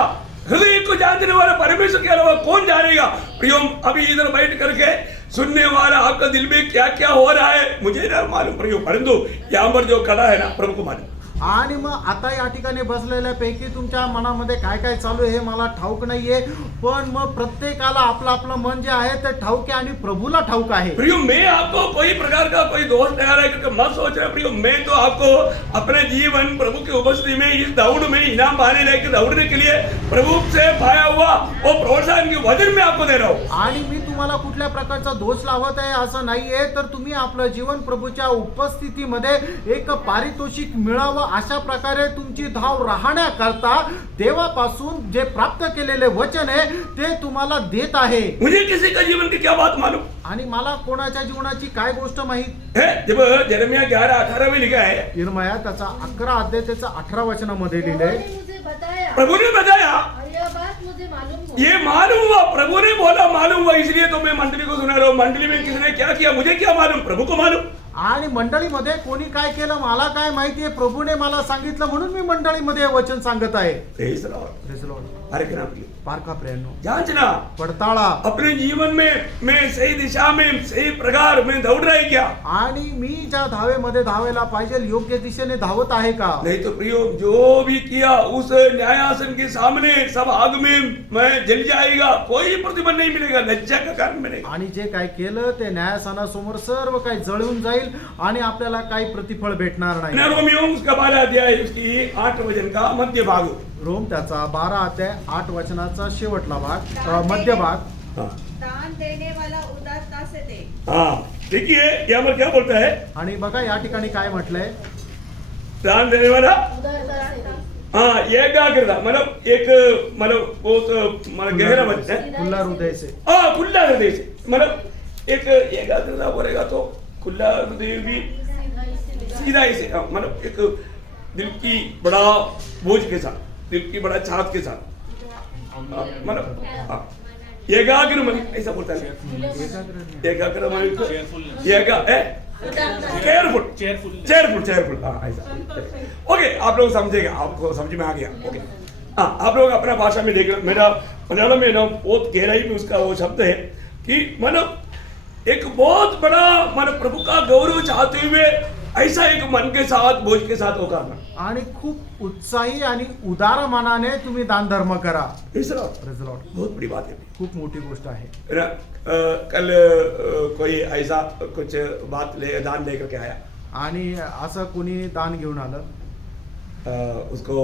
हृदय को जानने वाला परमेश्वर के अलावा कौन जानेगा. प्रियो, अभी इधर बैठ करके सुनने वाला आपका दिल में क्या क्या हो रहा है मुझे ना मालूम प्रियो, परंतु यहाँ पर जो खड़ा है ना प्रभु को मालूम. आणि मग आता या ठिकाणी बसलेल्या पैकी तुमच्या मनामध्ये काय काय चालू आहे हे मला ठाऊक नाहीये, पण मग प्रत्येकाला आपलं आपलं मन जे आहे ते ठाऊक आहे आणि प्रभूला ठाऊक आहे. प्रियो, मैं आपको कोई प्रकार का कोई दोष लगा रहा है क्योंकि मत सोच रहा प्रियो, मैं तो आपको अपने जीवन प्रभु की उपस्थिति में इस दौड़ में इनाम पाने लेके दौड़ने के लिए प्रभु से पाया हुआ वो प्रोत्साहन की वजन में आपको दे रहा हूँ. आणि मी तुम्हाला कुठल्या प्रकारचा दोष लावत आहे असं नाहीये, तर तुम्ही आपलं जीवन प्रभूच्या उपस्थितीमध्ये एक पारितोषिक मिळावं अशा प्रकारे तुमची धाव राहण्याकरता देवापासून जे प्राप्त केलेले वचन आहे ते तुम्हाला देत आहे. मुझे किसी का जीवन की क्या बात मालूम आणि मला कोणाच्या जीवनाची काय गोष्ट माहित है. जब यिर्मयाह 11:18 में लिखा है, यिर्मयाह त्याचा 11 अध्याय त्याचा 18 वचनामध्ये लिहिलंय. उन्होंने मुझे बताया प्रभु ने बताया, और यह बात मुझे मालूम हो. ये मालूम हुआ, प्रभु ने बोला मालूम हुआ, इसलिए तो मैं मंडली को सुना रहा हूँ. मंडली में किसने क्या किया मुझे क्या मालूम, प्रभु को मालूम. आणि मंडळीमध्ये कोणी काय केलं मला काय माहितीये, प्रभूने मला सांगितलं म्हणून मी मंडळीमध्ये हे वचन सांगत आहे. Praise the Lord. Praise the Lord. अरे क्या नाम पारखा प्रियांनो, जांचना पडताळा अपने जीवन में मैं सही दिशा में सही प्रकार में दौड़ रहा है क्या. आणि मी ज्या धावेमध्ये धावायला पाहिजे योग्य दिशेने धावत आहे का. नहीं तो प्रियो, जो भी किया उस न्यायासन के सामने सब आग में मैं जल जाएगा, कोई प्रतिफल नहीं मिलेगा, लज्जा का कारण मिलेगा. आणि जे काय केलं ते न्यायासनासमोर सर्व काही जळून जाईल आणि आपल्याला काही प्रतिफळ भेटणार नाही. रोमियो उसका 12 अध्याय उसकी 8 वचन का मध्य भाग. रोम त्याचा 12 अध्याय 8 वचनाचा शेवटला भाग, मध्य भाग. हाँ दान देने वाला उदारता से दे. हाँ, देखिए यहाँ पर क्या बोलता है, आणि बघा या ठिकाणी काय म्हटलंय, दान देने वाला उदारता से. हाँ एकाग्रता मतलब एक मतलब बहुत मतलब गहरा मन है. खुला हृदय से. हाँ खुला हृदय से मतलब एक एकाग्रता बोलेगा तो खुला हृदय भी सीधा ही से, हाँ, मतलब एक दिल की बड़ा बोझ के साथ, दिल की बड़ा छात के साथ, मतलब हाँ, एकाग्र मन ऐसा बोलता है. एकाग्र मन को केयरफुल हाँ ऐसा. ओके, आप लोग समझेगा, आपको समझ में आ गया. ओके हाँ, आप लोग अपना भाषा में देख, मेरा मलयालम में ना बहुत गहराई में उसका वो शब्द है कि मतलब एक बहुत बड़ा मतलब प्रभु का गौरव चाहते हुए ऐसा एक मन के साथ बोझ के साथ वो करना। आणि खूप उत्साही आणि उदार मनाने तुम्ही दान धर्म करा. Praise the Lord. Praise the Lord. बहुत बड़ी बात है खूप मोठी गोष्ट आहे. ना। कल कोई ऐसा कुछ बात ले दान लेकर के आया, आणि असं कोणी दान घेऊन आलं, उसको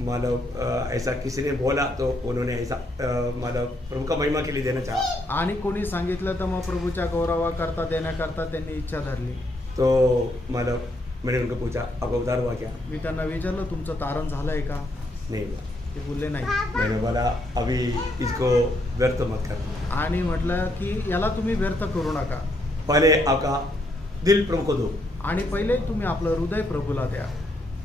मतलब ऐसा किसी ने बोला तो उन्होंने ऐसा मतलब प्रभु का महिमा के लिए देना चाहा। आणि कोणी सांगितलं तर मग प्रभूच्या गौरवाकरता देण्याकरता त्यांनी इच्छा धरली. तो मतलब मैंने उनको पूछा आपका उद्धार हुआ क्या? मी त्यांना विचारलं तुमचं तारण झालंय का? नहीं हुआ। ते बोलले नाही. मैंने बोला अभी इसको व्यर्थ मत कर, आणि म्हटलं की याला तुम्ही व्यर्थ करू नका. पहले आपका दिल प्रभु को दो, आणि पहिले तुम्ही आपलं हृदय प्रभूला द्या.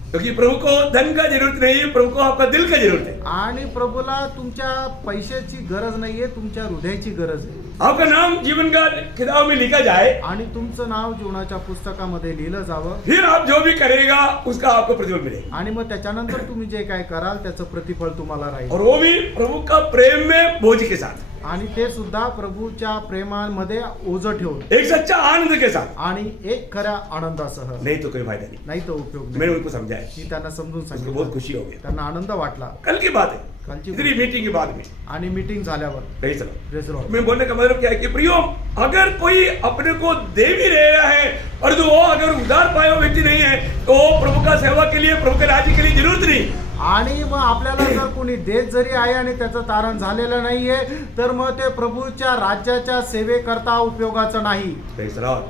क्योंकि प्रभु को धन का जरूरत नहीं, प्रभु को आपका दिल का जरूरत है। आणि प्रभूला तुमच्या पैशाची गरज नाहीये, तुमच्या हृदयाची गरज आहे. आपका नाम जीवन का किताब में लिखा जाए, आणि तुमचं नाव जीवनाच्या पुस्तकामध्ये लिहिलं जावं. फिर आप जो भी करेगा उसका आपको प्रतिफल मिलेगा, आणि मग त्याच्यानंतर तुम्ही जे काय कराल त्याचं प्रतिफल तुम्हाला राहील. और वो भी प्रभु का प्रेम में बोझ के साथ, आणि ते सुद्धा प्रभूच्या प्रेमामध्ये ओझं ठेवून, एक सच्चा आनंद के साथ, आणि एक खऱ्या आनंदासह. नहीं तो कोई फायदा नहीं। नाही तर उपयोग मैंने नाही. उनको समझाया, मी त्यांना समजून उसको बहुत सांगितलं. खुशी हो गई। त्यांना आनंद वाटला. कल की बात है, कालची इतनी मीटिंग के बाद में आणि मीटिंग झाल्यावर कहीं चलो, Praise the Lord. मैं बोलने का मतलब क्या है कि प्रियो, अगर कोई अपने को दे भी रहा है और जो वो अगर उधार पाया हुआ व्यक्ति नहीं है तो प्रभु का सेवा के लिए, प्रभु के राज्य के लिए जरूरत नहीं। आणि मग आपल्याला जर कोणी देत जरी आहे आणि त्याचं तारण झालेलं नाहीये तर मग ते प्रभूच्या राज्याच्या सेवेकरता उपयोगाचं नाही. Praise the Lord.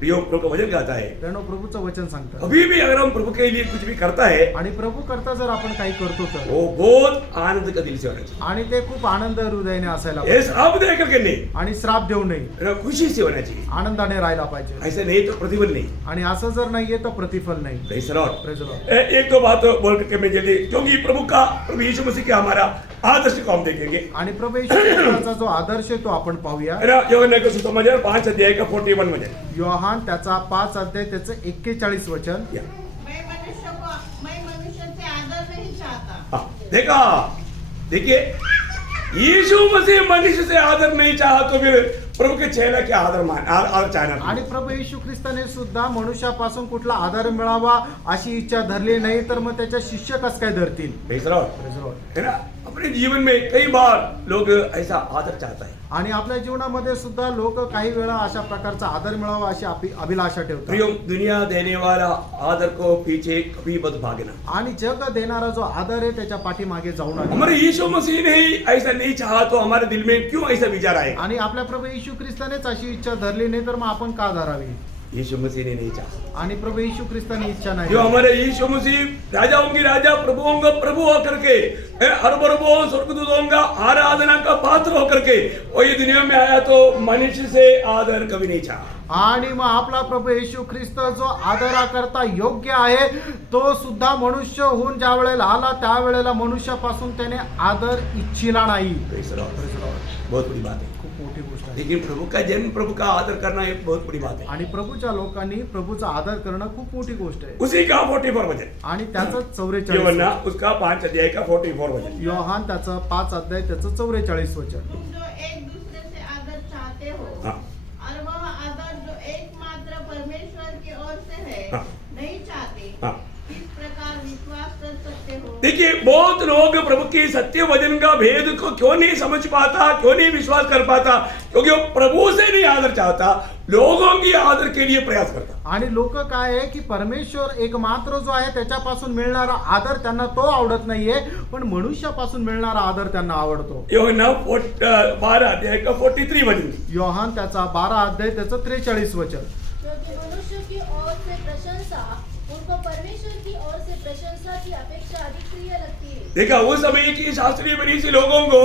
प्रियो, प्रभु का वचन कहता है त्यानं प्रभूचं वचन सांगतं. कभी भी अगर हम प्रभु के लिए कुछ भी करता है आणि प्रभू करता जर आपण काही करतो तर, वो बहुत आनंद का दिल से होना चाहिए, आणि ते खूप आनंद हृदयाने असायला पाहिजे. ये श्राप दे करके नहीं, आणि श्राप देऊ नये, है ना, खुशी से होना चाहिए। आनंदाने राहायला पाहिजे. ऐसा नहीं तो प्रतिफल नहीं। आणि असं जर नाहीये तर प्रतिफल नाही. Praise the Lord. Praise the Lord. एक दो बात बोल करके मैं जल्दी, क्योंकि प्रभु यीशु मसीह का हमारा आदर्श को हम देखेंगे, आणि प्रभू येशू ख्रिस्ताचा जो आदर्श आहे तो आपण पाहूया. है ना। यूहन्ना के सुसमाचार 5 अध्याय का 41 मध्ये योहान त्याचा 5 अध्याय त्याचं 41 वचन. या। मैं मनुष्य से आदर नहीं चाहता। हाँ, देखा, देखिए, यीशु मसीह मनुष्य से आदर नहीं चाहा तो फिर प्रभु के चेहरा क्या आदर चाहना। आणि प्रभू येशू ख्रिस्ताने सुद्धा मनुष्यापासून कुठला आदर मिळावा अशी इच्छा धरली नाही तर मग त्याच्या शिष्य कस काय धरतील. Praise the Lord. Praise the Lord. है ना। अपने जीवन में कई बार लोग ऐसा आदर चाहता है। आणि आपल्या जीवनामध्ये सुद्धा लोक काही वेळा अशा प्रकारचा आदर मिळावा अशी अभिलाषा ठेवतात. प्रियो, दुनिया देने वाला आदर को पीछे कभी मत भागना। आणि जग देणारा जो आदर आहे त्याच्या पाठीमागे जाऊ नका. हमारे यीशु मसीह ने ही ऐसा नहीं चाहा तो हमारे दिल में क्यों ऐसा विचार आए? आणि आपल्या प्रभू येशू ख्रिस्तानेच अशी इच्छा धरली नाही तर मग आपण का धरावी. यीशु मसीह ने नहीं चाहा। आणि प्रभू येशू ख्रिस्ताने इच्छा नाही. जो हमारे यीशु मसीह राजाओं की राजा, प्रभुओं का प्रभु होकर के, अरबों स्वर्गदूतों का आराधना का पात्र होकर के वो ये दुनिया में आया तो मनुष्य से आदर कभी नहीं चाहा। आणि मग आपला प्रभू येशू ख्रिस्त जो आदराकरता योग्य आहे तो सुद्धा मनुष्य होऊन ज्या वेळेला आला त्यावेळेला मनुष्यापासून त्याने आदर इच्छिला नाही. Praise the Lord. बहुत बड़ी बात है। खूप मोठी गोष्ट आहे. लेकिन प्रभु का जन्म, प्रभु का आदर करना एक बहुत बड़ी बात है। आणि प्रभूच्या लोकांनी प्रभूचा आदर करणं खूप मोठी गोष्ट आहे. उसी का 44 वचन, आणि त्याचं 44 यूहन्ना उसका 5 अध्याय का 44 वचन। योहान त्याचं 5 अध्याय त्याचं 44 वचन. तुम जो एक दूसरे से आदर चाहते हो, हाँ। और वह आदर जो एकमात्र परमेश्वर की ओर से है, हाँ। नहीं चाहते, हाँ। किस प्रकार विश्वास कर सकते हो? देखिए, बहुत लोग प्रभु की सत्य वचन का भेद को क्यों नहीं समझ पाता, क्यों नहीं विश्वास कर पाता, क्योंकि वो प्रभु से नहीं आदर चाहता, लोगों की आदर के लिए प्रयास करता। आणि लोक काय आहे की परमेश्वर एकमात्र जो आहे त्याच्यापासून मिळणारा आदर त्यांना तो आवडत नाहीये पण मनुष्यापासून मिळणारा आदर त्यांना आवडतो. यूहन्ना 12 अध्याय का 43 वचन। योहान त्याचा 12 अध्याय त्याचं 43 वचन. क्योंकि मनुष्य की ओर से प्रशंसा उनको परमेश्वर की ओर से प्रशंसा की अपेक्षा अधिक प्रिय लगती है. देखा, उस समय की शास्त्रीय फरीसी लोगों को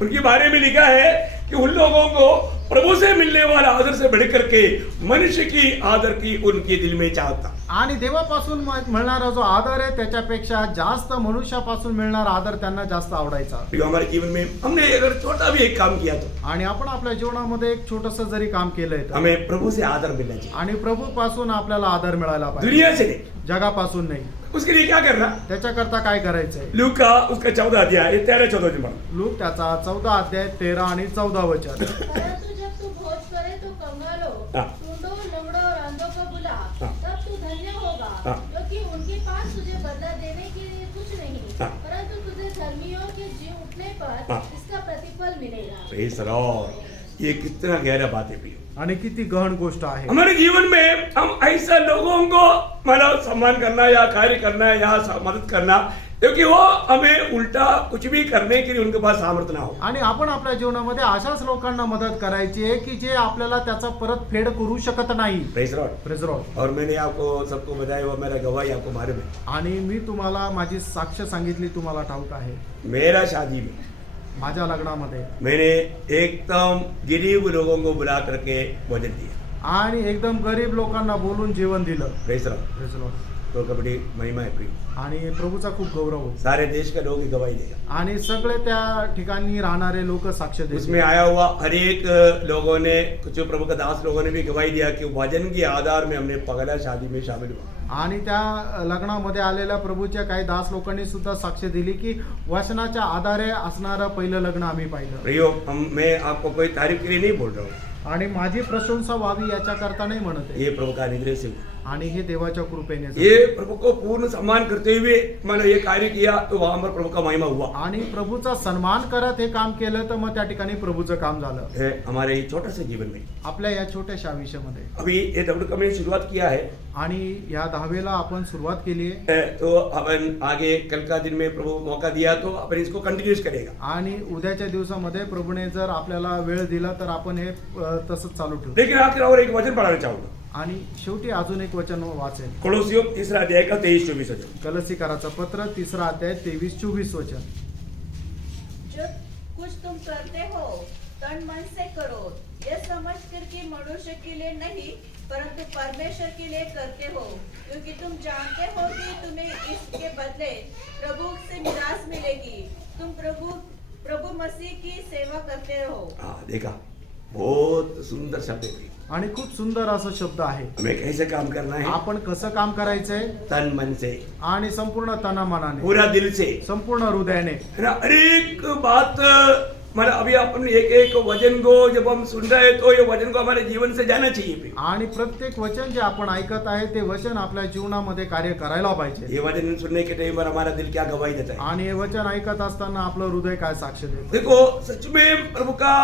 उनके बारे में लिखा है कि उन लोगों को प्रभु से मिलने वाला आदर से बढ़ करके मनुष्य की आदर की उनके दिल में चाहता। आणि देवापासून मिळणारा जो आदर आहे त्याच्यापेक्षा जास्त मनुष्यापासून मिळणारा आदर त्यांना जास्त आवडायचा. तो हमारे जीवन में हमने अगर छोटा भी एक काम किया तो आणि आपण आपल्या जीवनामध्ये एक छोटस जरी काम केलंय तर हमें प्रभु से आदर मिलना चाहिए, आणि प्रभूपासून आपल्याला आदर मिळायला पाहिजे, दुनिया से नहीं। जगापासून नाही. उसके लिए क्या करना? त्याच्याकरता काय करायचंय. लूका उसका 14 अध्याय 13-14 वचन पढ़ो। लूक त्याचा 14 अध्याय 13 आणि 14 वचन. परंतु जब तू भोज करे तो कंगालों, हाँ। टूंडों, लंगड़ों और अंधों को बुला, हाँ। तब तू भगवान तुझे बदला देने के लिए कुछ नहीं, हाँ। परंतु तुझे धर्मियों के जी उठने पर हाँ। इसका प्रतिफल मिलेगा। Praise the Lord. ये कितना गहरा बात है प्रियो। आणि किती गहन गोष्ट आहे। हमारे जीवन में हम ऐसा लोगों को मतलब सम्मान करना या कार्य करना या मदद करना, क्योंकि वो हमें उल्टा कुछ भी करने के लिए उनके पास सामर्थ्य ना हो। आणि आपण आपल्या जीवनामध्ये अशाच लोकांना मदत करायची आहे की जे आपल्याला त्याचा परत फेड करू शकत नाही। Praise the Lord. Praise the Lord. और मैंने आपको सबको बताया वो मेरा गवाही आपको मालूम है। आणि मी तुम्हाला माझी साक्ष सांगितली, तुम्हाला ठाऊक आहे। मेरा शादी में माझ्या लग्नामध्ये मैंने एकदम गरीब लोगों को बुला करके भोजन दिया आणि एकदम गरीब लोकांना बोलून जेवण दिलं। Praise the Lord. Praise the Lord. तो कबड्डी महिमा है प्रिय। आणि प्रभूचा खूप गौरव हो। सारे देश का लोग ये गवाही देगा। आणि सगळे त्या ठिकाणी राहणारे लोक साक्ष उसमें देतील। आया हुआ हर एक लोगों ने, कुछ प्रभु का दास लोगों ने भी गवाही दिया कि वजन के आधार में हमने पगला शादी में शामिल हुआ। आणि त्या लग्नामध्ये आलेल्या प्रभूच्या काही दास लोकांनी सुद्धा साक्ष दिली की वचनाच्या आधारे असणारं पहिलं लग्न आम्ही पाहिलं। प्रियो, मैं आपको कोई तारीफ के लिए नहीं बोल रहा हूँ, आणि माझी प्रशंसा व्हावी याच्याकरता नाही म्हणत आहे। ये प्रभु का अनुग्रह से हुआ। आणि हे देवाच्या कृपेने झालं। ये प्रभु को पूर्ण सम्मान करते हुए मैंने ये कार्य किया, तो वहां पर प्रभु का महिमा हुआ। आणि प्रभूचा सन्मान करत हे काम केलं तर मग त्या ठिकाणी प्रभूचं काम झालं। है हमारे ये छोटे से जीवन में। आपल्या या छोट्याशा आयुष्यामध्ये अभी ये दौड़ में शुरुआत किया है, आणि या 10वेला आपण सुरुवात केली आहे। तो अपन आगे कल का दिन में प्रभु मौका दिया तो अपन इसको कंटिन्यूस करेगा। आणि उद्याच्या दिवसामध्ये प्रभूने जर आपल्याला वेळ दिला तर आपण हे तसंच चालू ठेवू। लेकिन आखिर और एक वचन पढ़ाना चाहूंगा। आणि शेवटी अजून एक वचन वाचेल। कोलोसियों 3 अध्याय का 23-24 वचन। कलसीकाराचं पत्र 3 अध्याय 23-24 वचन। जो कुछ तुम करते हो तन मन से करो, यह समझ कर कि मनुष्य के लिए नहीं परंतु परमेश्वर के लिए करते हो, क्योंकि तुम जानते हो कि तुम्हें इसके बदले प्रभु से मिरास मिलेगी। तुम प्रभु मसीह की सेवा करते रहो। हाँ, देखा, बहुत सुंदर शब्द है। आणि खूप सुंदर असं शब्द आहे। हमें कैसे काम करना है? आपण कसं काम करायचंय? तन मन से, आणि संपूर्ण तनामनाने, पूरा दिल से, संपूर्ण हृदयाने। है ना। हर एक बात मतलब अभी अपन एक एक वचन को जब हम सुन रहे हैं तो ये वचन को हमारे जीवन से जाना चाहिए भी। आणि प्रत्येक वचन जे आपण ऐकत आहे ते वचन आपल्या जीवनामध्ये कार्य करायला पाहिजे। ये वचन सुनने के टाइम पर हमारा दिल क्या गवाही देता है? आणि हे वचन ऐकत असताना आपलं हृदय काय साक्ष देतं? देखो, सच में प्रभु का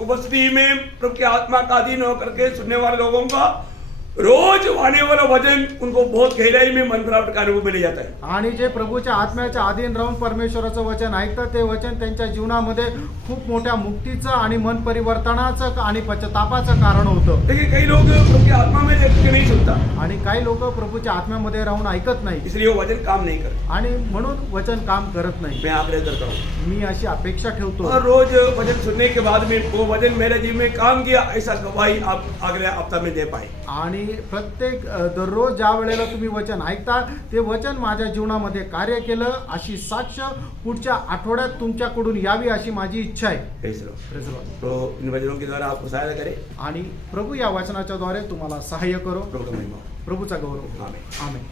उपस्थिति में प्रभु की आत्मा का अधीन होकर के सुनने वाले लोगों का रोज आने वाला वचन उनको बहुत गहराई में मन प्राप्त का अनुभव मिल जाता है। आणि जे प्रभूच्या आत्म्याच्या अधीन राहून परमेश्वराचं वचन ऐकतात ते वचन त्यांच्या जीवनामध्ये खूप मोठ्या मुक्तीचं आणि मन परिवर्तनाचं आणि पश्चातापाचं कारण होतं। लेकिन कई लोग प्रभु की आत्मा में रह के नहीं सुनता, आणि काही लोक प्रभूच्या आत्म्यामध्ये राहून ऐकत नाही इसलिए वो वचन काम नहीं करता। आणि म्हणून वचन काम करत नाही। मैं आग्रह करता हूँ, मी अशी अपेक्षा ठेवतो और रोज वचन सुनने के बाद में वो वचन मेरे जीवन में काम किया, ऐसा गवाही आप अगले हफ्ता में दे पाए। आणि प्रत्येक दररोज ज्या वेळेला तुम्ही वचन ऐकता ते वचन माझ्या जीवनामध्ये कार्य केलं अशी साक्ष पुढच्या आठवड्यात तुमच्याकडून यावी अशी माझी इच्छा आहे। Praise the Lord. Praise the Lord. तो इन वचनों के द्वारा आपको सहायता करे, आणि प्रभू या वचनाच्या द्वारे तुम्हाला सहाय्य करो। प्रभु का महिमा हो। प्रभूचा गौरव। आमीन। आमेन।